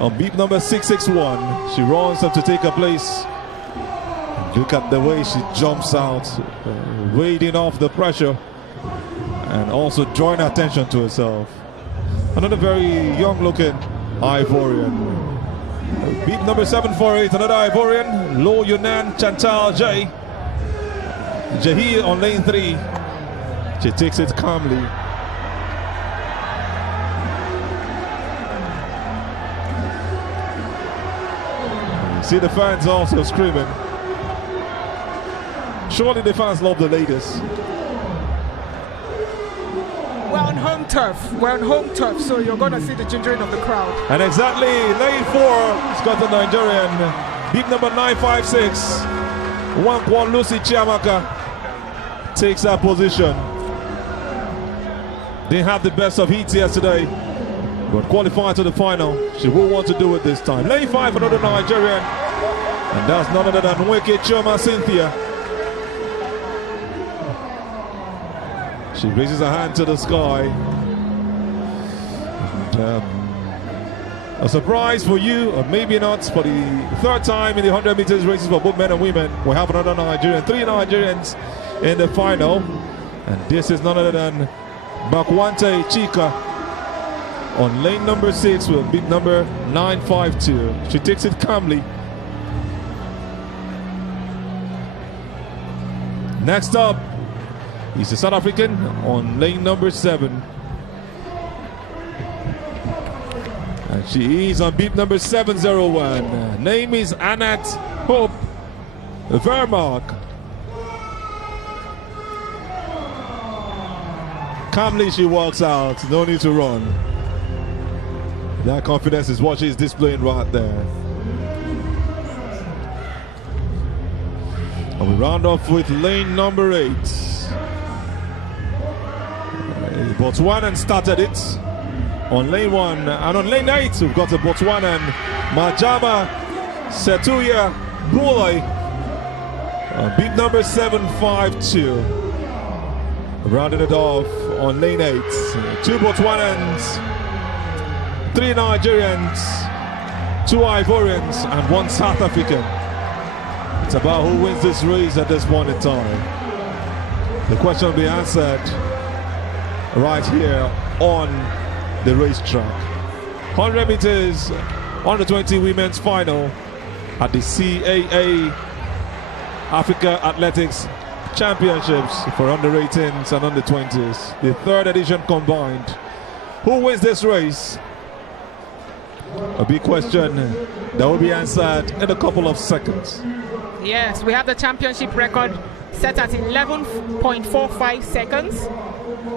on beat number 661. She runs up to take her place. Look at the way she jumps out, wading off the pressure and also drawing attention to herself. Another very young looking Ivorian. Beat number 748, another Ivorian, Lo Yunan Chantal J. Jahi on lane 3. She takes it calmly. See the fans also screaming. Surely the fans love the ladies. We're on home turf. We're on home turf, so you're going to see the gingering of the crowd. And exactly, lane 4, it's got the Nigerian. Beat number 956, Wankwan Lucy Chiamaka takes that position. Didn't have the best of heats yesterday, but qualified to the final. She will want to do it this time. Lane 5, another Nigerian. And that's none other than Nweke Chioma Cynthia. She raises her hand to the sky. And, a surprise for you, or maybe not, for the third time in the 100 meters races for both men and women. We have another Nigerian, 3 Nigerians in the final. And this is none other than Bakwante Chika on lane number 6 with beat number 952. She takes it calmly. Next up is the South African on lane number 7. And she is on beat number 701. Name is Anat Hope Vermark. Calmly she walks out, no need to run. That confidence is what she's displaying right there. And we round off with lane number 8. Botswana started it on lane 1, and on lane 8 we've got a Botswanan Majama Setuya Bulai, beat number 752. Rounding it off on lane 8, 2 Botswanans, 3 Nigerians, 2 Ivorians, and 1 South African. It's about who wins this race at this point in time. The question will be answered right here on the racetrack. 100 meters, under 20 women's final at the CAA Africa Athletics Championships for under 18s and under 20s. The 3rd edition combined. Who wins this race? A big question that will be answered in a couple of seconds. Yes, we have the championship record set at 11.45 seconds.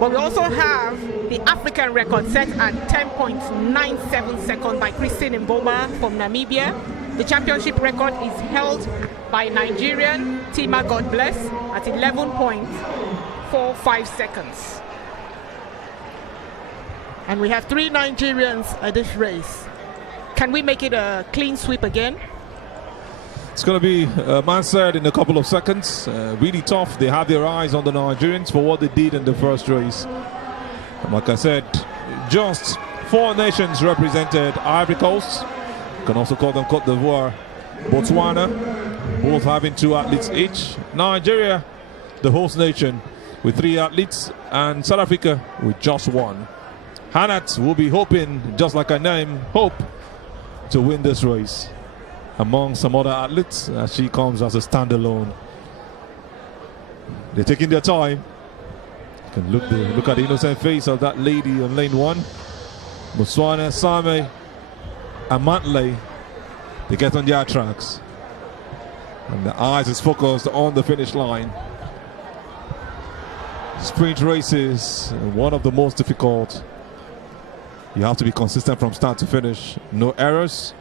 But we also have the African record set at 10.97 seconds by Christine Mboma from Namibia. The championship record is held by Nigerian Tima God Bless at 11.45 seconds. And we have 3 Nigerians at this race. Can we make it a clean sweep again? It's going to be answered in a couple of seconds. Really tough. They have their eyes on the Nigerians for what they did in the first race. And like I said, just 4 nations represented: Ivory Coast, you can also call them Côte d'Ivoire, Botswana, both having 2 athletes each. Nigeria, the host nation, with 3 athletes, and South Africa with just 1. Hanat will be hoping, just like her name, Hope, to win this race among some other athletes as she comes as a standalone. They're taking their time. You can look at the innocent face of that lady on lane 1. Botswana, Same, and Mantley, they get on their tracks. And the eyes is focused on the finish line. Sprint races, one of the most difficult. You have to be consistent from start to finish. No errors.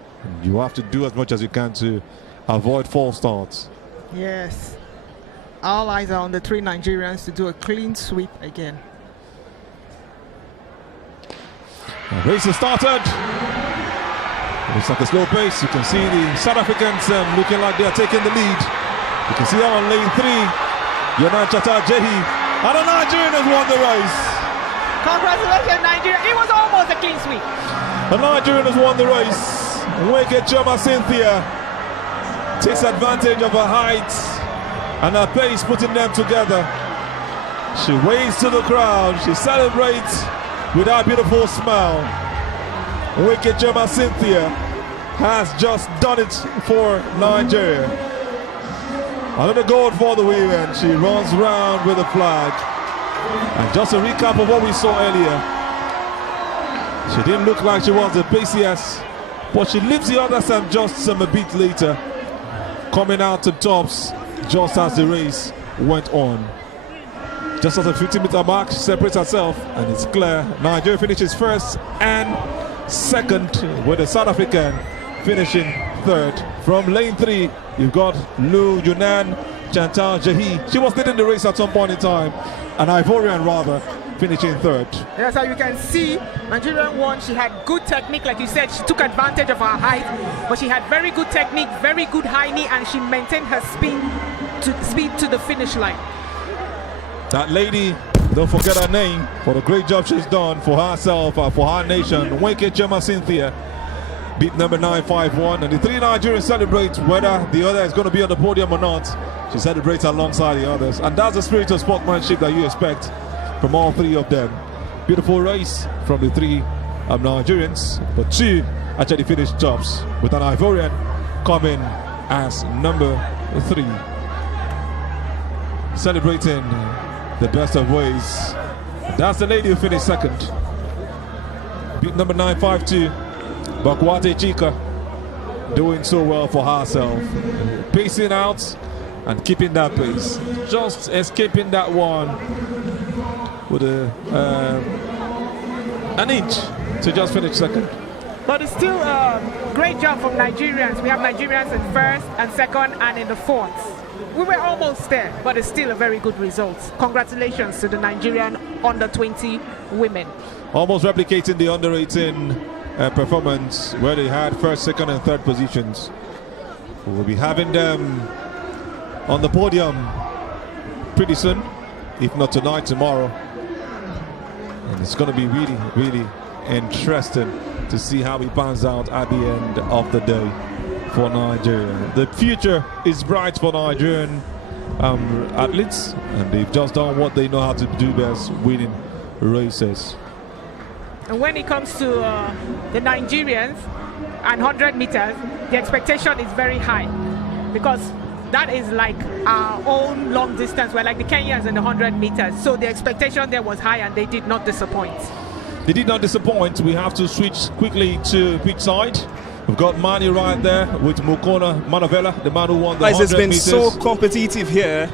You have to do as much as you can to avoid false starts. Yes. All eyes are on the 3 Nigerians to do a clean sweep again. The race has started. It's like a slow pace. You can see the South Africans looking like they are taking the lead. You can see on lane 3, Yonan Chata Jehi. And the Nigerian has won the race. Congratulations, Nigeria. It was almost a clean sweep. The Nigerian has won the race. Wicked Choma Cynthia takes advantage of her height and her pace, putting them together. She waves to the crowd. She celebrates with her beautiful smile. Wicked Choma Cynthia has just done it for Nigeria. Another gold for the women. She runs round with the flag. And just a recap of what we saw earlier. She didn't look like she was the paciest, but she leaves the others and just a bit later, coming out to tops just as the race went on. Just at the 50-meter mark, she separates herself, and it's clear Nigeria finishes first and second, with the South African finishing third. From lane 3, you've got Lu Yunan Chantal Jahi. She was leading the race at some point in time, an Ivorian rather, finishing third. That's how you can see Nigeria won. She had good technique, like you said. She took advantage of her height, but she had very good technique, very good high knee, and she maintained her speed to the finish line. That lady, don't forget her name for the great job she's done for herself, for her nation. Wenke Chema Cynthia beat number 951, and the 3 Nigerians celebrate whether the other is going to be on the podium or not. She celebrates alongside the others, and that's the spirit of sportsmanship that you expect from all 3 of them. Beautiful race from the 3 Nigerians, but 2 actually finished tops, with an Ivorian coming as number 3. Celebrating the best of ways. That's the lady who finished second. Beat number 952. Bakwate Chika doing so well for herself. Pacing out and keeping that pace. Just escaping that one with an inch to just finish second. But it's still a great job from Nigerians. We have Nigerians in first and second and in the fourth. We were almost there, but it's still a very good result. Congratulations to the Nigerian under-20 women. Almost replicating the under-18 performance where they had first, second and third positions. We'll be having them on the podium pretty soon, if not tonight, tomorrow. And it's going to be really, really interesting to see how it pans out at the end of the day for Nigeria. The future is bright for Nigerian athletes, and they've just done what they know how to do best, winning races. And when it comes to the Nigerians and 100 meters, the expectation is very high because that is like our own long distance. We're like the Kenyans in the 100 meters. So the expectation there was high and they did not disappoint. They did not disappoint. We have to switch quickly to pitch side. We've got Mani right there with Mukona Manavela, the man who won the 100 meters. It's been so competitive here.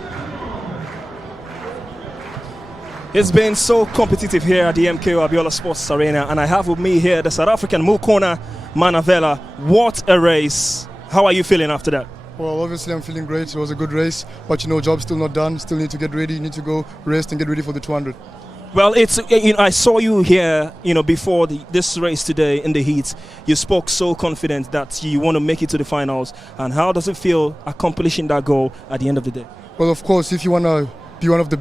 It's been so competitive here at the MKO Abiola Sports Arena, and I have with me here the South African Mukona Manavela. What a race. How are you feeling after that? Well, obviously I'm feeling great. It was a good race, but you know, job's still not done. Still need to get ready. You need to go rest and get ready for the 200. Well, it's I saw you here, before this race today in the heat. You spoke so confident that you want to make it to the finals. And how does it feel accomplishing that goal at the end of the day? Well, of course, if you want to be one of the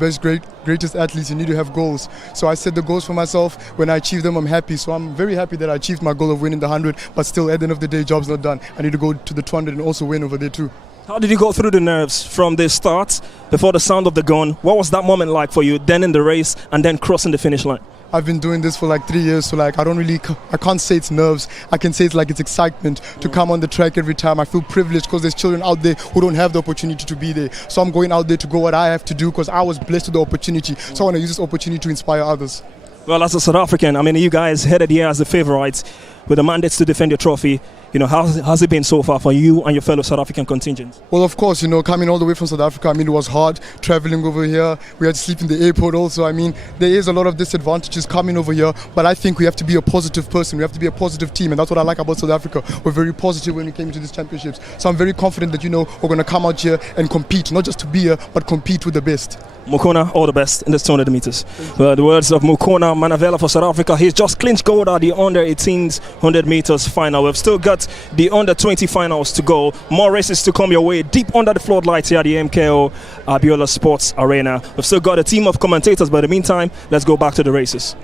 greatest athletes, you need to have goals. So I set the goals for myself. When I achieve them, I'm happy. So I'm very happy that I achieved my goal of winning the 100. But still, at the end of the day, job's not done. I need to go to the 200 and also win over there too. How did you go through the nerves from the start, before the sound of the gun? What was that moment like for you, then in the race and then crossing the finish line? I've been doing this for like 3 years, so like I can't say it's nerves. I can say it's like it's excitement to come on the track every time. I feel privileged because there's children out there who don't have the opportunity to be there. So I'm going out there to go what I have to do because I was blessed with the opportunity. So I want to use this opportunity to inspire others. Well, as a South African, you guys headed here as the favourites with the mandates to defend your trophy. How has it been so far for you and your fellow South African contingents? Well, of course, coming all the way from South Africa, it was hard traveling over here. We had to sleep in the airport also. There is a lot of disadvantages coming over here, but I think we have to be a positive person. We have to be a positive team, and that's what I like about South Africa. We're very positive when we came into these championships. So I'm very confident that, we're going to come out here and compete, not just to be here, but compete with the best. Mukona, all the best in this 200 meters. The words of Mukona Manavela for South Africa. He's just clinched gold at the under-18s 100 meters final. We've still got the under-20 finals to go. More races to come your way. Deep under the floodlights here at the MKO Abiola Sports Arena. We've still got a team of commentators, but in the meantime, let's go back to the races.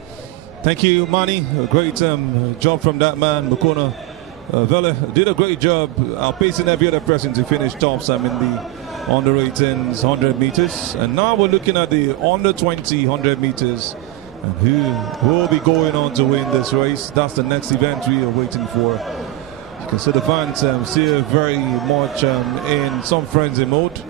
Thank you, Mani. A great job from that man, Mukona Vela. Did a great job outpacing every other person to finish tops in the under-18s 100 meters, and now we're looking at the under-20 100 meters and who will be going on to win this race. That's the next event we are waiting for. You can see the fans still very much in some frenzy mode,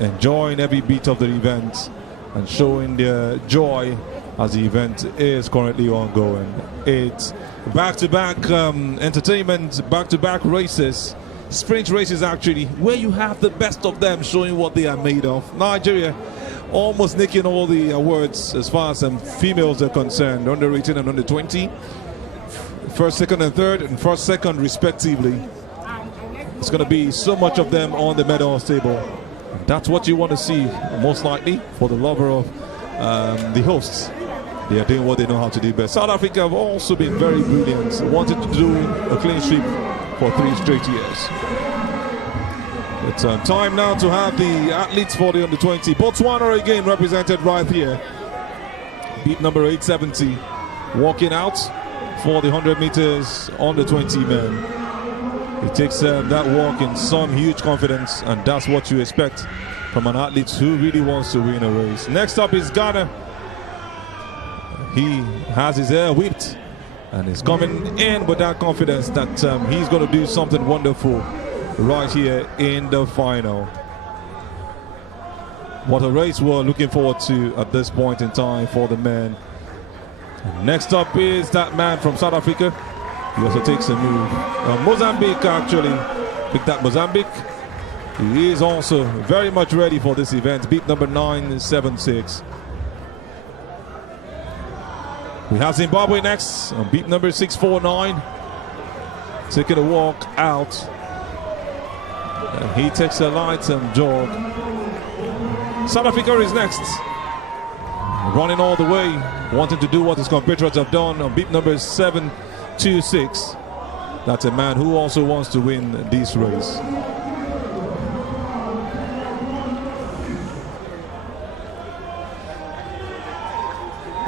enjoying every beat of the event and showing their joy as the event is currently ongoing. It's back-to-back entertainment, back-to-back races. Sprint races actually, where you have the best of them showing what they are made of. Nigeria almost nicking all the awards as far as females are concerned, under 18 and under 20. First, second and third, and first, second respectively. It's going to be so much of them on the medal table. That's what you want to see, most likely, for the lover of the hosts. They are doing what they know how to do best. South Africa have also been very brilliant, wanted to do a clean sweep for 3 straight years. It's time now to have the athletes for the under-20. Botswana again represented right here. Beat number 870, walking out for the 100 meters under-20 men. He takes that walk in some huge confidence, and that's what you expect from an athlete who really wants to win a race. Next up is Ghana. He has his hair whipped and is coming in with that confidence that he's going to do something wonderful right here in the final. What a race we're looking forward to at this point in time for the men. Next up is that man from South Africa. He also takes a move. Mozambique actually picked up Mozambique. He is also very much ready for this event. Beat number 976. We have Zimbabwe next on beat number 649. Taking a walk out. And he takes a light jog. South Africa is next. Running all the way, wanting to do what his compatriots have done on beat number 726. That's a man who also wants to win this race.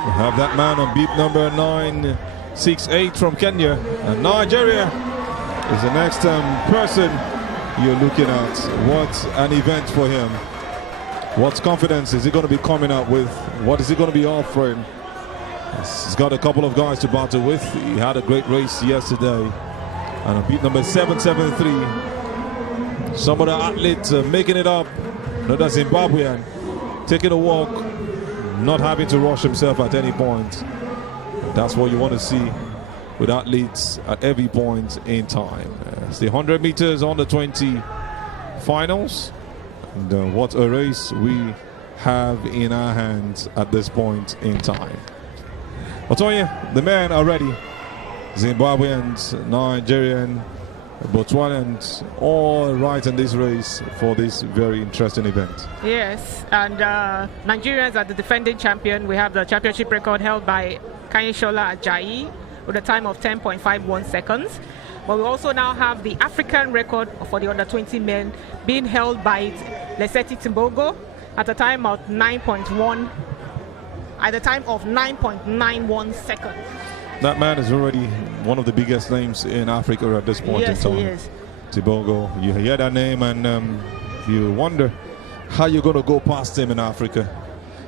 We have that man on beat number 968 from Kenya. And Nigeria is the next person you're looking at. What an event for him. What confidence is he going to be coming up with? What is he going to be offering? He's got a couple of guys to battle with. He had a great race yesterday. And on beat number 773, some of the athletes making it up. Another Zimbabwean taking a walk, not having to rush himself at any point. That's what you want to see with athletes at every point in time. It's the 100 meters on the 20 finals. And what a race we have in our hands at this point in time. I'll tell you, the men are ready. Zimbabweans, Nigerian, Botswanans, all right in this race for this very interesting event. Yes, and Nigerians are the defending champion. We have the championship record held by Kanyeshola Ajayi with a time of 10.51 seconds. But we also now have the African record for the under 20 men being held by Lesedi Timbogo at a time of 9.91 seconds. That man is already one of the biggest names in Africa at this point in time. Yes, he is. Timbogo, you hear that name and you wonder how you're going to go past him in Africa.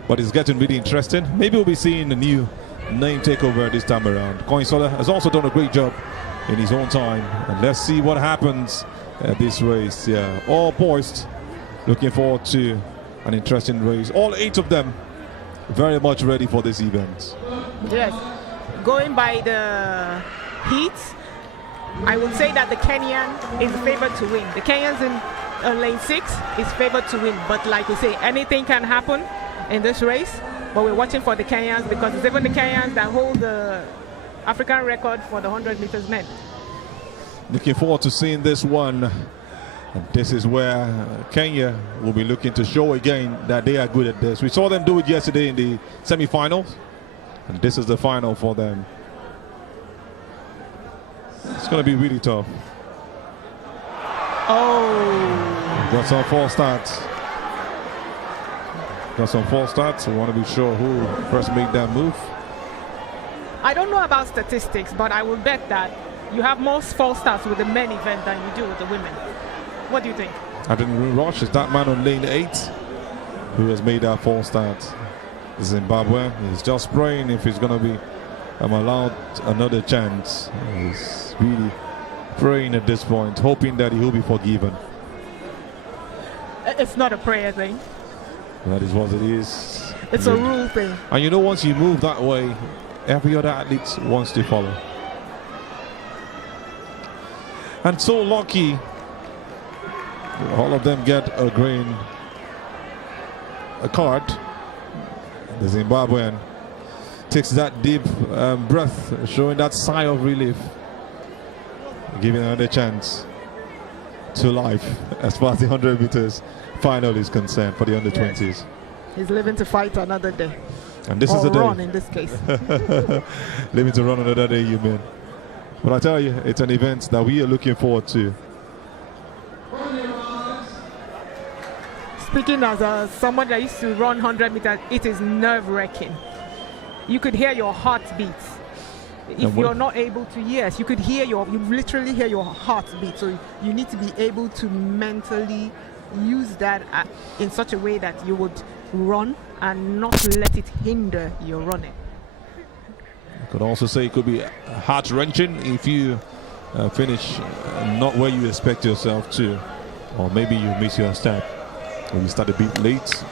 But it's getting really interesting. Maybe we'll be seeing a new name takeover this time around. Koinsola has also done a great job in his own time. And let's see what happens at this race. Yeah, all poised. Looking forward to an interesting race. All 8 of them very much ready for this event. Yes. Going by the heat, I would say that the Kenyan is favored to win. The Kenyans in lane 6 is favored to win. But like we say, anything can happen in this race. But we're watching for the Kenyans because it's even the Kenyans that hold the African record for the 100 meters men. Looking forward to seeing this one. And this is where Kenya will be looking to show again that they are good at this. We saw them do it yesterday in the semi-finals. And this is the final for them. It's going to be really tough. Oh. Got some false starts. Got some false starts. We want to be sure who first made that move. I don't know about statistics, but I will bet that you have more false starts with the men event than you do with the women. What do you think? Adrian Rush is that man on lane 8 who has made that false start. Zimbabwe is just praying if he's going to be allowed another chance. He's really praying at this point, hoping that he will be forgiven. It's not a prayer thing. That is what it is. It's a rule thing. And you know, once you move that way, every other athlete wants to follow. And so lucky, all of them get a card. The Zimbabwean takes that deep breath, showing that sigh of relief, giving another chance to life as far as the 100 meters final is concerned for the under 20s. Yes. He's living to fight another day. And this is the day. Run in this case. Living to run another day, you mean. But I tell you, it's an event that we are looking forward to. Speaking as someone that used to run 100 meters, it is nerve-wracking. You could hear your heartbeat. If you're not able to, yes, you could hear you literally hear your heartbeat. So you need to be able to mentally use that in such a way that you would run and not let it hinder your running. You could also say it could be heart-wrenching if you finish not where you expect yourself to, or maybe you miss your step. Or you start a bit late.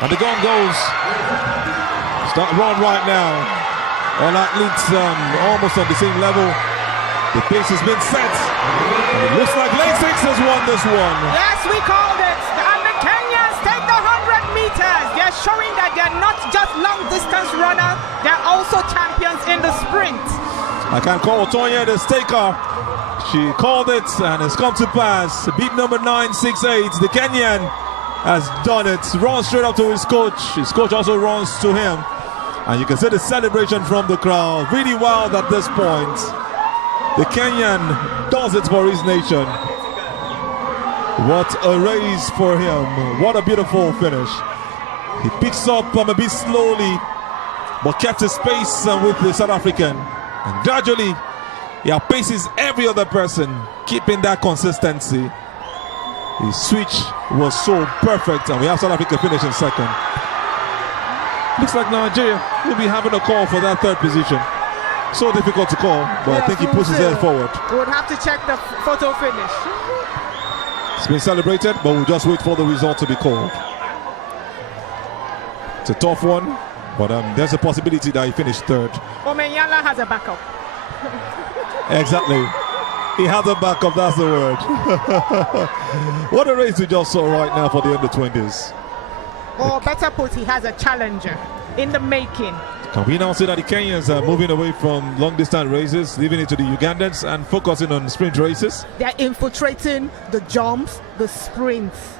And the gun goes. Start run right now. All athletes almost on the same level. The pace has been set. And it looks like Lane 6 has won this one. Yes, we called it. And the Kenyans take the 100 meters. They're showing that they're not just long distance runners, they're also champions in the sprint. I can call Tonya the staker. She called it and it's come to pass. Beat number 968. The Kenyan has done it. Runs straight up to his coach. His coach also runs to him. And you can see the celebration from the crowd. Really wild at this point. The Kenyan does it for his nation. What a race for him. What a beautiful finish. He picks up a bit slowly, but kept his pace with the South African. And gradually, he outpaces every other person, keeping that consistency. His switch was so perfect, and we have South Africa finishing second. Looks like Nigeria will be having a call for that third position. So difficult to call, but yes, I think he puts his head forward. We would have to check the photo finish. It's been celebrated, but we'll just wait for the result to be called. It's a tough one, but there's a possibility that he finished third. Omenyala has a backup. Exactly. He has a backup, that's the word. What a race we just saw right now for the under-20s. Or better put, he has a challenger in the making. Can we now see that the Kenyans are moving away from long-distance races, leaving it to the Ugandans and focusing on sprint races? They're infiltrating the jumps, the sprints.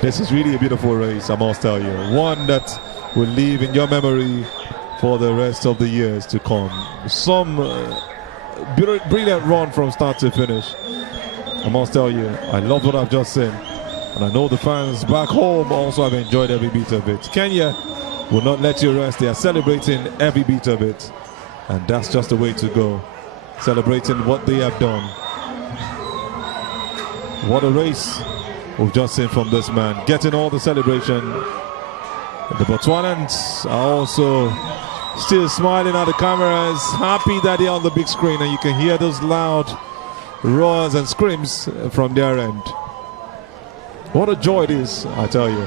This is really a beautiful race, I must tell you. One that will live in your memory for the rest of the years to come. Some brilliant run from start to finish. I must tell you, I love what I've just seen. And I know the fans back home also have enjoyed every bit of it. Kenya will not let you rest. They are celebrating every bit of it. And that's just the way to go. Celebrating what they have done. What a race we've just seen from this man. Getting all the celebration. The Botswanans are also still smiling at the cameras. Happy that they're on the big screen. And you can hear those loud roars and screams from their end. What a joy it is, I tell you.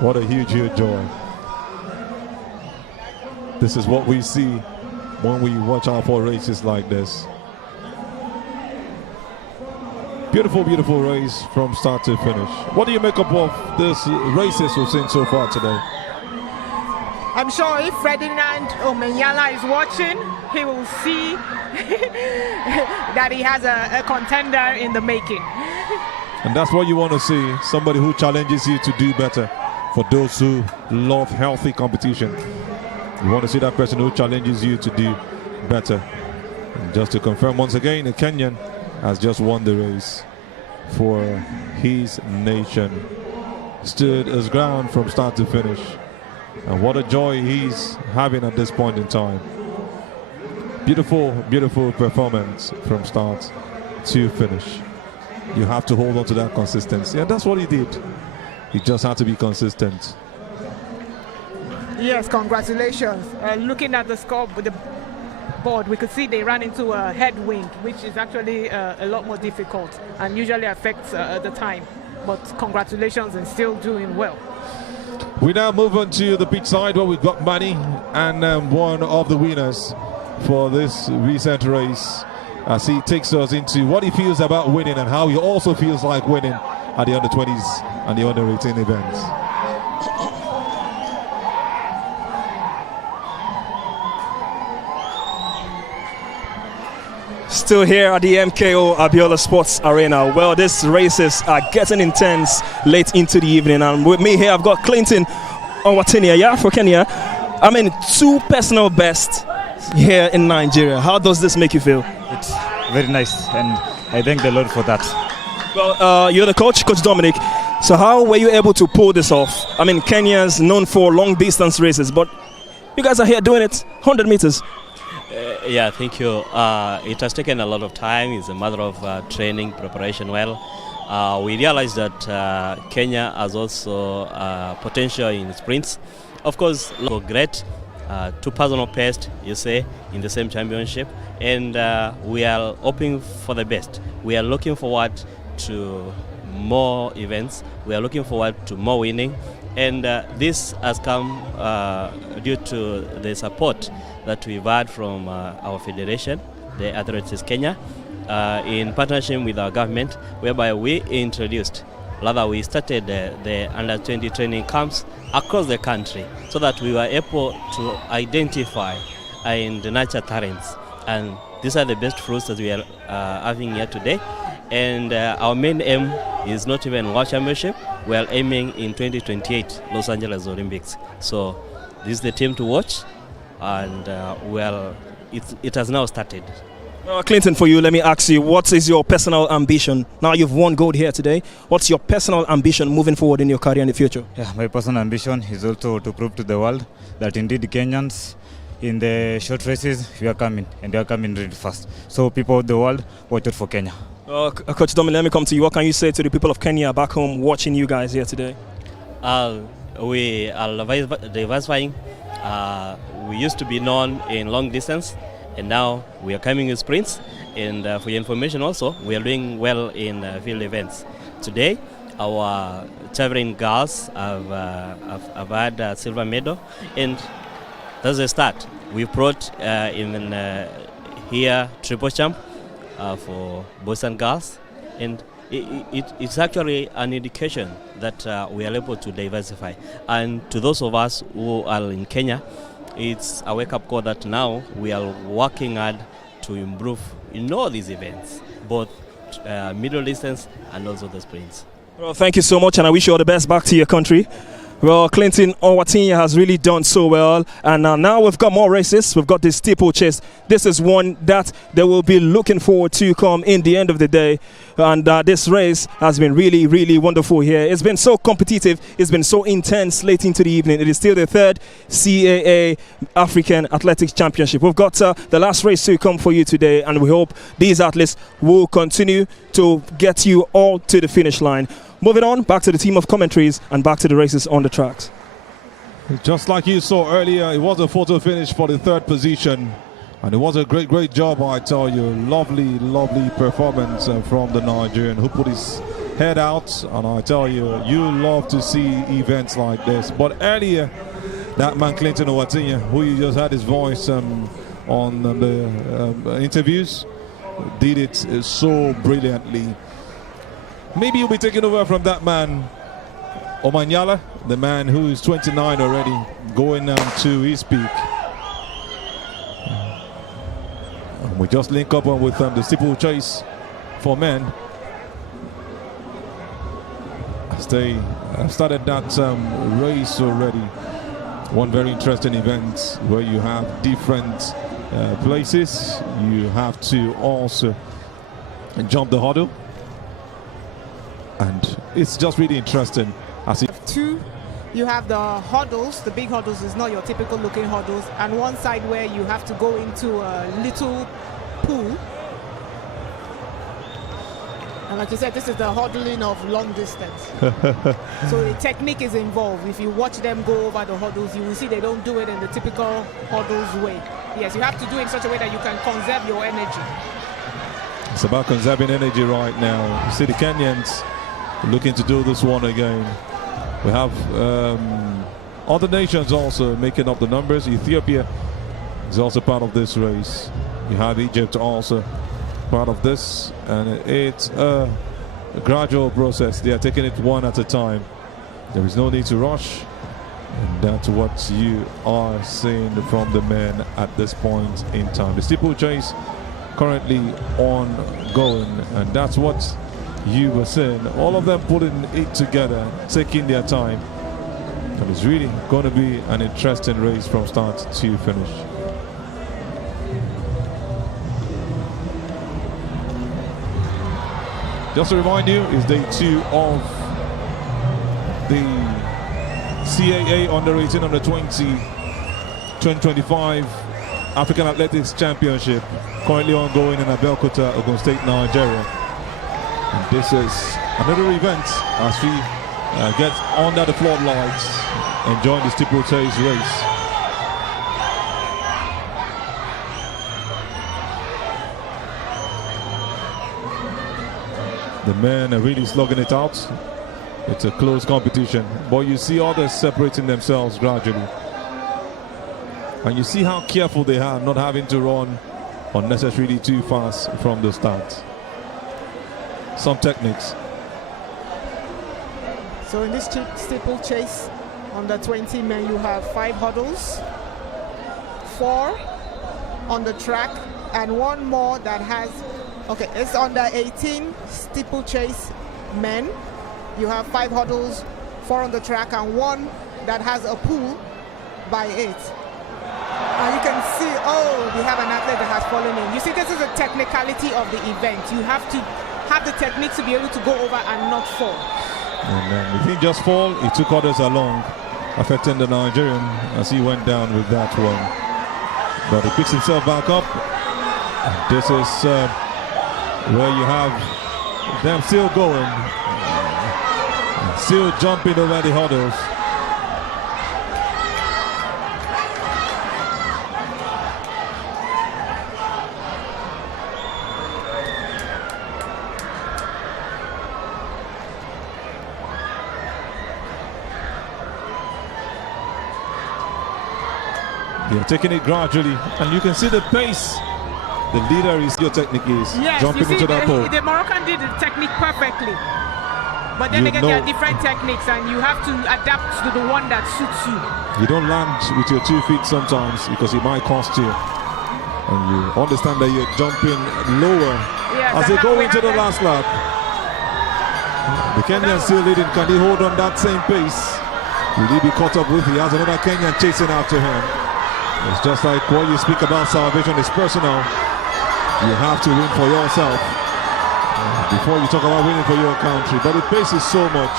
What a huge, huge joy. This is what we see when we watch our 4 races like this. Beautiful, beautiful race from start to finish. What do you make up of this races we've seen so far today? I'm sure if Ferdinand Omenyala is watching, he will see that he has a contender in the making. And that's what you want to see, somebody who challenges you to do better. For those who love healthy competition, you want to see that person who challenges you to do better. And just to confirm once again, the Kenyan has just won the race for his nation. Stood his ground from start to finish. And what a joy he's having at this point in time. Beautiful, beautiful performance from start to finish. You have to hold on to that consistency, and that's what he did. He just had to be consistent. Yes, congratulations. Looking at the score with the board, we could see they ran into a headwind, which is actually a lot more difficult and usually affects the time. But congratulations and still doing well. We now move on to the pitch side where we've got Manny and one of the winners for this recent race, as he takes us into what he feels about winning and how he also feels like winning at the under-20s and the under-18 events. Still here at the MKO Abiola Sports Arena. Well, these races are getting intense late into the evening, and with me here I've got Clinton Onwatinia, for Kenya. I mean, 2 personal bests here in Nigeria. How does this make you feel? It's very nice, and I thank the Lord for that. Well, you're the coach, Coach Dominic. So how were you able to pull this off? I mean, Kenya's known for long distance races, but you guys are here doing it 100 meters. Yeah, thank you. It has taken a lot of time. It's a matter of training, preparation well. We realized that Kenya has also potential in sprints. Of course, great. 2 personal best, you say, in the same championship. And we are hoping for the best. We are looking forward to more events. We are looking forward to more winning, and this has come due to the support that we've had from our federation, the Athletics Kenya, in partnership with our government, whereby we started the under-20 training camps across the country so that we were able to identify and nurture talents. And these are the best fruits that we are having here today. And our main aim is not even World Championship. We are aiming in 2028 Los Angeles Olympics. So this is the team to watch, and it has now started. Clinton, for you, let me ask you, what is your personal ambition? Now you've won gold here today. What's your personal ambition moving forward in your career in the future? Yeah, my personal ambition is also to prove to the world that indeed Kenyans in the short races, we are coming, and they are coming really fast. So people of the world, watch out for Kenya. Coach Dominic, let me come to you. What can you say to the people of Kenya back home watching you guys here today? We are diversifying. We used to be known in long distance, and now we are coming in sprints. And for your information also, we are doing well in field events. Today, our traveling girls have had a silver medal, and that's the start. We brought here triple champ for boys and girls, and it's actually an indication that we are able to diversify. And to those of us who are in Kenya, it's a wake-up call that now we are working hard to improve in all these events, both middle distance and also the sprints. Well, thank you so much, and I wish you all the best back to your country. Well, Clinton Owatinya has really done so well, and now we've got more races. We've got the steeplechase. This is one that they will be looking forward to come in the end of the day, and this race has been really, really wonderful here. It's been so competitive. It's been so intense late into the evening. It is still the third CAA African Athletics Championship. We've got the last race to come for you today, and we hope these athletes will continue to get you all to the finish line. Moving on, back to the team of commentaries and back to the races on the tracks. Just like you saw earlier, it was a photo finish for the third position. And it was a great job, I tell you. Lovely performance from the Nigerian who put his head out. And I tell you, you love to see events like this. But earlier, that man Clinton Owatinya, who you just had his voice on the interviews, did it so brilliantly. Maybe he'll be taking over from that man, Omanyala, the man who is 29 already, going to his peak. And we just link up with the steeplechase for men. As they started that race already. One very interesting event where you have different places. You have to also jump the hurdle. And it's just really interesting. Two, you have the hurdles. The big hurdles is not your typical looking hurdles, and one side where you have to go into a little pool. And like you said, this is the hurdling of long distance. So the technique is involved. If you watch them go over the hurdles, you will see they don't do it in the typical hurdles way. Yes, you have to do it in such a way that you can conserve your energy. It's about conserving energy right now. You see the Kenyans looking to do this one again. We have other nations also making up the numbers. Ethiopia is also part of this race. You have Egypt also part of this, and it's a gradual process. They are taking it one at a time. There is no need to rush, and that's what you are seeing from the men at this point in time. The steeplechase currently ongoing, and that's what you were saying. All of them putting it together, taking their time, and it's really going to be an interesting race from start to finish. Just to remind you, it's day 2 of the CAA Under 18 Under 20 2025 African Athletics Championship, currently ongoing in Abeokuta, Ogun State, Nigeria. And this is another event as we get under the floodlights, enjoying the steeplechase race. The men are really slugging it out. It's a close competition, but you see others separating themselves gradually. And you see how careful they are, not having to run unnecessarily too fast from the start. Some techniques. So in this steeplechase, under 20 men, you have 5 hurdles, 4 on the track, and 1 more that has, okay, it's under 18 steeplechase men. You have 5 hurdles, 4 on the track, and 1 that has a pool by 8. And you can see, oh, we have an athlete that has fallen in. You see, this is a technicality of the event. You have to have the technique to be able to go over and not fall. And he didn't just fall, he took others along, affecting the Nigerian as he went down with that one. But he picks himself back up. This is where you have them still going, still jumping over the hurdles. They're taking it gradually, and you can see the pace. The leader is your technique is jumping into that pole. The Moroccan did the technique perfectly, but then again, there are different techniques, and you have to adapt to the one that suits you. You don't land with your 2 feet sometimes because it might cost you, and you understand that you're jumping lower as they go into the last lap. The Kenyan still leading. Can he hold on that same pace? Will he be caught up with? He has another Kenyan chasing after him. It's just like what you speak about salvation is personal. You have to win for yourself before you talk about winning for your country. But the pace is so much.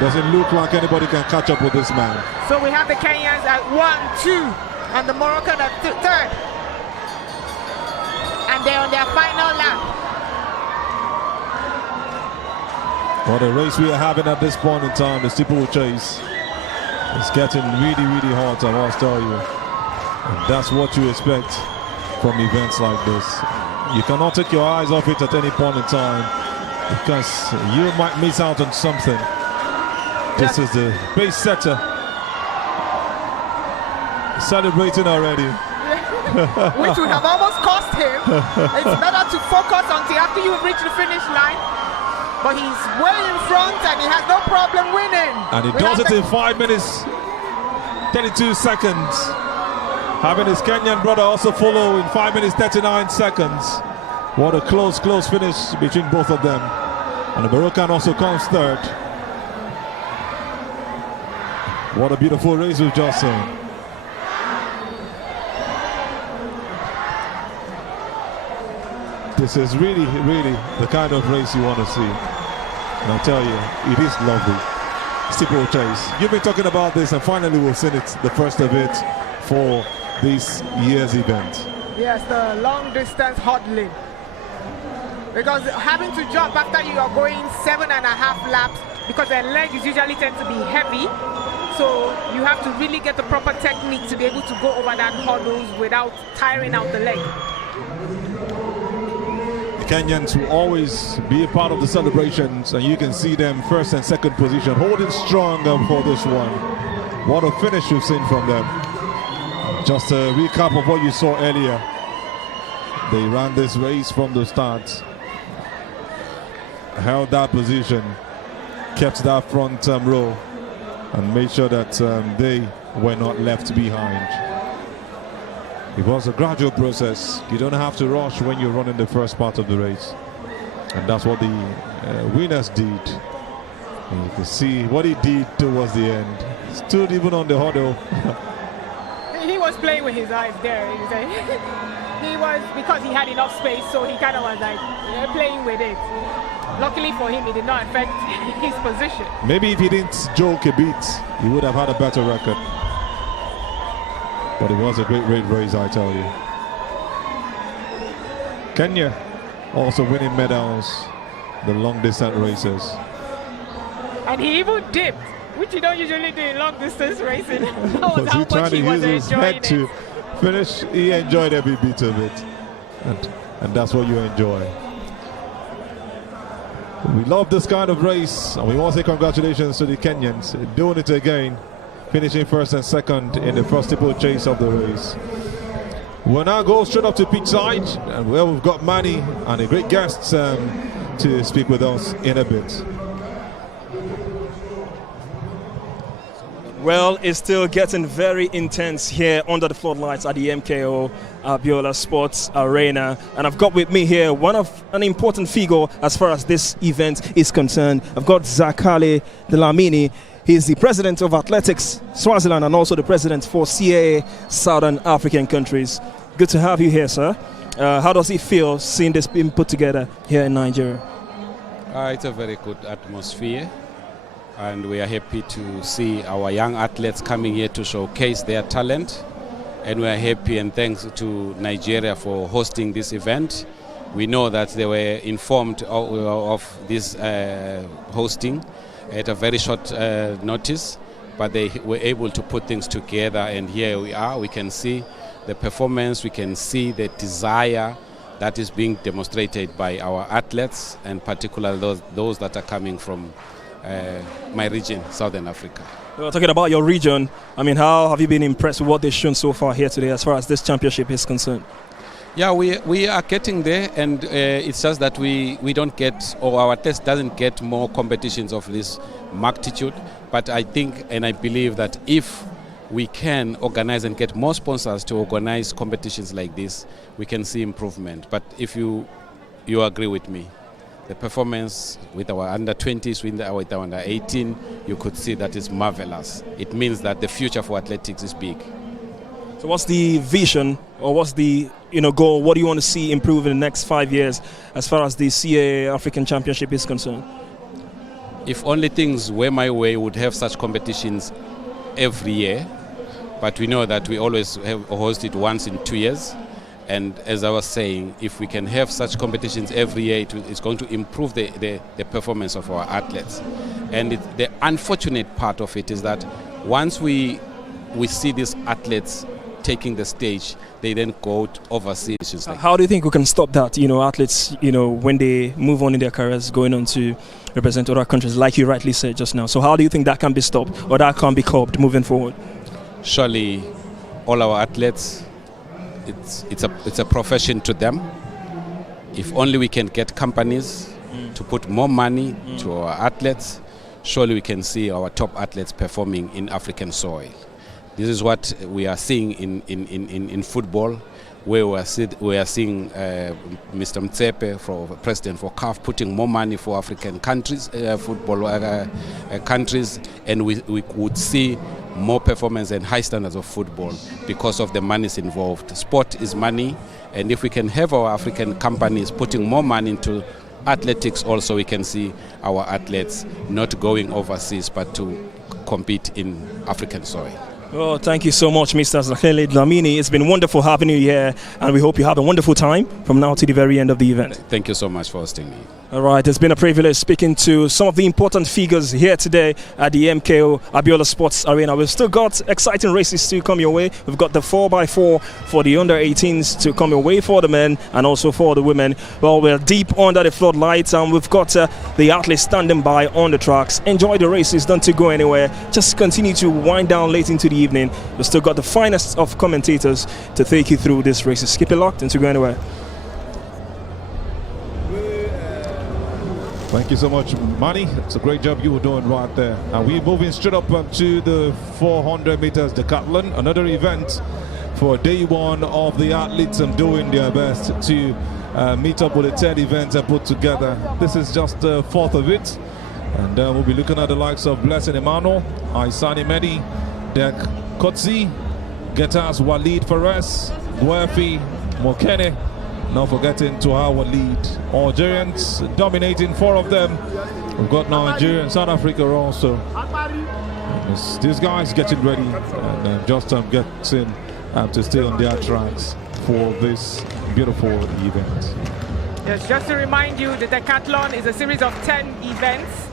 Doesn't look like anybody can catch up with this man. So we have the Kenyans at 1, 2, and the Moroccan at 3rd. And they're on their final lap. What a race we are having at this point in time. The steeplechase is getting really, really hot, I must tell you. And that's what you expect from events like this. You cannot take your eyes off it at any point in time because you might miss out on something. This is the pace setter celebrating already. Which would have almost cost him. It's better to focus until after you reach the finish line. But he's well in front and he has no problem winning. And he does it in 5 minutes, 32 seconds. Having his Kenyan brother also follow in 5 minutes, 39 seconds. What a close finish between both of them. And the Moroccan also comes 3rd. What a beautiful race we've just seen. This is really, really the kind of race you want to see. And I tell you, it is lovely. Steeplechase. You've been talking about this, and finally we've seen it, the first of it, for this year's event. Yes, the long distance hurdling. Because having to jump after you are going 7.5 laps, because their legs usually tend to be heavy, so you have to really get the proper technique to be able to go over that hurdles without tiring out the leg. The Kenyans will always be a part of the celebrations, and you can see them 1st and 2nd position, holding strong for this one. What a finish we've seen from them. Just a recap of what you saw earlier. They ran this race from the start, held that position, kept that front row, and made sure that they were not left behind. It was a gradual process. You don't have to rush when you're running the first part of the race. And that's what the winners did. And you can see what he did towards the end. Stood even on the hurdle. He was playing with his eyes there. He was, because he had enough space, so he kind of was like playing with it. Luckily for him, it did not affect his position. Maybe if he didn't joke a bit, he would have had a better record. But it was a great race, I tell you. Kenya also winning medals, the long distance races. And he even dipped, which you don't usually do in long distance racing. That was Was how he trying much to he was use his enjoying head to finish? He enjoyed every bit of it. And that's what you enjoy. We love this kind of race, and we want to say congratulations to the Kenyans doing it again, finishing first and second in the first steeplechase of the race. We'll now go straight up to pitch side, and where we've got Manny and a great guest to speak with us in a bit. Well, it's still getting very intense here under the floodlights at the MKO Abiola Sports Arena. And I've got with me here an important figure as far as this event is concerned. I've got Zakale Dlamini. He's the president of Athletics Swaziland and also the president for CAA Southern African countries. Good to have you here, sir. How does it feel seeing this being put together here in Nigeria? It's a very good atmosphere. And we are happy to see our young athletes coming here to showcase their talent. And we are happy and thanks to Nigeria for hosting this event. We know that they were informed of this hosting at a very short notice, but they were able to put things together, and here we are. We can see the performance, we can see the desire that is being demonstrated by our athletes, and particularly those that are coming from my region, Southern Africa. Well, talking about your region, I mean, how have you been impressed with what they've shown so far here today as far as this championship is concerned? Yeah, we are getting there, and it's just that we don't get, or our test doesn't get more competitions of this magnitude. But I think and I believe that if we can organize and get more sponsors to organize competitions like this, we can see improvement. But if you agree with me, the performance with our under-20s, with our under-18, you could see that is marvelous. It means that the future for athletics is big. So what's the vision, or what's the goal? What do you want to see improve in the next 5 years as far as the CAA African Championship is concerned? If only things were my way, we would have such competitions every year. But we know that we always host it once in 2 years. And as I was saying, if we can have such competitions every year, it's going to improve the performance of our athletes. And the unfortunate part of it is that once we see these athletes taking the stage, they then go overseas. How do you think we can stop that? Athletes, when they move on in their careers, going on to represent other countries, like you rightly said just now. So how do you think that can be stopped, or that can be curbed moving forward? Surely, all our athletes, it's a profession to them. If only we can get companies to put more money to our athletes, surely we can see our top athletes performing in African soil. This is what we are seeing in football, where we are seeing Mr. Mtsepe, president for CAF, putting more money for African countries, football countries, and we would see more performance and high standards of football because of the monies involved. Sport is money, and if we can have our African companies putting more money into athletics also, we can see our athletes not going overseas but to compete in African soil. Well, thank you so much, Mr. Zakale Dlamini. It's been wonderful having you here, and we hope you have a wonderful time from now to the very end of the event. Thank you so much for hosting me. All right, it's been a privilege speaking to some of the important figures here today at the MKO Abiola Sports Arena. We've still got exciting races to come your way. We've got the 4x4 for the under-18s to come your way for the men and also for the women. Well, we're deep under the floodlights, and we've got the athletes standing by on the tracks. Enjoy the races, don't to go anywhere. Just continue to wind down late into the evening. We've still got the finest of commentators to take you through this races. Keep it locked and to go anywhere. Thank you so much, Manny. It's a great job you were doing right there. And we're moving straight up to the 400 meters decathlon, another event for day one of the athletes and doing their best to meet up with the 10 events and put together. This is just the fourth of it. And we'll be looking at the likes of Blessing Emmanuel, Aisani Medi, Dek Kotzi, Getas Walid Perez, Guefi, Mokene. Not forgetting to our lead Algerians, dominating four of them. We've got Nigeria and South Africa also. These guys getting ready and just getting to stay on their tracks for this beautiful event. Yes, just to remind you, the decathlon is a series of 10 events.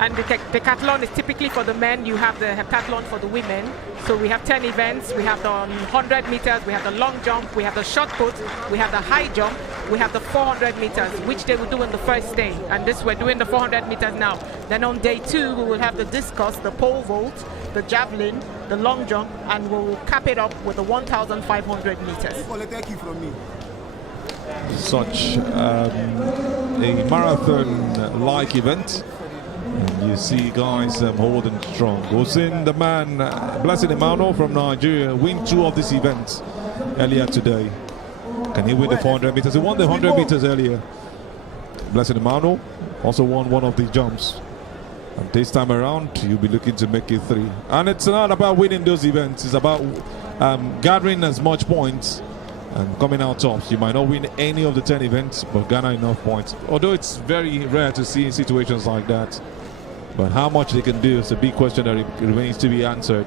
And the decathlon is typically for the men. You have the heptathlon for the women. So we have 10 events. We have the 100 meters, we have the long jump, we have the shot put, we have the high jump, we have the 400 meters, which they will do on the first day. And this, we're doing the 400 meters now. Then on day 2, we will have the discus, the pole vault, the javelin, the long jump, and we'll cap it up with the 1,500 meters. Such a marathon-like event. And you see guys holding strong. We've seen the man, Blessed Emmanuel from Nigeria, win 2 of these events earlier today. Can he win the 400 meters? He won the 100 meters earlier. Blessed Emmanuel also won one of the jumps. And this time around, you'll be looking to make it 3. And it's not about winning those events. It's about gathering as much points and coming out top. You might not win any of the 10 events, but garner enough points. Although it's very rare to see in situations like that. But how much they can do is a big question that remains to be answered.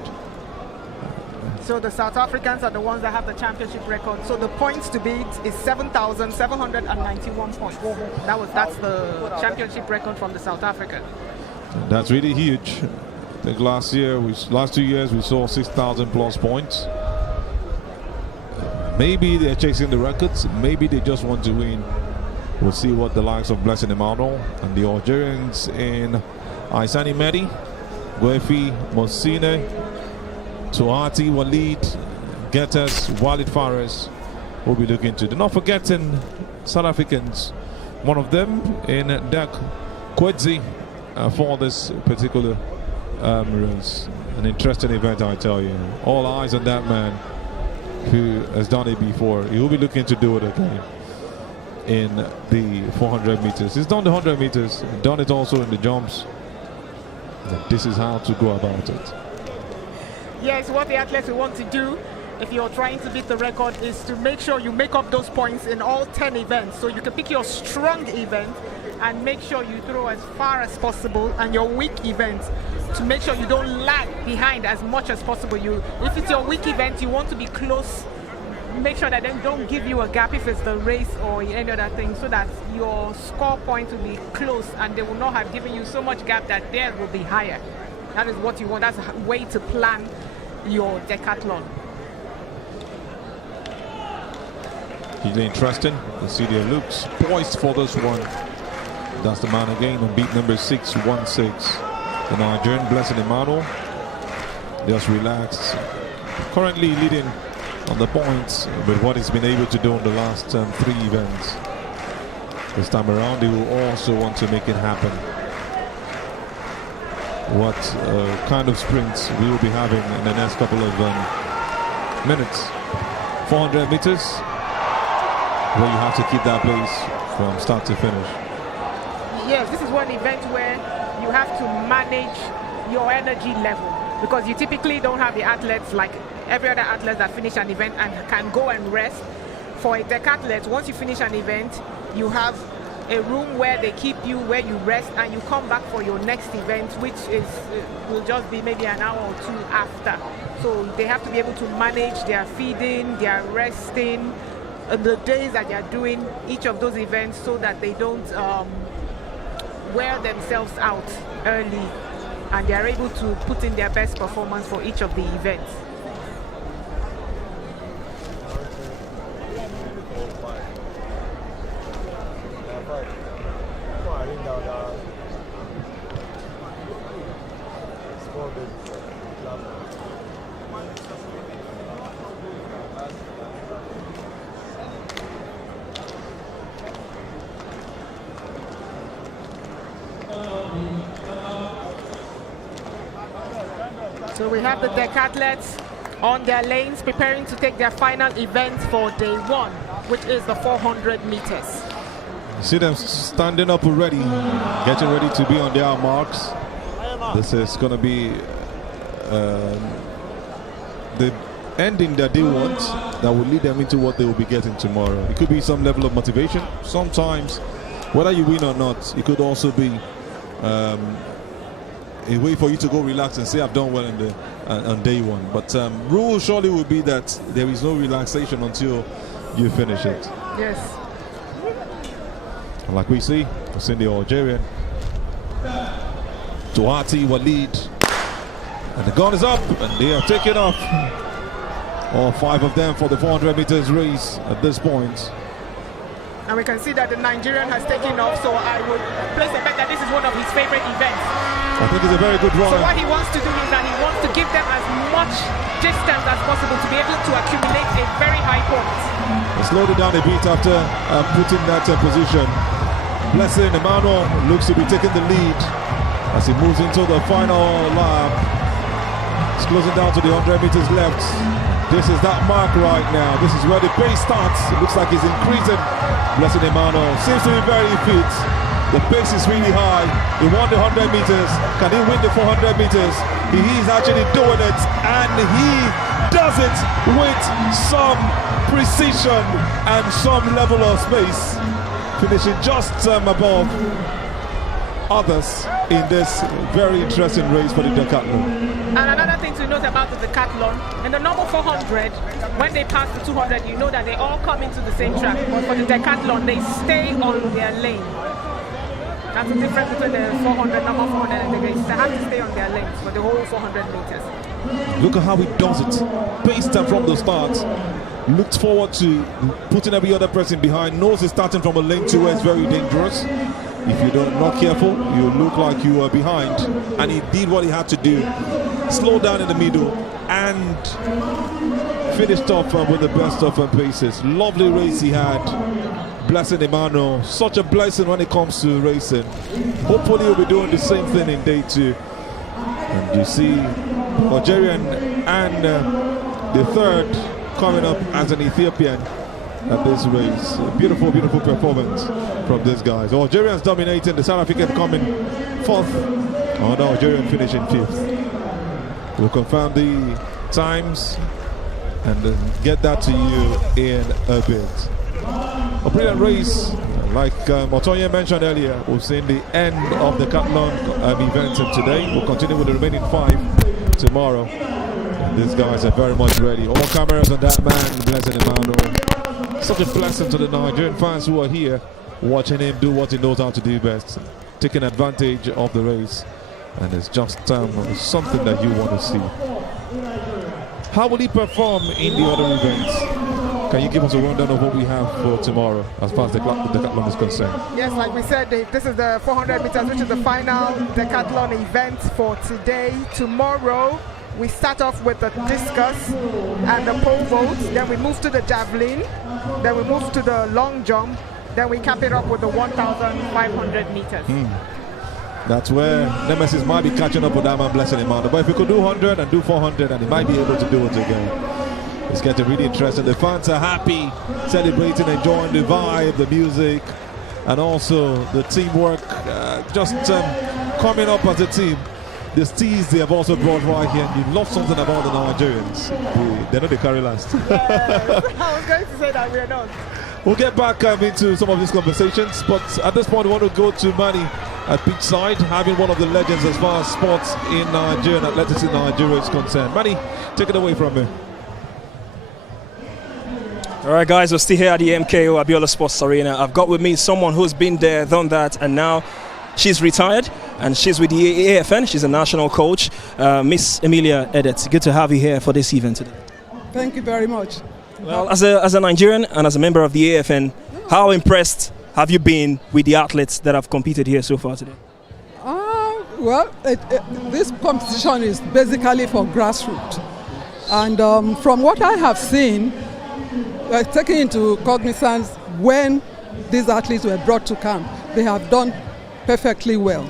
So the South Africans are the ones that have the championship record. So the points to beat is 7,791 points. That's the championship record from the South African. And that's really huge. I think last 2 years we saw 6,000 plus points. Maybe they're chasing the records. Maybe they just want to win. We'll see what the likes of Blessing Emmanuel and the Algerians in Aisani Mehdi, Gwefi, Mosine, Tuhati, Walid, Getters, Walid Fares will be looking to. Not forgetting South Africans, one of them in Dak Kwedzi for this particular race. An interesting event, I tell you. All eyes on that man who has done it before. He will be looking to do it again in the 400 meters. He's done the 100 meters, done it also in the jumps. This is how to go about it. Yes, what the athletes will want to do if you're trying to beat the record is to make sure you make up those points in all 10 events. So you can pick your strong event and make sure you throw as far as possible, and your weak event to make sure you don't lag behind as much as possible. If it's your weak event, you want to be close. Make sure that then don't give you a gap if it's the race or any other thing, so that your score point will be close and they will not have given you so much gap that theirs will be higher. That is what you want. That's a way to plan your decathlon. Hugely interesting. You see their looks poised for this one. That's the man again on beat number 616. The Nigerian Blessed Emmanuel. Just relaxed. Currently leading on the points with what he's been able to do in the last 3 events. This time around, he will also want to make it happen. What kind of sprints we will be having in the next couple of minutes. 400 meters, where you have to keep that pace from start to finish. Yes, this is one event where you have to manage your energy level, because you typically don't have the athletes like every other athlete that finish an event and can go and rest. For a decathlete, once you finish an event, you have a room where they keep you, where you rest, and you come back for your next event, which will just be maybe an hour or 2 after. So they have to be able to manage their feeding, their resting, the days that they are doing each of those events, so that they don't wear themselves out early, and they are able to put in their best performance for each of the events. So we have the decathletes on their lanes preparing to take their final event for day 1, which is the 400 meters. You see them standing up already, getting ready to be on their marks. This is going to be the ending that they want, that will lead them into what they will be getting tomorrow. It could be some level of motivation. Sometimes, whether you win or not, it could also be a way for you to go relax and say, I've done well in on day 1. But rule surely will be that there is no relaxation until you finish it. Yes. And like we see, we've seen the Algerian, Tuhati, Walid, and the gun is up, and they are taking off. All 5 of them for the 400 meters race at this point. And we can see that the Nigerian has taken off, so I would place a bet that this is one of his favorite events. I think it's a very good run. So what he wants to do is that he wants to give them as much distance as possible to be able to accumulate a very high point. He slowed it down a bit after putting that position. Blessing Emmanuel looks to be taking the lead as he moves into the final lap. It's closing down to the 100 meters left. This is that mark right now. This is where the pace starts. It looks like he's increasing. Blessing Emmanuel seems to be very fit. The pace is really high. He won the 100 meters. Can he win the 400 meters? He is actually doing it, and he does it with some precision and some level of space, finishing just above others in this very interesting race for the Decathlon. And another thing to note about the Decathlon, in the normal 400, when they pass the 200, you know that they all come into the same track. But for the Decathlon, they stay on their lane. That's the difference between the 400, normal 400, and the race. They have to stay on their lanes for the whole 400 meters. Look at how he does it. Paced from the start. Looks forward to putting every other person behind. Knows he's starting from a lane 2 where it's very dangerous. If you're not careful, you look like you are behind. And he did what he had to do. Slow down in the middle and finished off with the best of paces. Lovely race he had. Blessing Emmanuel. Such a blessing when it comes to racing. Hopefully he'll be doing the same thing in day 2. And you see Algerian and the third coming up as an Ethiopian at this race. A beautiful, beautiful performance from these guys. Algerians dominating, the South African coming 4th, and the Algerian finishing 5th. We'll confirm the times and get that to you in a bit. A brilliant race, like Motoye mentioned earlier. We've seen the end of the Decathlon event today. We'll continue with the remaining 5 tomorrow. These guys are very much ready. All cameras on that man, Blessing Emmanuel. Such a blessing to the Nigerian fans who are here watching him do what he knows how to do best, taking advantage of the race. And it's just something that you want to see. How will he perform in the other events? Can you give us a rundown of what we have for tomorrow as far as the Decathlon is concerned? Yes, like we said, this is the 400 meters, which is the final Decathlon event for today. Tomorrow, we start off with the discus and the pole vault, then we move to the javelin, then we move to the long jump, then we cap it up with the 1,500 meters. That's where Nemesis might be catching up with that man, Blessing Emmanuel. But if we could do 100 and do 400, and he might be able to do it again. It's getting really interesting. The fans are happy, celebrating, enjoying the vibe, the music, and also the teamwork, just coming up as a team. The steeds they have also brought right here, and you love something about the Nigerians. They're not the carry last. Yes, I was going to say that we are not. We'll get back into some of these conversations, but at this point we want to go to Manny at beachside, having one of the legends as far as sports in Nigeria and athletics in Nigeria is concerned. Manny, take it away from me. All right, guys, we're still here at the MKO Abiola Sports Arena. I've got with me someone who's been there, done that, and now she's retired, and she's with the AFN. She's a national coach, Miss Emilia Edet. Good to have you here for this event today. Thank you very much. Well, as a Nigerian and as a member of the AFN, how impressed have you been with the athletes that have competed here so far today? Well, this competition is basically for grassroots. And from what I have seen, taking into cognizance when these athletes were brought to camp, they have done perfectly well.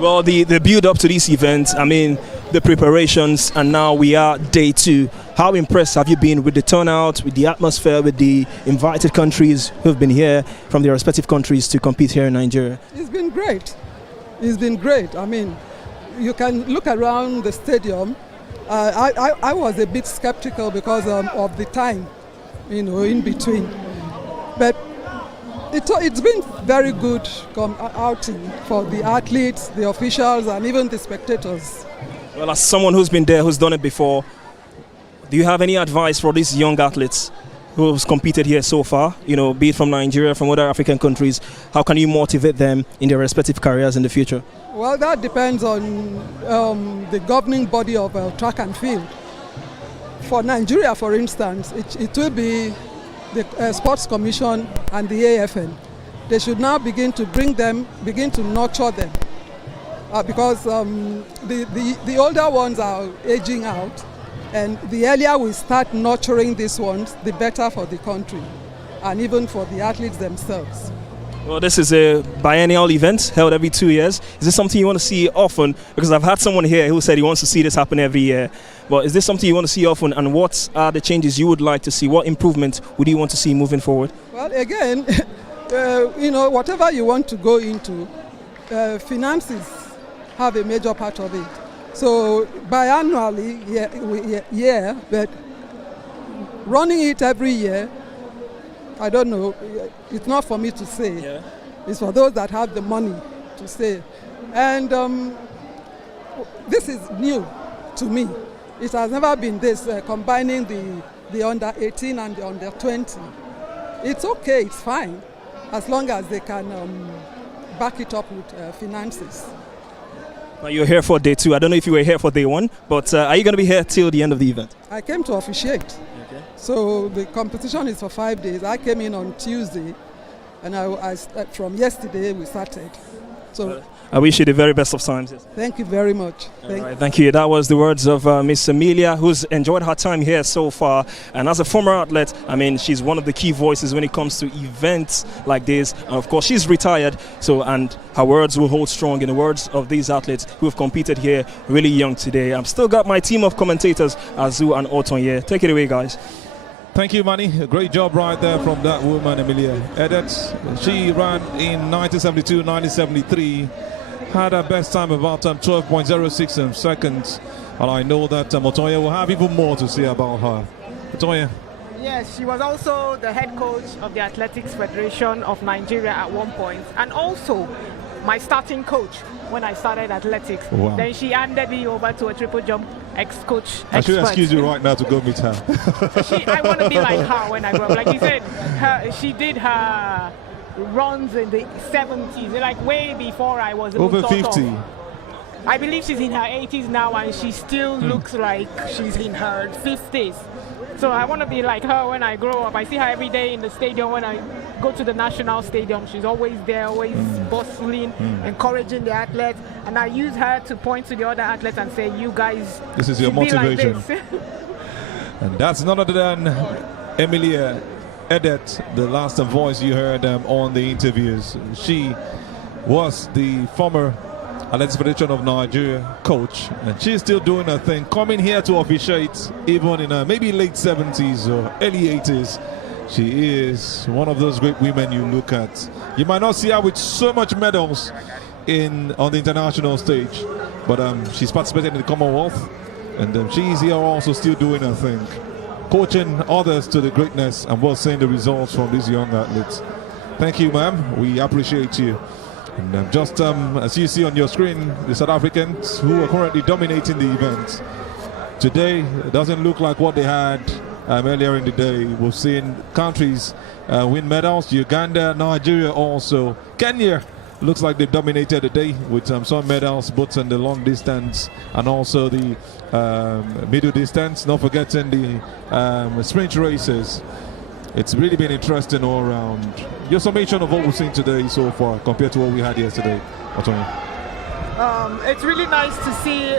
Well, the build up to this event, I mean, the preparations, and now we are day 2. How impressed have you been with the turnout, with the atmosphere, with the invited countries who have been here from their respective countries to compete here in Nigeria? It's been great. It's been great. I mean, you can look around the stadium. I was a bit skeptical because of the time, in between. But it's been very good outing for the athletes, the officials, and even the spectators. Well, as someone who's been there, who's done it before, do you have any advice for these young athletes who've competed here so far, be it from Nigeria, from other African countries? How can you motivate them in their respective careers in the future? Well, that depends on the governing body of track and field. For Nigeria, for instance, it will be the Sports Commission and the AFN. They should now begin to nurture them. Because the older ones are aging out, and the earlier we start nurturing these ones, the better for the country and even for the athletes themselves. Well, this is a biennial event held every 2 years. Is this something you want to see often? Because I've had someone here who said he wants to see this happen every year. But is this something you want to see often? And what are the changes you would like to see? What improvement would you want to see moving forward? Well, again, whatever you want to go into, finances have a major part of it. So biannually, yeah, but running it every year, I don't know, it's not for me to say. Yeah. It's for those that have the money to say. And this is new to me. It has never been this, combining the under 18 and the under 20. It's okay, it's fine, as long as they can back it up with finances. Now you're here for day 2. I don't know if you were here for day 1, but are you going to be here till the end of the event? I came to officiate. Okay. So the competition is for 5 days. I came in on Tuesday, and from yesterday we started. So I wish you the very best of times. Yes. Thank you very much. Thank you. That was the words of Miss Amelia, who's enjoyed her time here so far. And as a former athlete, I mean, she's one of the key voices when it comes to events like this. And of course, she's retired. And her words will hold strong in the words of these athletes who have competed here really young today. I've still got my team of commentators, Azu and Oton here. Take it away, guys. Thank you, Manny. A great job right there from that woman, Amelia Edet. She ran in 1972, 1973. Had her best time about 12.06 seconds. And I know that Otoye will have even more to say about her. Otoye. Yes, she was also the head coach of the Athletics Federation of Nigeria at one point, and also my starting coach when I started athletics. Wow. Then she handed me over to a triple jump ex-coach. I should excuse you right now to go meet her. I want to be like her when I grow up. Like you said, she did her runs in the 70s, like way before I was over 50. I believe she's in her 80s now, and she still looks like she's in her 50s. So I want to be like her when I grow up. I see her every day in the stadium when I go to the national stadium. She's always there, always bustling, encouraging the athletes. And I use her to point to the other athletes and say, you guys, this is your motivation. Like and that's none other than Amelia Edet, the last voice you heard on the interviews. She was the former Athletics Federation of Nigeria coach, and she's still doing her thing, coming here to officiate even in her maybe late 70s or early 80s. She is one of those great women you look at. You might not see her with so much medals on the international stage, but she's participated in the Commonwealth, and she's here also still doing her thing, coaching others to the greatness, and we're seeing the results from these young athletes. Thank you, ma'am. We appreciate you. And just as you see on your screen, the South Africans who are currently dominating the event today, it doesn't look like what they had earlier in the day. We've seen countries win medals. Uganda, Nigeria also. Kenya looks like they've dominated the day with some medals, both in the long distance and also the middle distance. Not forgetting the sprint races. It's really been interesting all around. Your summation of what we've seen today so far compared to what we had yesterday, Otoye. It's really nice to see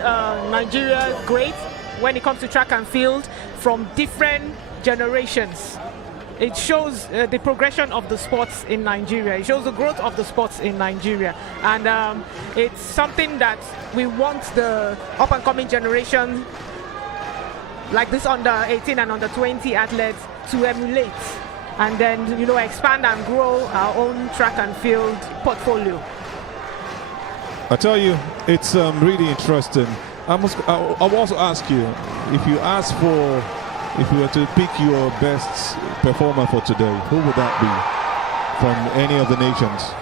Nigeria great when it comes to track and field from different generations. It shows the progression of the sports in Nigeria. It shows the growth of the sports in Nigeria. And it's something that we want the up-and-coming generation, like this under 18 and under 20 athletes, to emulate, and then expand and grow our own track and field portfolio. I tell you, it's really interesting. I'll also ask you, if you were to pick your best performer for today, who would that be from any of the nations?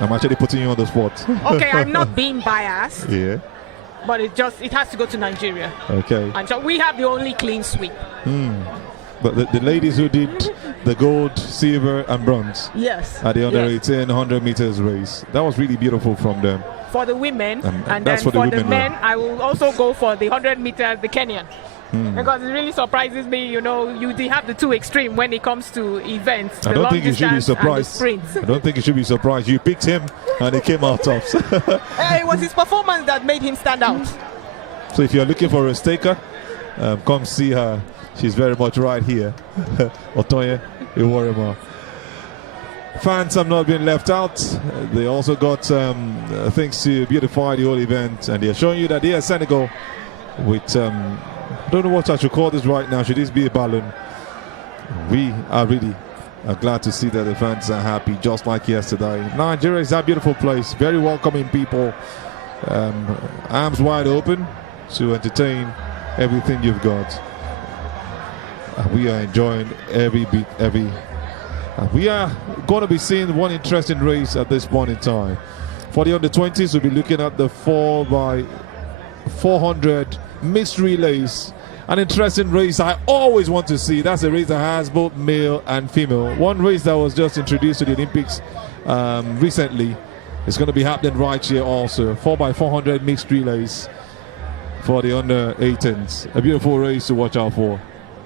I'm actually putting you on the spot. Okay, I'm not being biased. Yeah. But it has to go to Nigeria. Okay. And so we have the only clean sweep. But the ladies who did the gold, silver, and bronze. Yes. At the under 18 100 meters race, that was really beautiful from them. For the women, and then for the men, I will also go for the 100 meters, the Kenyan. Because it really surprises me, you know, you have the two extreme when it comes to events. I don't think you should be surprised. I don't think you should be surprised. You picked him and he came out tops. It was his performance that made him stand out. So if you're looking for a staker, come see her. She's very much right here. Otoye Iworema. Fans have not been left out. They also got things to beautify the whole event, and they're showing you that they are Senegal with I don't know what I should call this right now. Should this be a balloon? We are really glad to see that the fans are happy, just like yesterday. Nigeria is a beautiful place, very welcoming people, arms wide open to entertain everything you've got. We are enjoying every beat, we are going to be seeing one interesting race at this point in time. For the under-20s, we'll be looking at the 4x400 mixed relays. An interesting race I always want to see. That's a race that has both male and female. One race that was just introduced to the Olympics recently is going to be happening right here also. 4x400 mixed relays for the under-18s. A beautiful race to watch out for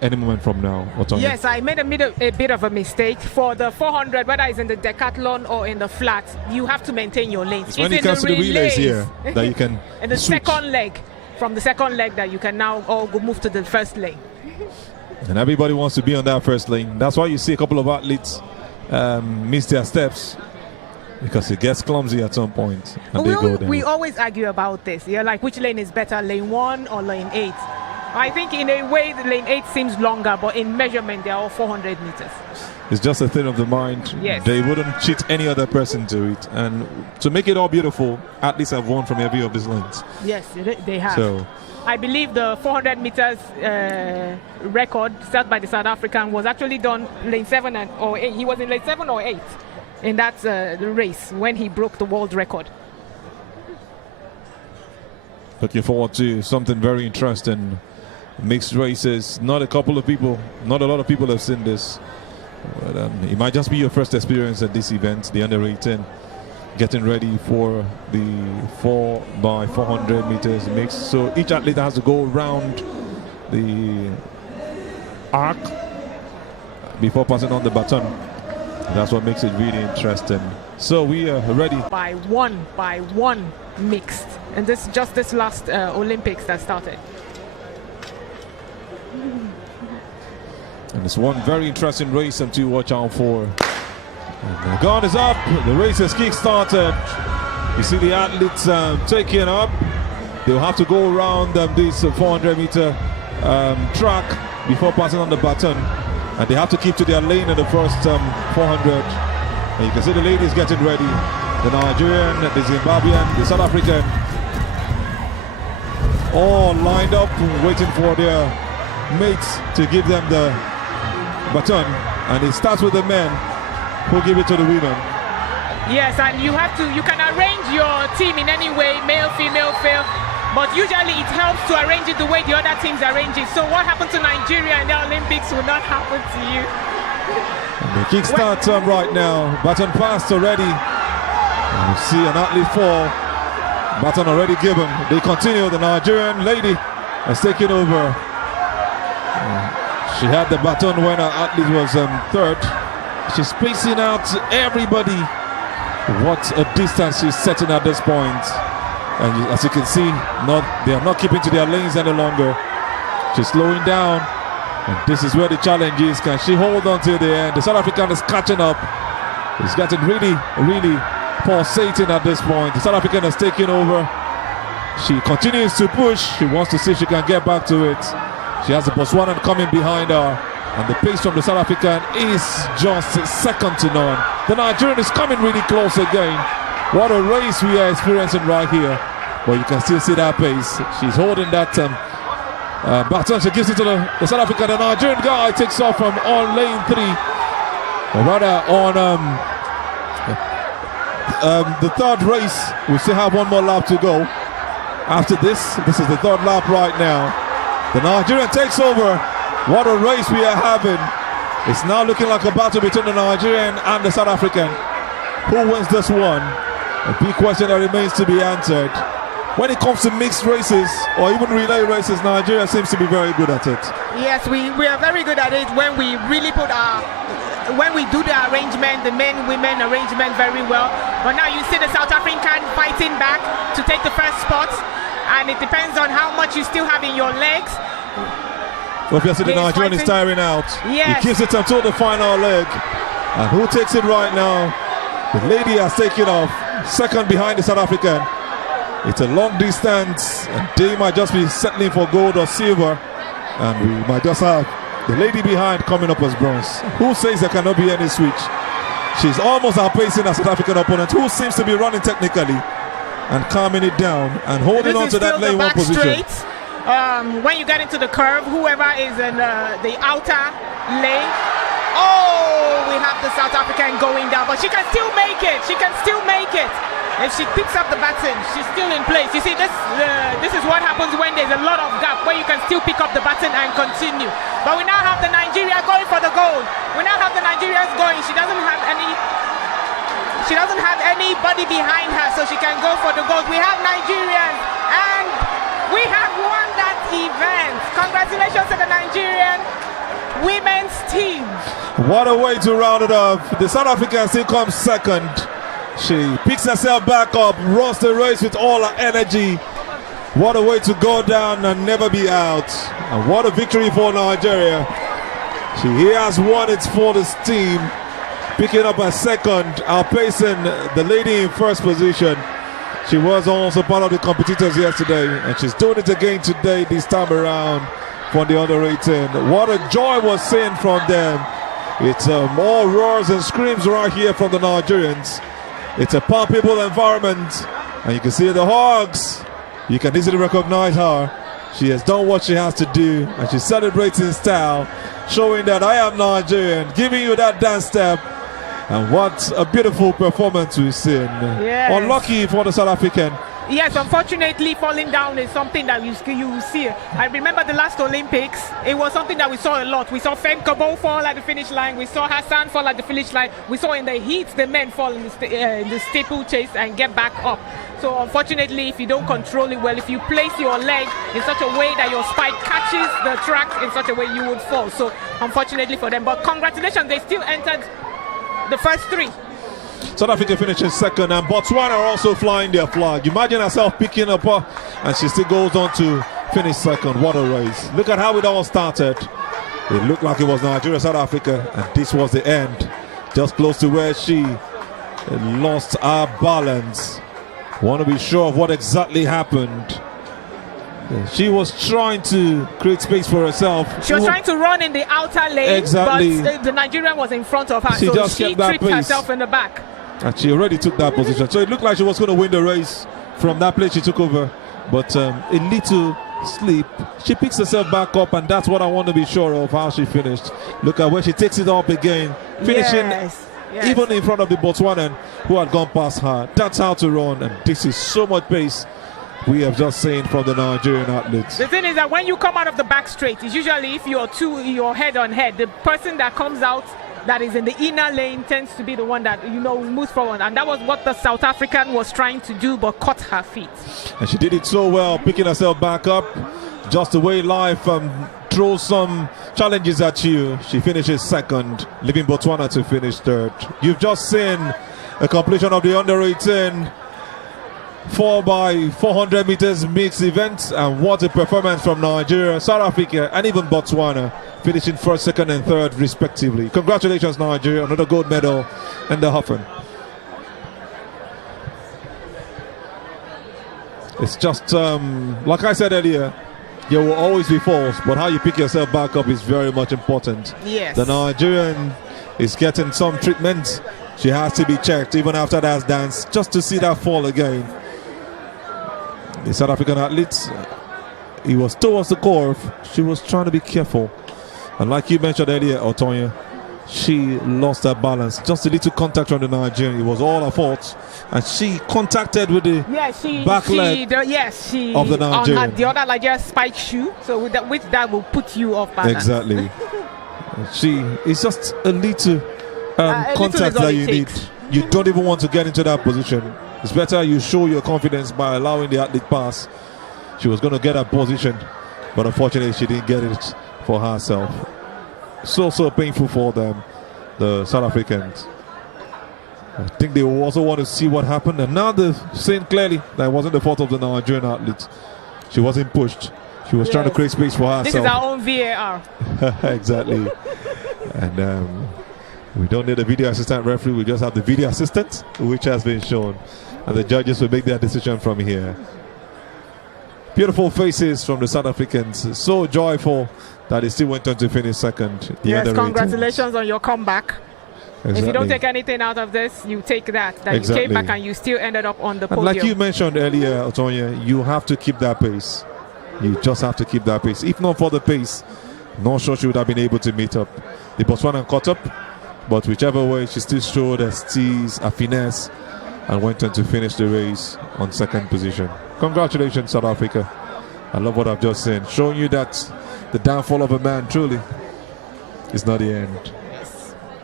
any moment from now. Yes, I made a bit of a mistake. For the 400, whether it's in the decathlon or in the flat, you have to maintain your lanes. It's when it comes to the relays here that you can and the switch. second leg, from the second leg that you can now all go move to the first lane. And everybody wants to be on that first lane. That's why you see a couple of athletes miss their steps, because it gets clumsy at some point. And we always argue about this. You're like, which lane is better, lane 1 or lane 8? I think in a way the lane 8 seems longer, but in measurement they are all 400 meters. It's just a thing of the mind. Yes. They wouldn't cheat any other person to it. And to make it all beautiful, athletes have won from every of these lanes. Yes, they have. So I believe the 400 meters record set by the South African was actually done lane 7 or 8. He was in lane 7 or 8 in that race when he broke the world record. looking forward to something very interesting. Mixed races. Not a lot of people have seen this. But it might just be your first experience at this event, the under-18, getting ready for the 4x400 meters mixed. So each athlete has to go around the arc before passing on the baton. That's what makes it really interesting. So we are ready. By one mixed. And this just this last Olympics that started. And it's one very interesting race to watch out for. And the gun is up. The race has kick-started. You see the athletes taking up. They'll have to go around this 400-meter track before passing on the baton. And they have to keep to their lane in the first 400. And you can see the ladies getting ready. The Nigerian, the Zimbabwean, the South African, all lined up waiting for their mates to give them the baton. And it starts with the men who give it to the women. Yes, and you can arrange your team in any way, male, female, but usually it helps to arrange it the way the other teams arrange it. So what happened to Nigeria in the Olympics will not happen to you. And the kickstart right now. Baton passed already. And you see an athlete fall. Baton already given. They continue. The Nigerian lady has taken over. She had the baton when her athlete was third. She's spacing out everybody. What a distance she's setting at this point. And as you can see, they are not keeping to their lanes any longer. She's slowing down. And this is where the challenge is. Can she hold on to the end? The South African is catching up. It's getting really, really pulsating at this point. The South African has taken over. She continues to push. She wants to see if she can get back to it. She has the Botswanan coming behind her. And the pace from the South African is just second to none. The Nigerian is coming really close again. What a race we are experiencing right here. But you can still see that pace. She's holding that baton. She gives it to the South African. The Nigerian guy takes off from on lane 3. Or rather on the third race. We still have one more lap to go. After this is the third lap right now. The Nigerian takes over. What a race we are having. It's now looking like a battle between the Nigerian and the South African. Who wins this one? A big question that remains to be answered. when it comes to mixed races or even relay races, Nigeria seems to be very good at it. Yes, we are very good at it when we really when we do the arrangement, the men-women arrangement very well. But now you see the South African fighting back to take the first spot, and it depends on how much you still have in your legs. Obviously, the Nigerian is tiring out. Yes. He gives it until the final leg. And who takes it right now? The lady has taken off, second behind the South African. It's a long distance, and they might just be settling for gold or silver. And we might just have the lady behind coming up as bronze. Who says there cannot be any switch? She's almost outpacing her South African opponent, who seems to be running technically and calming it down and holding on to that lane one position. When you get into the curve, whoever is in the outer lane, oh, we have the South African going down, but she can still make it. She can still make it. If she picks up the baton, she's still in place. You see, this is what happens when there's a lot of gap, where you can still pick up the baton and continue. But we now have the Nigeria going for the gold. We now have the Nigerians going. She doesn't have anybody behind her, so she can go for the gold. We have Nigerians, and we have won that event. Congratulations to the Nigerian women's team. What a way to round it off. The South African still comes second. She picks herself back up, runs the race with all her energy. What a way to go down and never be out. And what a victory for Nigeria. She has won it for this team, picking up a second, outpacing the lady in first position. She was also part of the competitors yesterday, and she's doing it again today, this time around for the under 18. What a joy was seen from them. It's more roars and screams right here from the Nigerians. It's a palpable environment, and you can see the hugs. You can easily recognize her. She has done what she has to do, and she celebrates in style, showing that I am Nigerian, giving you that dance step. And what a beautiful performance we've seen. Yes. Unlucky for the South African. Yes, unfortunately, falling down is something that you see. I remember the last Olympics, it was something that we saw a lot. We saw Fen Kabo fall at the finish line. We saw Hassan fall at the finish line. We saw in the heat the men fall in the steeplechase and get back up. So unfortunately, if you don't control it well, if you place your leg in such a way that your spike catches the track in such a way, you would fall. So unfortunately for them, but congratulations, they still entered the first three. South Africa finishes second, and Botswana are also flying their flag. Imagine herself picking up her, and she still goes on to finish second. What a race. Look at how it all started. It looked like it was Nigeria, South Africa, and this was the end. Just close to where she lost her balance. Want to be sure of what exactly happened. She was trying to create space for herself. She was trying to run in the outer lane, exactly. But the Nigerian was in front of her, she so just she kept that tripped pace. herself in the back. And she already took that position. So it looked like she was going to win the race from that place she took over. But a little sleep. She picks herself back up, and that's what I want to be sure of, how she finished. Look at where she takes it up again, finishing Yes. even in front of the Botswanan who had gone past her. That's how to run, and this is so much pace we have just seen from the Nigerian athletes. The thing is that when you come out of the back straight, it's usually if you're head on head, the person that comes out that is in the inner lane tends to be the one that moves forward, and that was what the South African was trying to do, but caught her feet. And she did it so well, picking herself back up. Just the way life throws some challenges at you, she finishes second, leaving Botswana to finish third. You've just seen a completion of the under 18 4x400 meters mixed event, and what a performance from Nigeria, South Africa, and even Botswana, finishing first, second, and third respectively. Congratulations, Nigeria, another gold medal in the Huffen. It's just like I said earlier, there will always be falls, but how you pick yourself back up is very much important. Yes. The Nigerian is getting some treatment. She has to be checked even after that dance, just to see that fall again. The South African athlete, he was towards the curve. She was trying to be careful. And like you mentioned earlier, Otonya, she lost her balance. Just a little contact from the Nigerian. It was all her fault. And she contacted with the back leg of the Nigerian. On the other Nigerian spike shoe. So with that will put you off balance. Exactly. It's just a little contact that you need. You don't even want to get into that position. It's better you show your confidence by allowing the athlete pass. She was going to get her position, but unfortunately she didn't get it for herself. So painful for them, the South Africans. I think they also want to see what happened, and now they're saying clearly that it wasn't the fault of the Nigerian athlete. She wasn't pushed. She was trying to create space for herself. This is our own VAR. Exactly. And we don't need a video assistant referee. We just have the video assistant, which has been shown. And the judges will make their decision from here. Beautiful faces from the South Africans. So joyful that they still went on to finish second. Yes, congratulations on your comeback. Exactly. If you don't take anything out of this, you take that. That you came back and you still ended up on the podium. And like you mentioned earlier, Otonya, you have to keep that pace. You just have to keep that pace. If not for the pace, not sure she would have been able to meet up. The Botswana caught up, but whichever way, she still showed her steeze, her finesse, and went on to finish the race on second position. Congratulations, South Africa. I love what I've just said. Showing you that the downfall of a man truly is not the end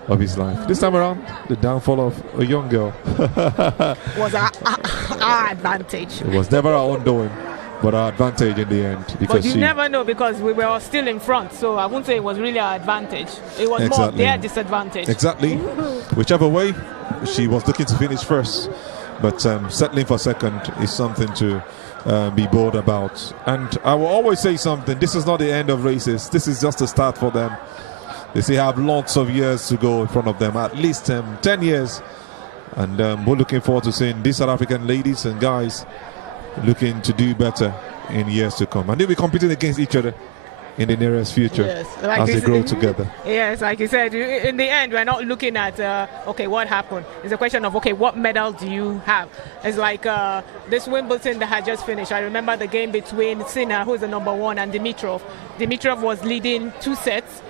of his life. This time around, the downfall of a young girl was our advantage. It was never our own doing, but our advantage in the end. But you never know, because we were still in front, so I wouldn't say it was really our advantage. It was more their disadvantage. Exactly. Whichever way, she was looking to finish first, but settling for second is something to be bold about. And I will always say something: this is not the end of races. This is just a start for them. They still have lots of years to go in front of them, at least 10 years. And we're looking forward to seeing these South African ladies and guys looking to do better in years to come. And they'll be competing against each other in the nearest future, as they grow together. Yes, like you said, in the end, we're not looking at, okay, what happened? It's a question of, okay, what medal do you have? It's like this Wimbledon that had just finished. I remember the game between Sinner, who's the number one, and Dimitrov. Dimitrov was leading 2 sets.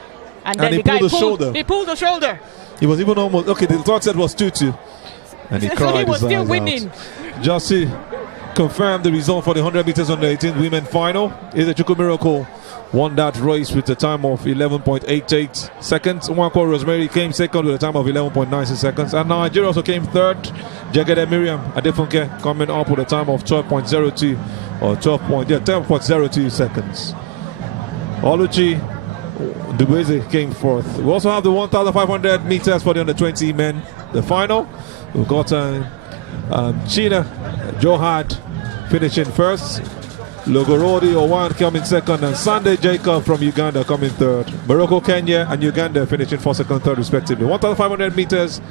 And then he the guy pulled the shoulder. He pulled the shoulder. He was even almost, okay, the third set was 2-2. And he cried so he was his still eyes winning. Out. Just to confirm the result for the 100 meters under 18 women final, Ezechukwu Miracle won that race with a time of 11.88 seconds. Nwankwo Rosemary came second with a time of 11.96 seconds. And Nigeria also came third. Jegede Miriam Adefunke coming up with a time of 12.02 or 10.02 seconds. Oluchi Duweze came fourth. We also have the 1,500 meters for the under 20 men. The final, we've got China Johad finishing first, Logorodi Owan coming second, and Sunday Jacob from Uganda coming third. Morocco, Kenya, and Uganda finishing first, second, third respectively. 1,500 meters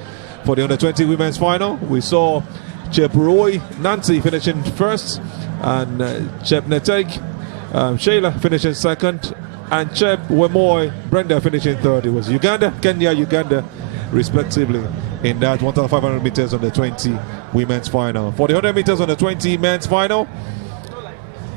for the under 20 women's final. We saw Cheproi Nancy finishing first, and Chepneteg Shayla finishing second, and Chep Wemoy Brenda finishing third. It was Uganda, Kenya, Uganda respectively in that 1,500 meters on the 20 women's final. For the 100 meters on the 20 men's final,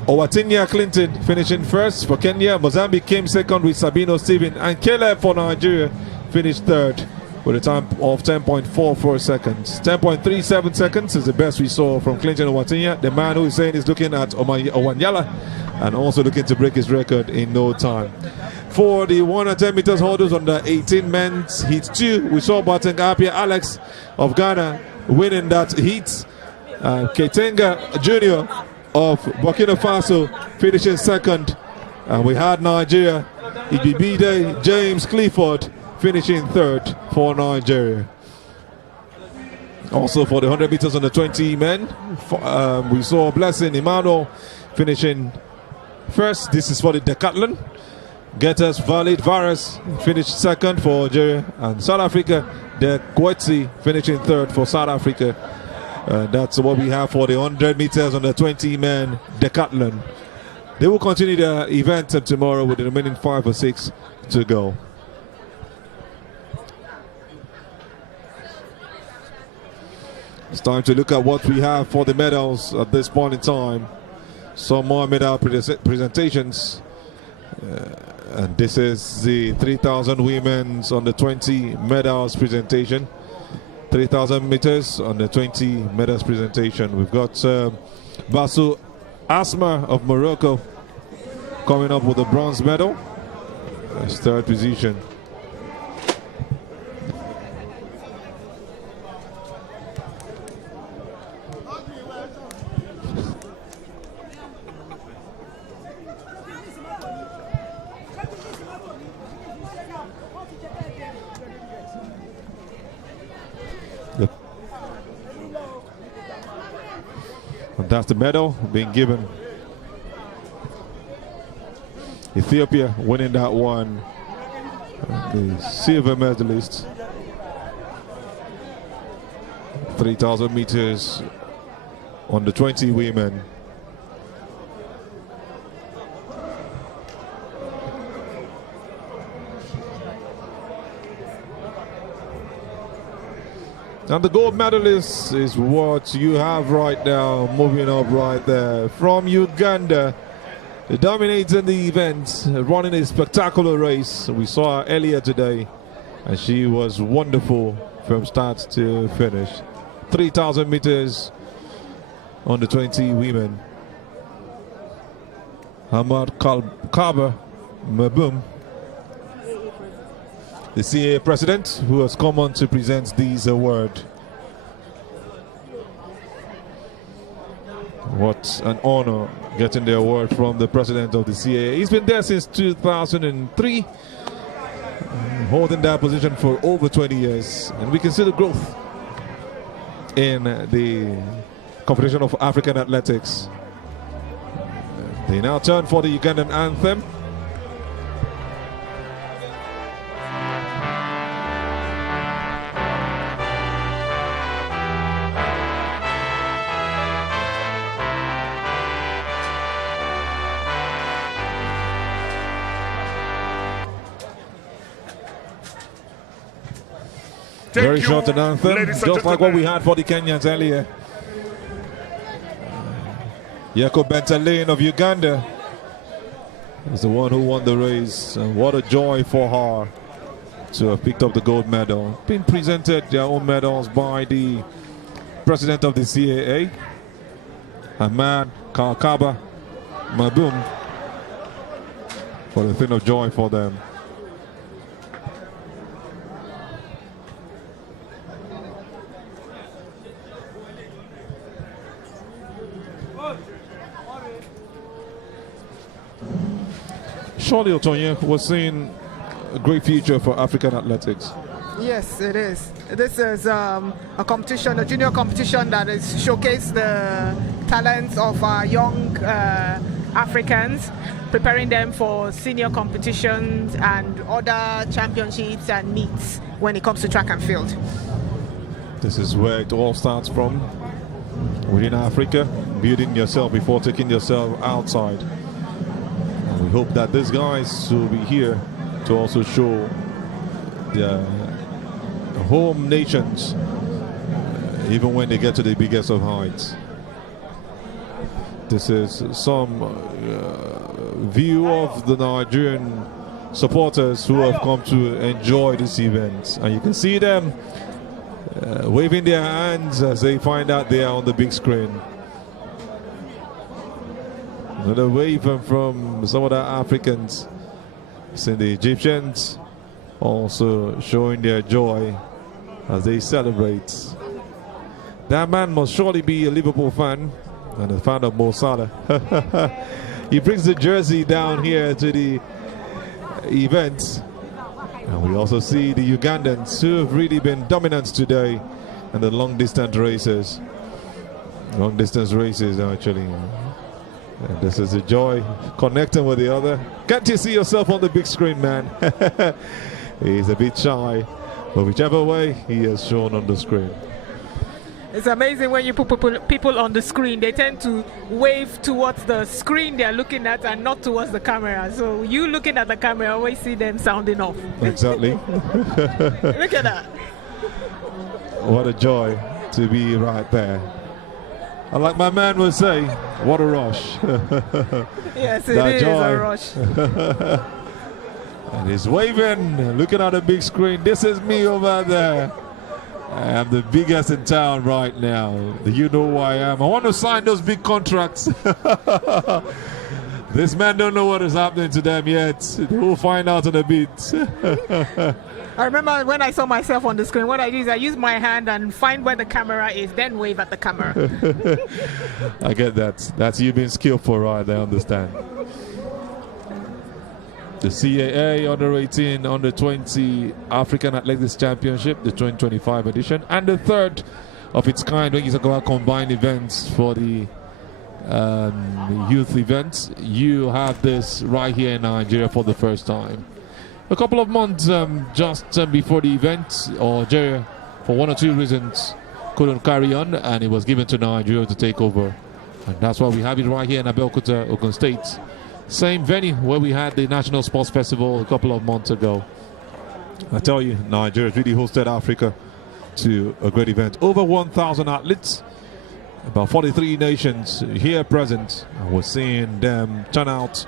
Owatinya Clinton finishing first for Kenya. Mozambique came second with Sabino Steven, and Caleb for Nigeria finished third with a time of 10.44 seconds. 10.37 seconds is the best we saw from Clinton Owatinya, the man who is saying he's looking at Owanyala and also looking to break his record in no time. For the 110 meters hurdles on the 18 men's heat 2, we saw Batengapia Alex of Ghana winning that heat. Ketenga Jr. of Burkina Faso finishing second. And we had Nigeria, Ibibide James Clifford finishing third for Nigeria. Also for the 100 meters on the 20 men, we saw Blessing Emmanuel finishing first. This is for the decathlon. Getters Valid Varas finished second for Nigeria, and South Africa, De Kwetsi finishing third for South Africa. That's what we have for the 100 meters on the 20 men decathlon. They will continue the event tomorrow with the remaining 5 or 6 to go. It's time to look at what we have for the medals at this point in time. Some more medal presentations. And this is the 3,000 women's on the 20 medals presentation. 3,000 meters on the 20 medals presentation. We've got Basu Asma of Morocco coming up with a bronze medal. That's third position. And that's the medal being given. Ethiopia winning that one. The silver medalist. 3,000 meters on the 20 women. And the gold medalist is what you have right now, moving up right there. From Uganda, dominating the event, running a spectacular race. We saw her earlier today, and she was wonderful from start to finish. 3,000 meters on the 20 women. Ahmad Kaba Mabum, the CAA president, who has come on to present these awards. What an honor getting the award from the president of the CAA. He's been there since 2003, holding that position for over 20 years. And we can see the growth in the competition of African athletics. They now turn for the Ugandan anthem. Very short anthem, just like what we had for the Kenyans earlier. Yeko Bentalane of Uganda is the one who won the race, and what a joy for her to have picked up the gold medal. Being presented their own medals by the president of the CAA, Ahmad Kaba Mabum, for the thing of joy for them. Surely, Otonya, we're seeing a great future for African athletics. Yes, it is. This is a competition, a junior competition that is showcase the talents of our young Africans, preparing them for senior competitions and other championships and meets when it comes to track and field. This is where it all starts from, within Africa, building yourself before taking yourself outside. And we hope that these guys will be here to also show their home nations, even when they get to the biggest of heights. This is some view of the Nigerian supporters who have come to enjoy this event, and you can see them waving their hands as they find out they are on the big screen. Another wave from some of the Africans. See the Egyptians also showing their joy as they celebrate. That man must surely be a Liverpool fan and a fan of Mo Salah. He brings the jersey down here to the event. And we also see the Ugandans who have really been dominant today in the long distance races. Long distance races, actually. And this is a joy connecting with the other. Can't you see yourself on the big screen, man? He's a bit shy, but whichever way he has shown on the screen. It's amazing when you put people on the screen, they tend to wave towards the screen they're looking at and not towards the camera. So you looking at the camera, always see them sounding off. Exactly. Look at that. What a joy to be right there. And like my man would say, what a rush. Yes, it is a rush. And he's waving, looking at the big screen. This is me over there. I am the biggest in town right now. You know who I am. I want to sign those big contracts. This man don't know what is happening to them yet. They will find out in a bit. I remember when I saw myself on the screen, what I do is I use my hand and find where the camera is, then wave at the camera. I get that. That's you being skillful, right? I understand. The CAA Under 18, Under 20 African Athletics Championship, the 2025 edition, and the third of its kind when you talk about combined events for the youth events. You have this right here in Nigeria for the first time. A couple of months just before the event, Algeria, for one or two reasons, couldn't carry on, and it was given to Nigeria to take over. And that's why we have it right here in Abeokuta, Ogun State. Same venue where we had the National Sports Festival a couple of months ago. I tell you, Nigeria really hosted Africa to a great event. Over 1,000 athletes, about 43 nations here present. We're seeing them turn out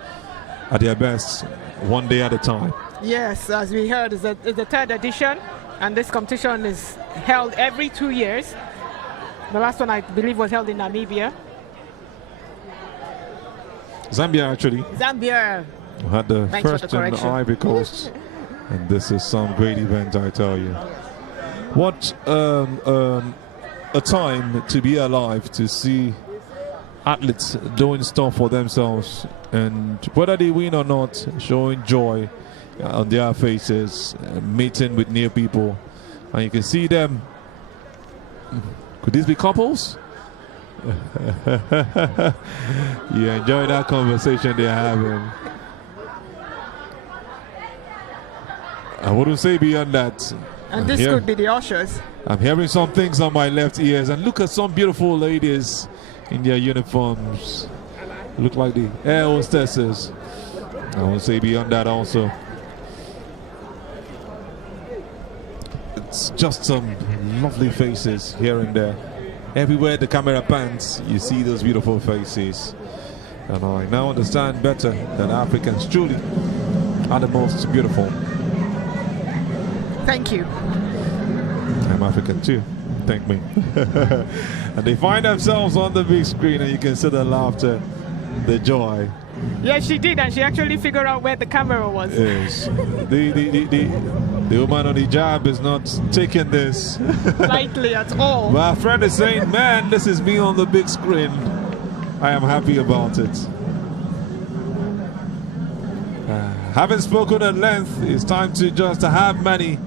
at their best one day at a time. Yes, as we heard, it's the third edition, and this competition is held every 2 years. The last one, I believe, was held in Namibia. Zambia, actually. Zambia. We had the Thanks for first the in correction. Ivory Coast. And this is some great event, I tell you. What a time to be alive, to see athletes doing stuff for themselves, and whether they win or not, showing joy on their faces, meeting with new people. And you can see them. Could these be couples? You enjoy that conversation they're having. I wouldn't say beyond that. And this could be the ushers. I'm hearing some things on my left ears, and look at some beautiful ladies in their uniforms. Look like the air hostesses. I won't say beyond that also. It's just some lovely faces here and there. Everywhere the camera pans, you see those beautiful faces. And I now understand better that Africans truly are the most beautiful. Thank you. I'm African too. Thank me. And they find themselves on the big screen, and you can see the laughter, the joy. Yes, she did, and she actually figured out where the camera was. Yes. The woman on the job is not taking this lightly at all. My friend is saying, man, this is me on the big screen. I am happy about it. Having spoken at length, it's time to just have Manny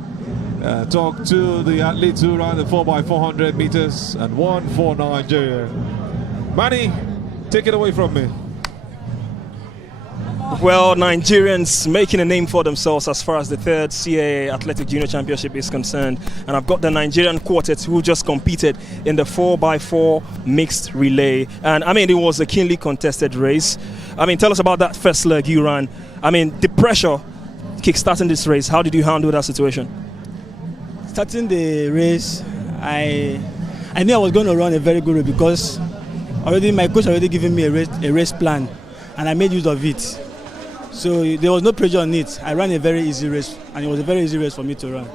talk to the athletes who ran the 4x400 meters and won for Nigeria. Manny, take it away from me. Well, Nigerians making a name for themselves as far as the third CAA Athletic Junior Championship is concerned. And I've got the Nigerian quartet who just competed in the 4x4 mixed relay. And I mean, it was a keenly contested race. I mean, tell us about that first leg you ran. I mean, the pressure kick-starting this race, how did you handle that situation? Starting the race, I knew I was going to run a very good race because already my coach already given me a race plan, and I made use of it. So there was no pressure on it. I ran a very easy race, and it was a very easy race for me to run.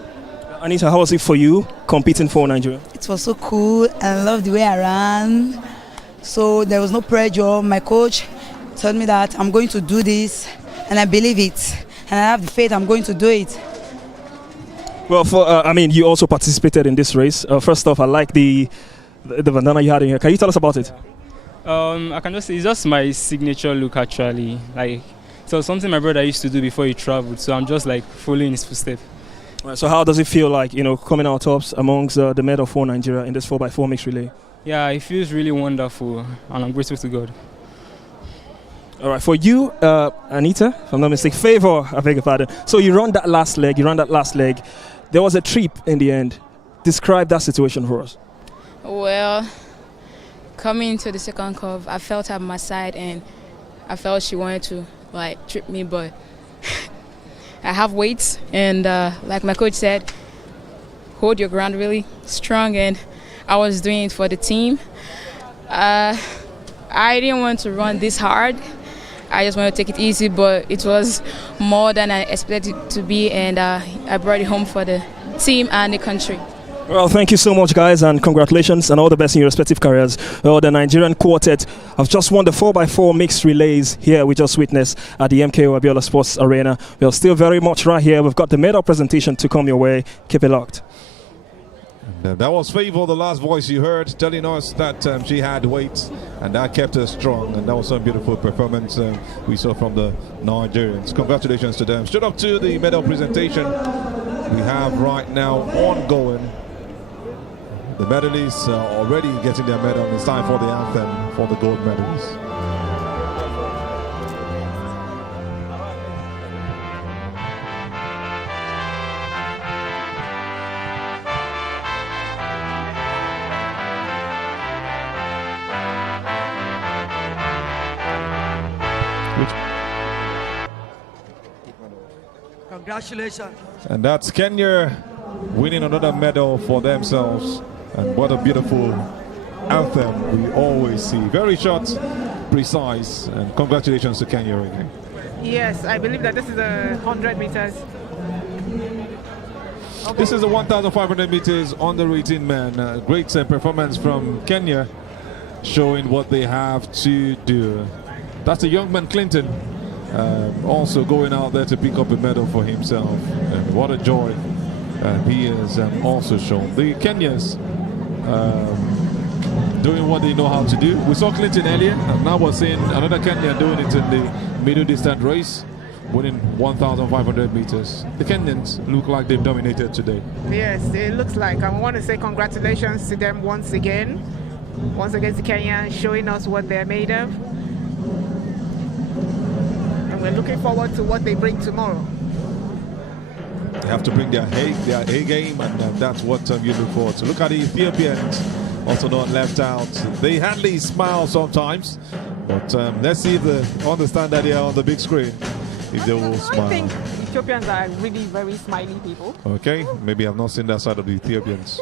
Anita, how was it for you competing for Nigeria? It was so cool. I loved the way I ran. So there was no pressure. My coach told me that I'm going to do this, and I believe it. And I have the faith I'm going to do it. Well, I mean, you also participated in this race. First off, I like the bandana you had in here. Can you tell us about it? I can just say it's just my signature look, actually. Like, so something my brother used to do before he traveled. So I'm just like following his footsteps. Right, so how does it feel like, you know, coming out tops amongst the medal for Nigeria in this 4x4 mixed relay? Yeah, it feels really wonderful, and I'm grateful to God. All right, for you, Anita, if I'm not mistaken, Favor, I beg your pardon. So you ran that last leg. There was a trip in the end. Describe that situation for us. Well, coming to the second curve, I felt her on my side, and I felt she wanted to like trip me, but I have weights, and like my coach said, hold your ground really strong, and I was doing it for the team. I didn't want to run this hard. I just wanted to take it easy, but it was more than I expected it to be, and I brought it home for the team and the country. Well, thank you so much, guys, and congratulations and all the best in your respective careers. Well, the Nigerian quartet have just won the 4x4 mixed relays here we just witnessed at the MKO Abiola Sports Arena. We're still very much right here. We've got the medal presentation to come your way. Keep it locked. That was Favor, the last voice you heard, telling us that she had weight, and that kept her strong, and that was some beautiful performance we saw from the Nigerians. Congratulations to them. Straight up to the medal presentation we have right now ongoing. The medalists are already getting their medal. It's time for the anthem for the gold medals. Congratulations. And that's Kenya winning another medal for themselves. And what a beautiful anthem we always see. Very short, precise, and congratulations to Kenya again. Yes, I believe that this is 100 meters. This is the 1,500 meters under 18 men. Great performance from Kenya, showing what they have to do. That's the young man Clinton, also going out there to pick up a medal for himself. And what a joy he has also shown. The Kenyans doing what they know how to do. We saw Clinton earlier, and now we're seeing another Kenyan doing it in the middle distance race, winning 1,500 meters. The Kenyans look like they've dominated today. Yes, it looks like. I want to say congratulations to them once again. Once again to Kenya, showing us what they're made of. And we're looking forward to what they bring tomorrow. They have to bring their A game, and that's what you look forward to. Look at the Ethiopians, also not left out. They hardly smile sometimes, but let's see if they understand that they are on the big screen, if they will smile. I think Ethiopians are really very smiley people. Okay, maybe I've not seen that side of the Ethiopians.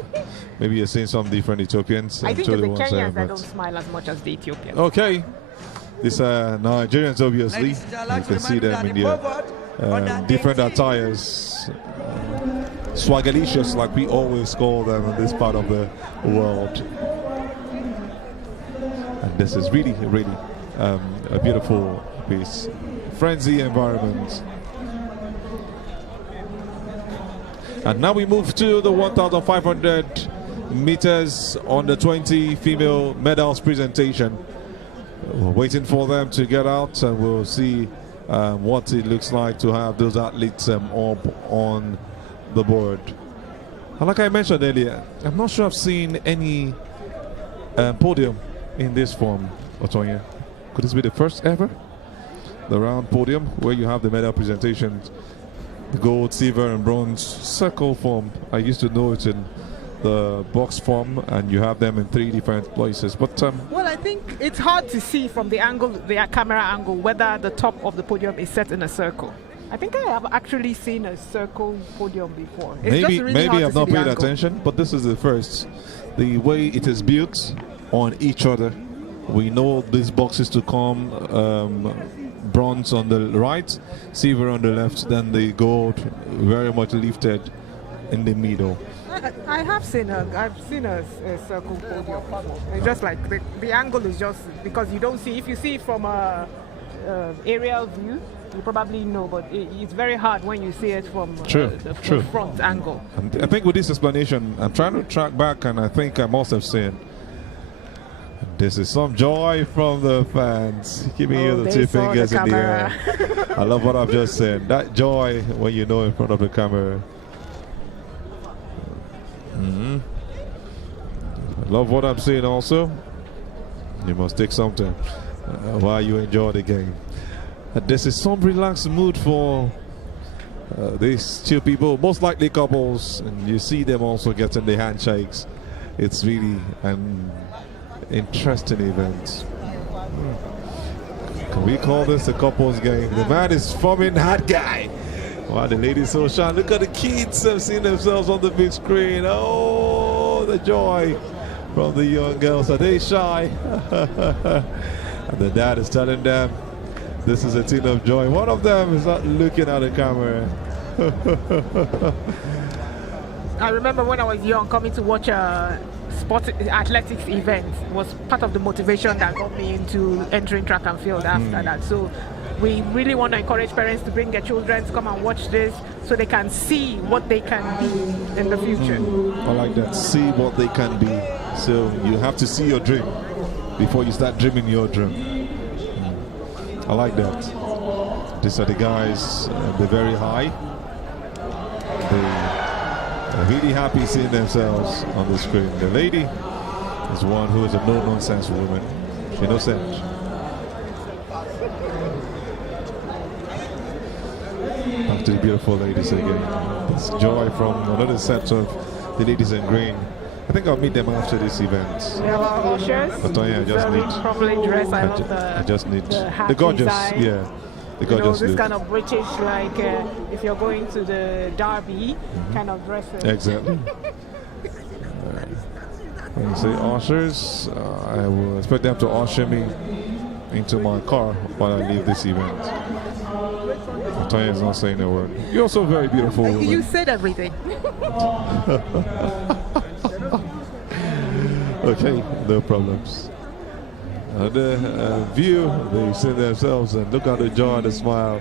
Maybe you're seeing some different Ethiopians. I think it's the Kenyans that don't smile as much as the Ethiopians. Okay, these are Nigerians, obviously. You can see them in their different attires. Swagalicious, like we always call them in this part of the world. And this is really, really a beautiful piece. Frenzy environment. And now we move to the 1,500 meters on the 20 female medals presentation. We're waiting for them to get out, and we'll see what it looks like to have those athletes up on the board. And like I mentioned earlier, I'm not sure I've seen any podium in this form, Otonya. Could this be the first ever? The round podium where you have the medal presentations, the gold, silver, and bronze circle form. I used to know it in the box form, and you have them in 3 different places. But well, I think it's hard to see from the angle, the camera angle, whether the top of the podium is set in a circle. I think I have actually seen a circle podium before. It's just really maybe hard I've to not see the paid angle. attention, but this is the first. The way it is built on each other, we know these boxes to come. Bronze on the right, silver on the left, then the gold very much lifted in the middle. I have seen I've seen a circle podium before. It's just like the angle is just because you don't see. If you see it from a aerial view, you probably know, but it's very hard when you see it from the front angle. And I think with this explanation, I'm trying to track back, and I think I must have seen. This is some joy from the fans. Give me the 2 fingers in the air. I love what I've just said. That joy when you know in front of the camera. I love what I'm seeing also. You must take something while you enjoy the game. This is some relaxed mood for these 2 people, most likely couples, and you see them also getting the handshakes. It's really an interesting event. Can we call this a couples game? The man is forming hot guy. Wow, the ladies so shy. Look at the kids have seen themselves on the big screen. Oh, the joy from the young girls. Are they shy? And the dad is telling them this is a teen of joy. One of them is not looking at the camera. I remember when I was young, coming to watch a athletics event was part of the motivation that got me into entering track and field after that. So we really want to encourage parents to bring their children to come and watch this so they can see what they can be in the future. I like that. See what they can be. So you have to see your dream before you start dreaming your dream. I like that. These are the guys, they're very high. They're really happy seeing themselves on the screen. The lady is one who is a no-nonsense woman. Innocent. Back to the beautiful ladies again. It's joy from another set of the ladies in green. I think I'll meet them after this event. We have our ushers. But I just need. Properly dressed. I love I just need the gorgeous, design. yeah, the You know, gorgeous this look. kind of British, like if you're going to the Derby, kind of dressing. Exactly. When you say ushers, I will expect them to usher me into my car while I leave this event. Tonya is not saying a word. You're also very beautiful woman. You said everything. Okay, no problems. The view, they see themselves and look at the joy, the smile.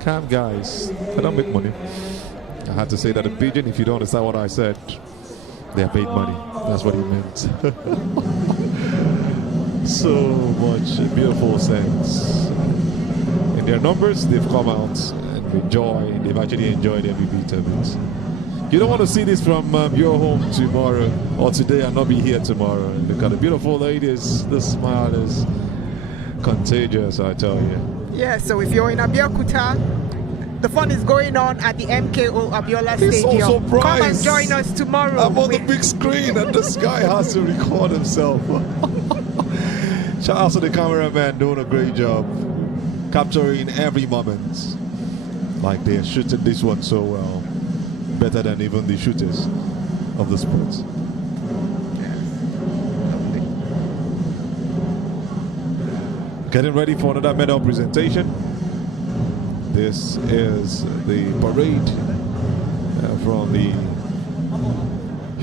Calm guys, they don't make money. I had to say that in Pidgin. If you don't understand what I said, they have paid money. That's what he meant. So much beautiful sense. In their numbers, they've come out and enjoy. They've actually enjoyed every bit of it. You don't want to see this from your home tomorrow or today and not be here tomorrow. Look at the beautiful ladies. The smile is contagious, I tell you. Yeah, so if you're in Abeokuta, the fun is going on at the MKO Abiola He's Stadium. so surprised. Come and join us tomorrow. I'm on the big screen and this guy has to record himself. Shout out to the cameraman doing a great job, capturing every moment. Like they're shooting this one so well. Better than even the shooters of the sport. Getting ready for another medal presentation. This is the parade from the,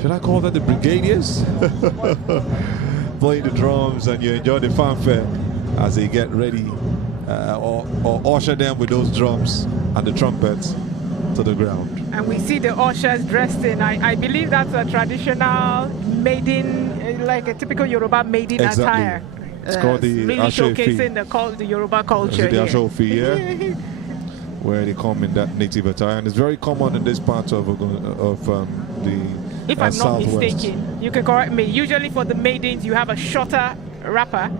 should I call that the brigadiers? Playing the drums, and you enjoy the fanfare as they get ready or usher them with those drums and the trumpets to the ground. And we see the ushers dressed in, I believe that's a traditional maiden, like a typical Yoruba maiden attire. It's called the really showcasing the Yoruba culture. The Ashofi, yeah. Where they come in that native attire, and it's very common in this part of the If I'm not southwest. mistaken, you can correct me. Usually for the maidens, you have a shorter wrapper.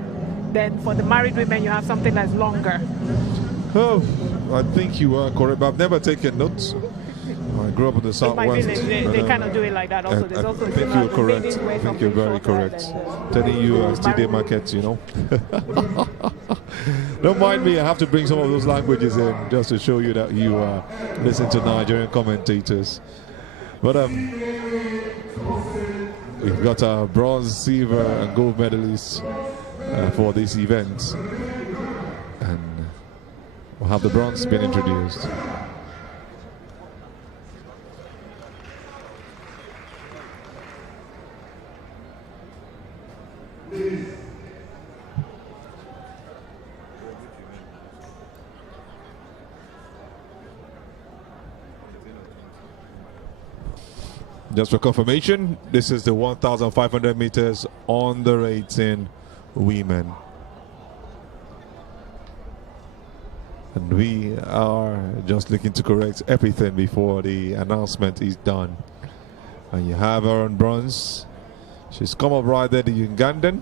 Then for the married women, you have something that's longer. Oh, I think you are correct, but I've never taken notes. I grew up in the In my southwest. village, they kind of do it like that also. There's also I think you're correct. I think you're very correct. Telling you TD markets, you know. Don't mind me, I have to bring some of those languages in just to show you that you listen to Nigerian commentators. But we've got our bronze, silver, and gold medalists for this event. And we'll have the bronze being introduced. Just for confirmation, this is the 1,500 meters on the 18 women. And we are just looking to correct everything before the announcement is done. And you have her on bronze. She's come up right there, the Ugandan.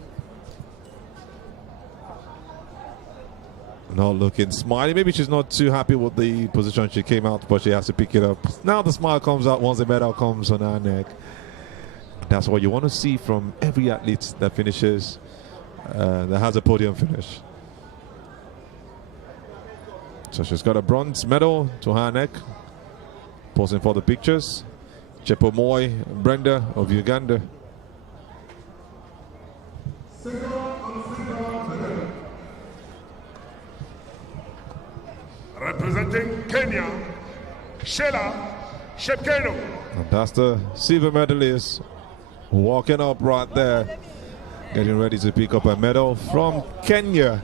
Not looking smiley. Maybe she's not too happy with the position she came out, but she has to pick it up. Now the smile comes out once the medal comes on her neck. That's what you want to see from every athlete that finishes, that has a podium finish. So she's got a bronze medal to her neck. Posing for the pictures. Chepomoy Brenda of Uganda. Representing Kenya, Sheila Shepkeno. And that's the silver medalist walking up right there, getting ready to pick up a medal from Kenya.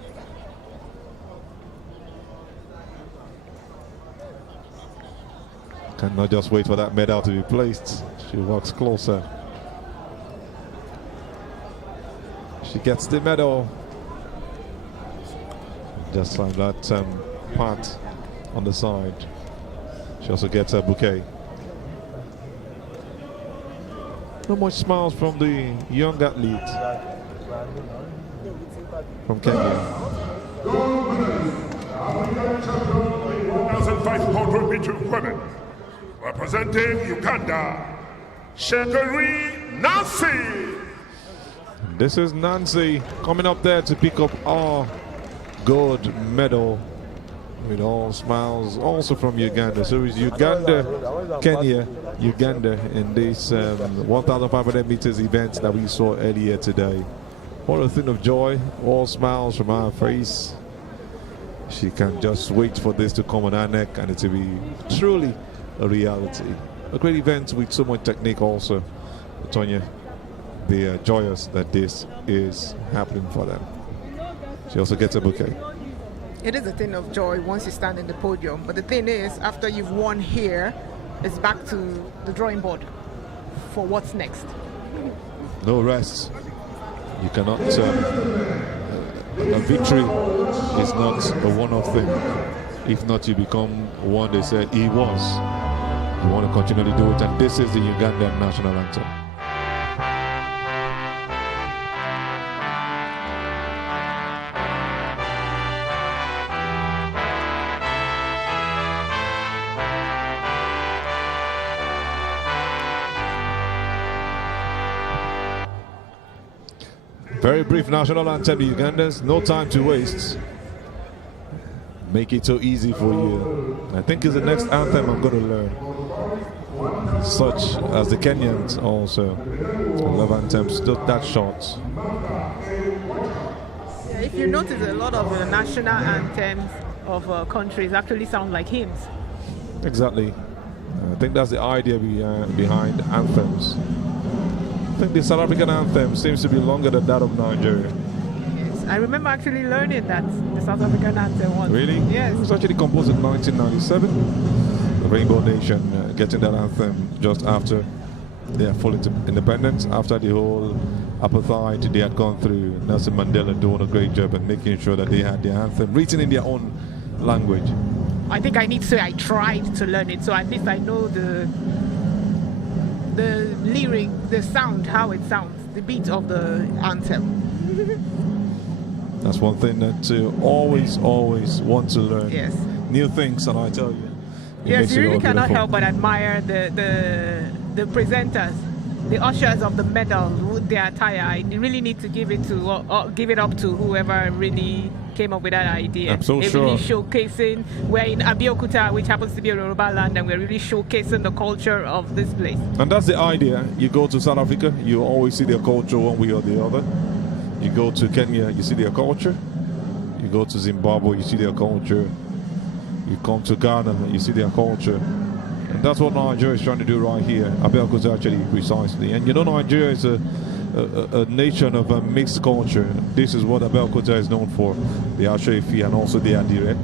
Cannot just wait for that medal to be placed. She walks closer. She gets the medal. Just like that part on the side. She also gets a bouquet. Not much smiles from the young athlete. from Kenya. 1,500 meter women. Representing Uganda, Shekeri Nancy. This is Nancy coming up there to pick up our gold medal with all smiles, also from Uganda. So it's Uganda, Kenya, Uganda in this 1,500 meters event that we saw earlier today. What a thing of joy, all smiles from our face. She can just wait for this to come on her neck and it to be truly a reality. A great event with so much technique also. Tonya, they are joyous that this is happening for them. She also gets a bouquet. It is a thing of joy once you stand in the podium, but the thing is, after you've won here, it's back to the drawing board for what's next. No rest. You cannot. A victory is not a one-off thing. If not, you become one they said he was. You want to continually do it, and this is the Ugandan national anthem. Very brief national anthem, the Ugandans. No time to waste. Make it so easy for you. I think it's the next anthem I'm going to learn. Such as the Kenyans also. I love anthems, just that short. Yeah, if you notice, a lot of the national anthems of countries actually sound like hymns. Exactly. I think that's the idea behind anthems. I think the South African anthem seems to be longer than that of Nigeria. Yes, I remember actually learning that the South African anthem once. Really? Yes. It was actually composed in 1997. The Rainbow Nation getting that anthem just after their full independence, after the whole apartheid they had gone through. Nelson Mandela doing a great job at making sure that they had their anthem written in their own language. I think I need to say I tried to learn it, so at least I know the lyric, the sound, how it sounds, the beat of the anthem. That's one thing that always want to learn. Yes. New things, and I tell you. Yes, you really cannot help but admire the presenters, the ushers of the medal with their attire. I really need to give it up to whoever really came up with that idea. I'm so They're sure. really showcasing. We're in Abeokuta, which happens to be a Yoruba land, and we're really showcasing the culture of this place. And that's the idea. You go to South Africa, you always see their culture one way or the other. You go to Kenya, you see their culture. You go to Zimbabwe, you see their culture. You come to Ghana, you see their culture. And that's what Nigeria is trying to do right here. Abeokuta actually, precisely. And you know, Nigeria is a nation of a mixed culture. This is what Abeokuta is known for. The Ashoefi and also the Adire,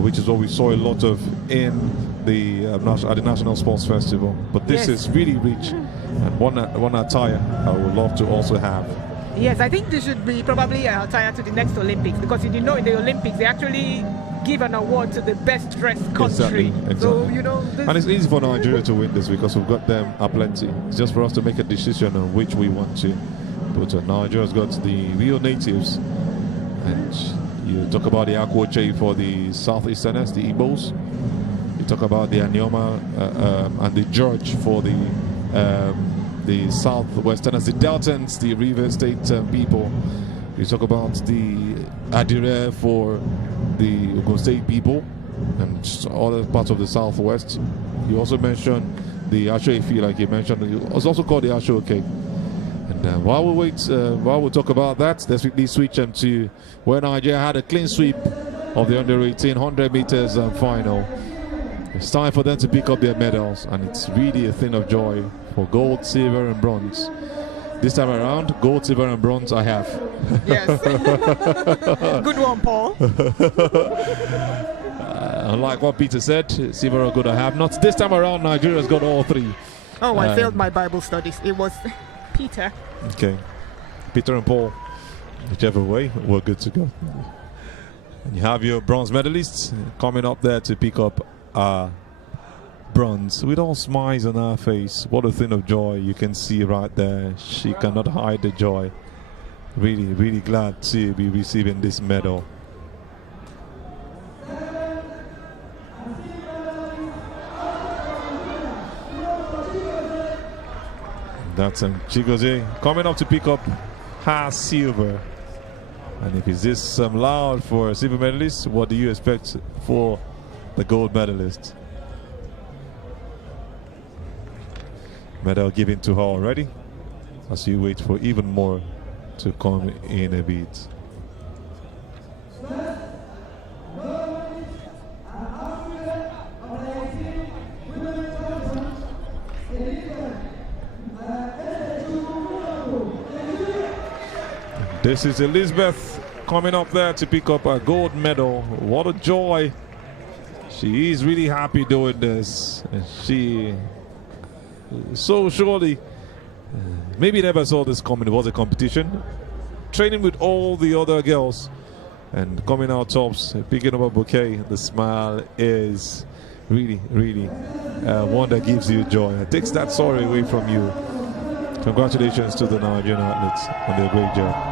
which is what we saw a lot of in the at the National Sports Festival. But this is really rich. And one attire I would love to also have. Yes, I think this should be probably an attire to the next Olympics, because you know in the Olympics they actually give an award to the best dressed country. Exactly. So you know, and it's easy for Nigeria to win this because we've got them aplenty. It's just for us to make a decision on which we want to put. Nigeria's got the real natives, and you talk about the Akwoche for the southeasterners, the Igbos. You talk about the Anyoma and the George for the southwesterners, the Deltans, the River State people. You talk about the Adire for the Ogun State people and other parts of the southwest. You also mentioned the Ashoefi, like you mentioned. It's also called the Ashoeke. And while we talk about that, let's quickly switch them to where Nigeria had a clean sweep of the under-18 100 meters final. It's time for them to pick up their medals, and it's really a thing of joy for gold, silver, and bronze. This time around, gold, silver, and bronze I have. Yes. Good one, Paul. Unlike what Peter said, silver or gold I have not. This time around, Nigeria's got all three. Oh, I failed my Bible studies. It was Peter. Okay. Peter and Paul. Whichever way, we're good to go. And you have your bronze medalists coming up there to pick up bronze with all smiles on her face. What a thing of joy you can see right there. She cannot hide the joy. Really, really glad to be receiving this medal. That's Chigozie coming up to pick up her silver. And if it's this loud for a silver medalist, what do you expect for the gold medalist? Medal given to her already, as you wait for even more to come in a bit. This is Elizabeth coming up there to pick up a gold medal. What a joy. She is really happy doing this. She so surely maybe never saw this coming. It was a competition. Training with all the other girls and coming out tops, picking up a bouquet. The smile is really, really one that gives you joy. It takes that sorrow away from you. Congratulations to the Nigerian athletes on their great job.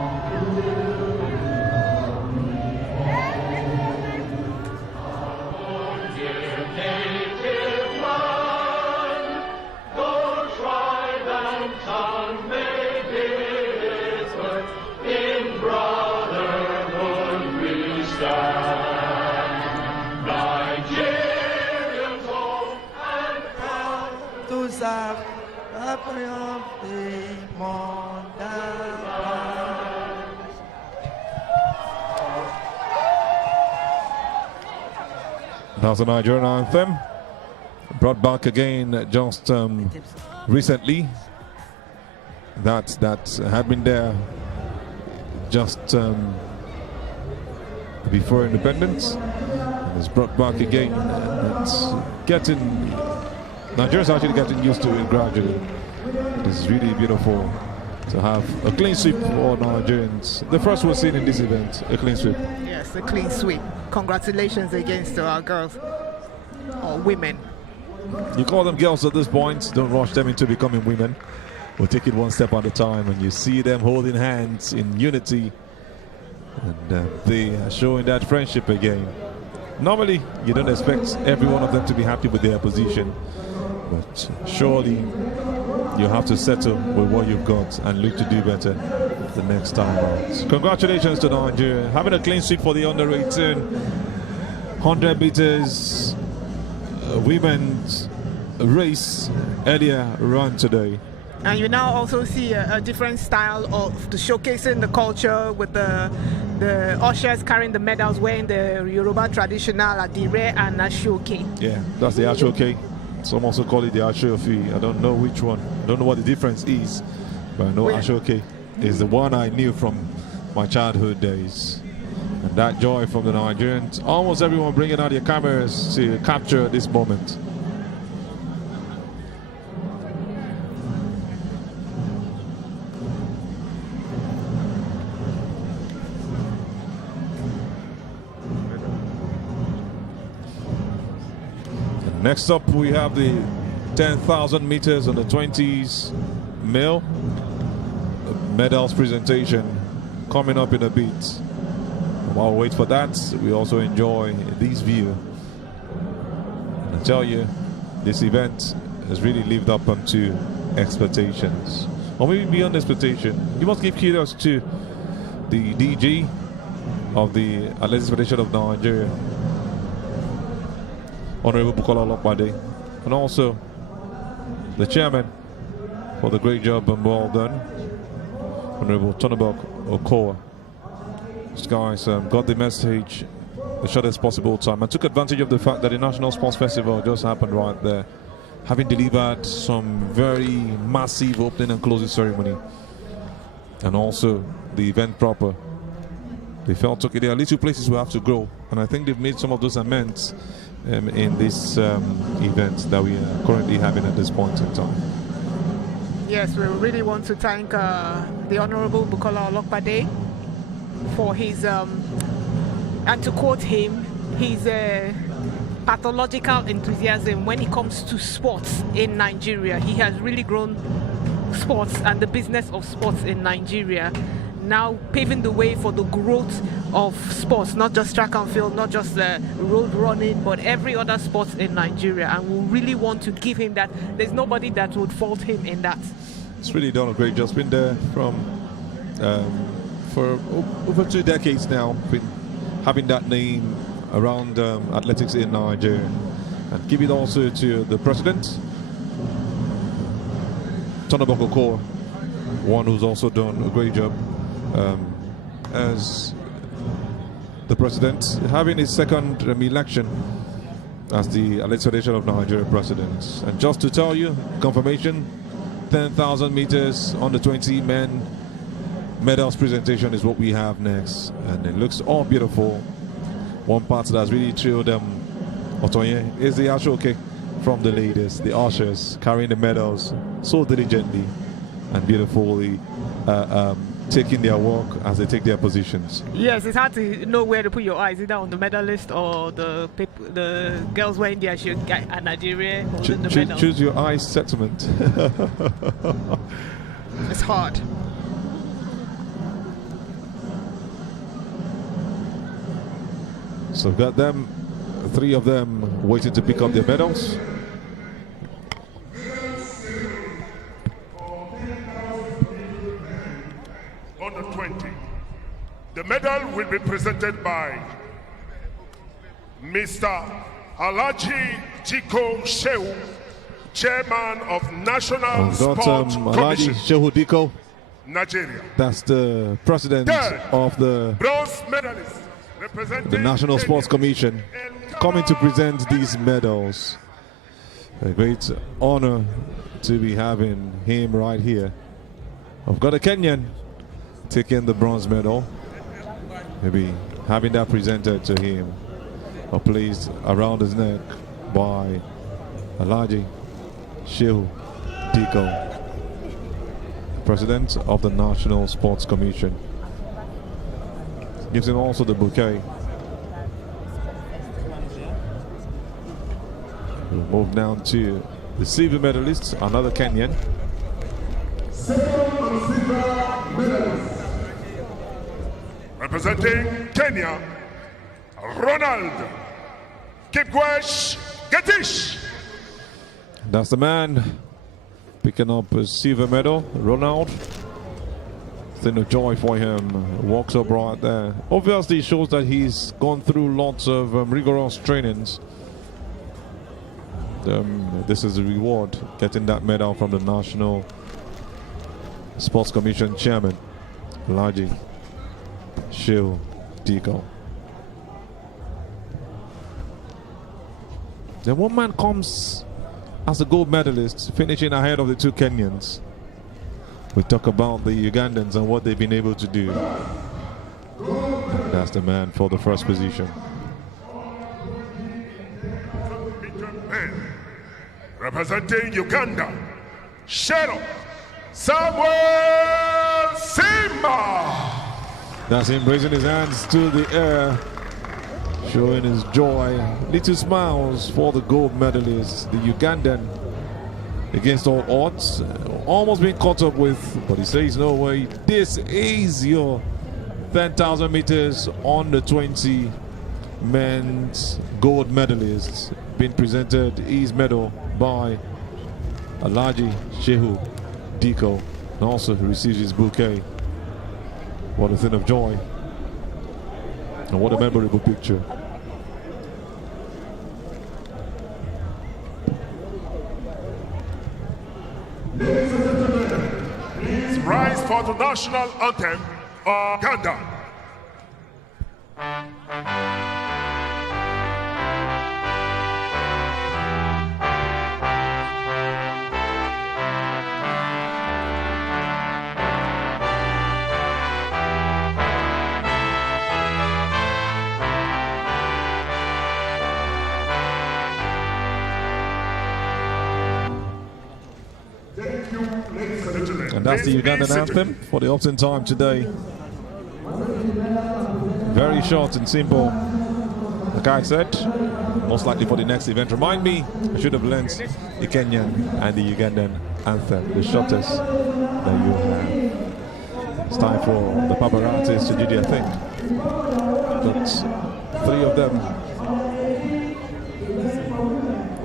That's the Nigerian anthem, brought back again just recently. That had been there just before independence. It's brought back again. It's getting, Nigerians are actually getting used to it gradually. It's really beautiful to have a clean sweep for Nigerians. The first we've seen in this event, a clean sweep. Yes, a clean sweep. Congratulations against our girls or women. You call them girls at this point, don't rush them into becoming women. We'll take it one step at a time, and you see them holding hands in unity, and they are showing that friendship again. Normally, you don't expect every one of them to be happy with their position, but surely you have to settle with what you've got and look to do better the next time out. Congratulations to Nigeria, having a clean sweep for the under 18 100 meters women's race earlier run today. And you now also see a different style of the showcasing the culture with the ushers carrying the medals, wearing the Yoruba traditional adire and ashoke. Yeah, that's the ashoke. Some also call it the ashofi. I don't know which one. I don't know what the difference is, but I know ashoke is the one I knew from my childhood days. And that joy from the Nigerians. Almost everyone bringing out their cameras to capture this moment. Next up, we have the 10,000 meters on the 20s male medals presentation coming up in a bit. While we wait for that, we also enjoy this view. And I tell you, this event has really lived up to expectations, or maybe beyond expectation. You must give kudos to the DG of the Athletics Federation of Nigeria, Honorable Bukola Olopade, and also the chairman for the great job and well done, Honorable Tonobok Okoa. These guys got the message the shortest possible time and took advantage of the fact that the National Sports Festival just happened right there, having delivered some very massive opening and closing ceremony, and also the event proper. They felt, okay, there are little places we have to grow, and I think they've made some of those amends in this event that we are currently having at this point in time. Yes, we really want to thank the Honorable Bukola Olopade for his, and to quote him, his pathological enthusiasm when it comes to sports in Nigeria. He has really grown sports and the business of sports in Nigeria. now paving the way for the growth of sports, not just track and field, not just road running, but every other sport in Nigeria. And we really want to give him that. There's nobody that would fault him in that. It's really done a great job. It's been there from for over 2 decades now. Been having that name around athletics in Nigeria. And give it also to the president, Tonoboko Core, one who's also done a great job as the president, having his second election as the Athletics Federation of Nigeria president. And just to tell you, confirmation, 10,000 meters under 20 men medals presentation is what we have next, and it looks all beautiful. One part that's really thrilled Otoye is the ashoke from the ladies, the ushers carrying the medals so diligently and beautifully taking their work as they take their positions. Yes, it's hard to know where to put your eyes, either on the medalist or the girls wearing their shirt at Nigeria holding the medal. Choose your eyes sentiment. It's hard. So we've got them, 3 of them waiting to pick up their medals. Under 20. The medal will be presented by Mr. Alaji Tiko Shehu, Chairman of National Sports Commission, Shehu Diko, Nigeria. That's the president of the bronze medalist representing the National Sports Commission, coming to present these medals. A great honor to be having him right here. I've got a Kenyan taking the bronze medal, maybe having that presented to him or placed around his neck by Alaji Shehu Diko, president of the National Sports Commission. Gives him also the bouquet. We'll move down to the silver medalist, another Kenyan. Representing Kenya, Ronald Kipgwesh Getish. That's the man picking up a silver medal, Ronald. Thing of joy for him, walks up right there. Obviously shows that he's gone through lots of rigorous trainings. This is a reward, getting that medal from the National Sports Commission Chairman, Alaji Shehu Diko. Then one man comes as a gold medalist, finishing ahead of the 2 Kenyans. We talk about the Ugandans and what they've been able to do. And that's the man for the first position. Representing Uganda, Shero Samuel Simba. That's him raising his hands to the air, showing his joy. Little smiles for the gold medalist, the Ugandan, against all odds. Almost being caught up with, but he says no way. This is your 10,000 meters on the 20 men's gold medalist, being presented his medal by Alaji Shehu Diko, and also receives his bouquet. What a thing of joy, and what a memorable picture. Ladies and gentlemen, please rise for the national anthem of Uganda. And that's the Ugandan anthem for the opening time today. Very short and simple. Like I said, most likely for the next event. Remind me, I should have learned the Kenyan and the Ugandan anthem, the shortest that you have. It's time for the paparazzis to do their thing. But 3 of them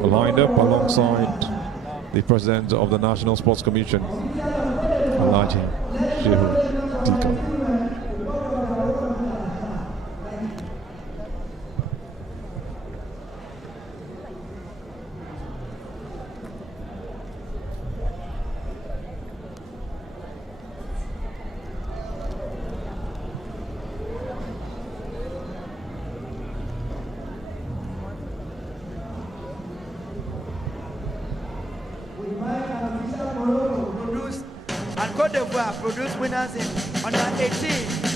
are lined up alongside the president of the National Sports Commission, Alhaji Shehu Dika. And Côte d'Ivoire produce winners in under 18.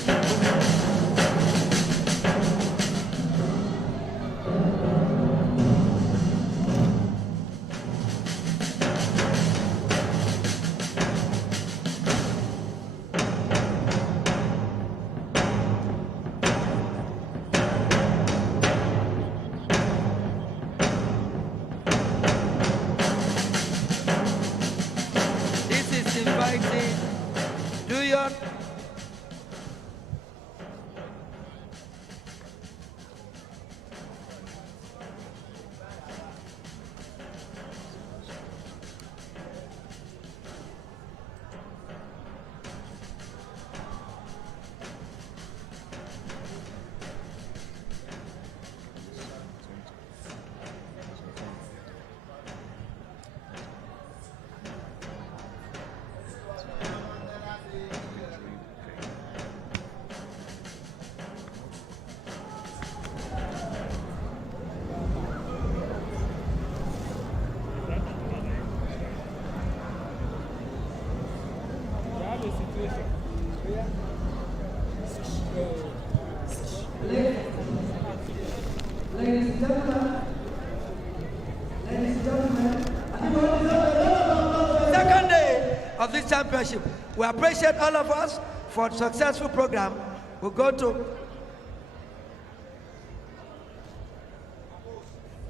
Second day of this championship. We appreciate all of us for the successful program. We go to.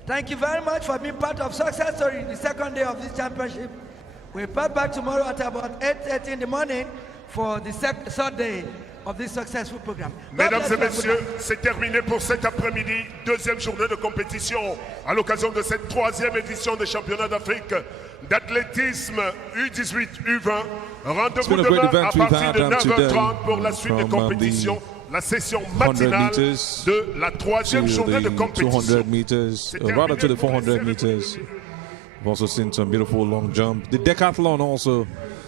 Thank you very much for being part of success story the second day of this championship. We'll be back tomorrow at about 8:30 in the morning for the third day of this successful program. Mesdames et messieurs, c'est terminé pour cet après-midi. Deuxième journée de compétition à l'occasion de cette 3e édition des championnats d'Afrique d'athlétisme U18, U20. Rendez-vous demain à partir de 9h30 pour la suite des compétitions. La session matinale de la 3e journée de compétition. 200 meters, rather to the 400 meters. We've also seen some beautiful long jump. The Decathlon also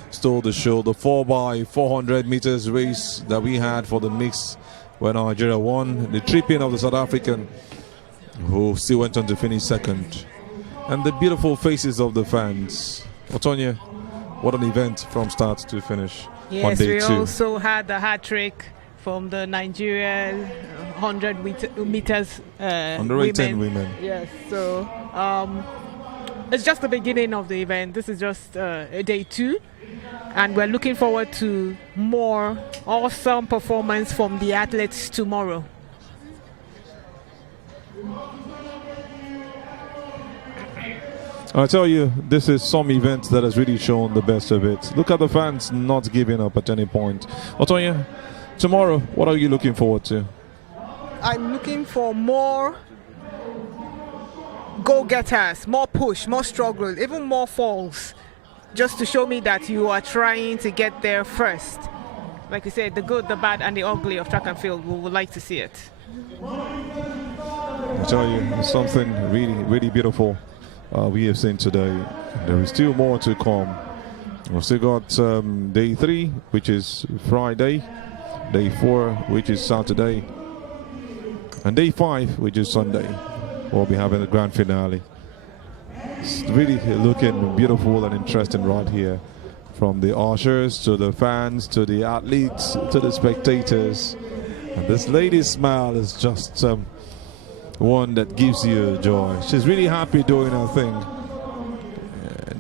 stole the show. The 4x400 meters race that we had for the mix when Nigeria won. The tripping of the South African, who still went on to finish second. And the beautiful faces of the fans. Otonya, what an event from start to finish. Yes, on day we 2. also had the hat trick from the Nigerian 100 meters Under 18 women. Yes, so it's just the beginning of the event. This is just day 2. And we're looking forward to more awesome performance from the athletes tomorrow. I tell you, this is some event that has really shown the best of it. Look at the fans not giving up at any point. Otonya, tomorrow, what are you looking forward to? I'm looking for more go-getters, more push, more struggle, even more falls, just to show me that you are trying to get there first. Like you said, the good, the bad, and the ugly of track and field, we would like to see it. I tell you, it's something really, really beautiful we have seen today. There is still more to come. We've still got day 3, which is Friday, day 4, which is Saturday, and day 5, which is Sunday. We'll be having the grand finale. It's really looking beautiful and interesting right here. From the ushers to the fans to the athletes to the spectators. And this lady's smile is just one that gives you joy. She's really happy doing her thing.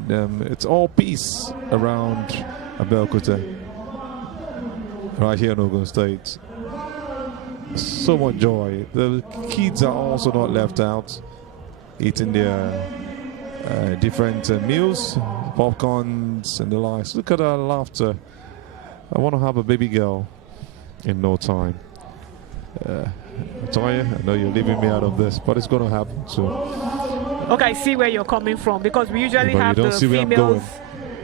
And it's all peace around Abeokuta, right here in Ogun State. So much joy. The kids are also not left out, eating their different meals, popcorns and the likes. Look at our laughter I want to have a baby girl in no time. Toya, I know you're leaving me out of this, but it's going to happen soon. Okay, I see where you're coming from, because we usually have the females.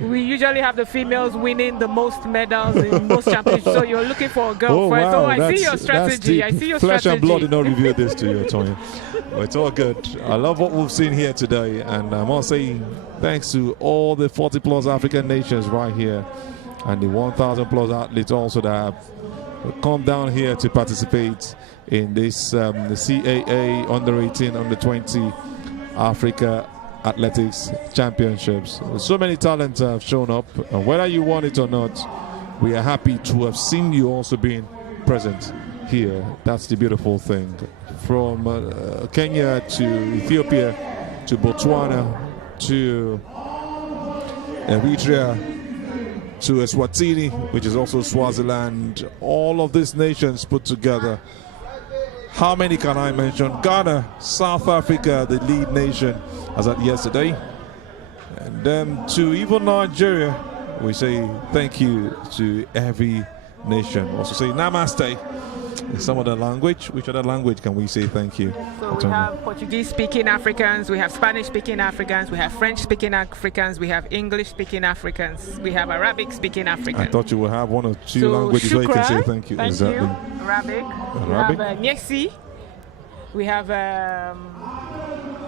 We usually have the females winning the most medals in most championships. So you're looking for a girl first. Wow, I see your strategy. I see your Flesh strategy. and blood did not reveal this to you, Tonya. But it's all good. I love what we've seen here today, and I must say thanks to all the 40+ African nations right here, and the 1,000+ athletes also that have come down here to participate in this the CAA Under-18, Under-20 Africa Athletics Championships. So many talents have shown up, and whether you want it or not, we are happy to have seen you also being present here. That's the beautiful thing. From Kenya to Ethiopia to Botswana to Eritrea to Eswatini, which is also Swaziland, all of these nations put together. How many can I mention? Ghana, South Africa, the lead nation as at yesterday. And then to even Nigeria, we say thank you to every nation. Also say namaste in some other language. Which other language can we say thank you? So we have Portuguese-speaking Africans, we have Spanish-speaking Africans, we have French-speaking Africans, we have English-speaking Africans, we have Arabic-speaking Africans. I thought you would have one or two languages where you can say thank you. Thank exactly. you. Arabic. We have Nyesi. We have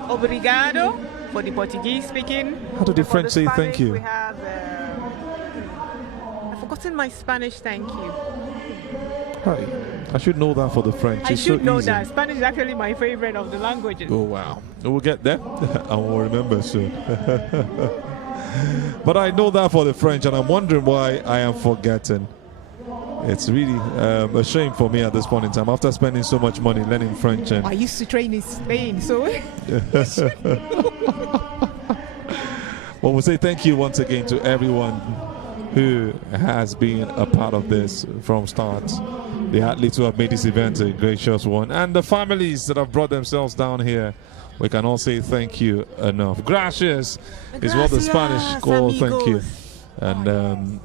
Obrigado for the Portuguese-speaking. How do the French say thank you? We have I've forgotten my Spanish thank you. Hi. I should know that for the French. I it's should so know easy. that. Spanish is actually my favorite of the languages. Oh, wow. We'll get there. I will remember soon. But I know that for the French, and I'm wondering why I am forgetting. It's really a shame for me at this point in time, after spending so much money learning French. And I used to train in Spain, so... Well, we'll say thank you once again to everyone who has been a part of this from start. The athletes who have made this event a gracious one, and the families that have brought themselves down here. We can all say thank you enough. Gracias is what the Spanish call thank you. And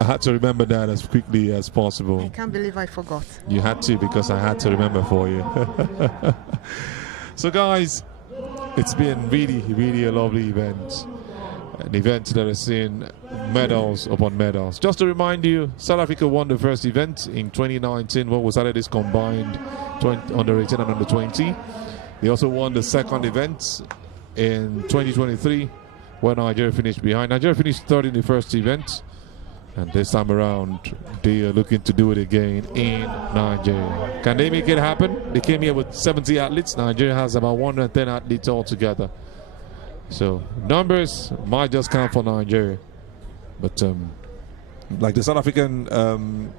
I had to remember that as quickly as possible. I can't believe I forgot. You had to, because I had to remember for you. So guys, it's been really, really a lovely event. An event that has seen medals upon medals. Just to remind you, South Africa won the first event in 2019 when we started this combined under-18 and under-20. They also won the second event in 2023 when Nigeria finished behind. Nigeria finished third in the first event, and this time around they are looking to do it again in Nigeria. Can they make it happen? They came here with 70 athletes. Nigeria has about 110 athletes altogether. So numbers might just count for Nigeria, but like the South African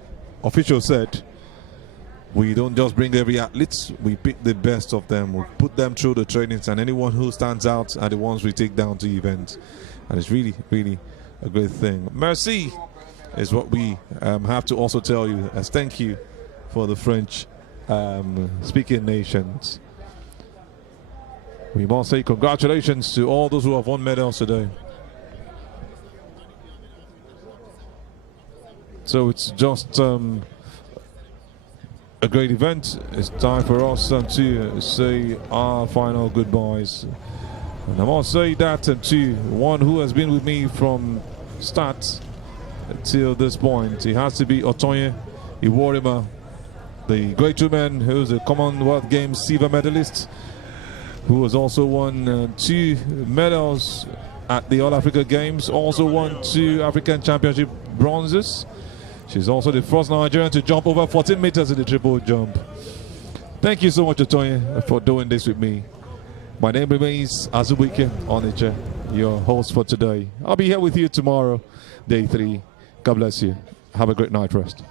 official said, we don't just bring every athlete, we pick the best of them, we put them through the trainings, and anyone who stands out are the ones we take down to events. And it's really, really a great thing. Merci is what we have to also tell you as thank you for the French speaking nations. We must say congratulations to all those who have won medals today. So it's just a great event. It's time for us to say our final goodbyes. And I must say that to one who has been with me from start until this point. It has to be Otonye Iworima, the great woman who's a Commonwealth Games silver medalist, who has also won 2 medals at the All-Africa Games, also won 2 African Championship bronzes. She's also the first Nigerian to jump over 14 meters in the triple jump. Thank you so much, Otonye, for doing this with me. My name remains Azubuike Oniche, your host for today. I'll be here with you tomorrow, day 3. God bless you. Have a great night rest.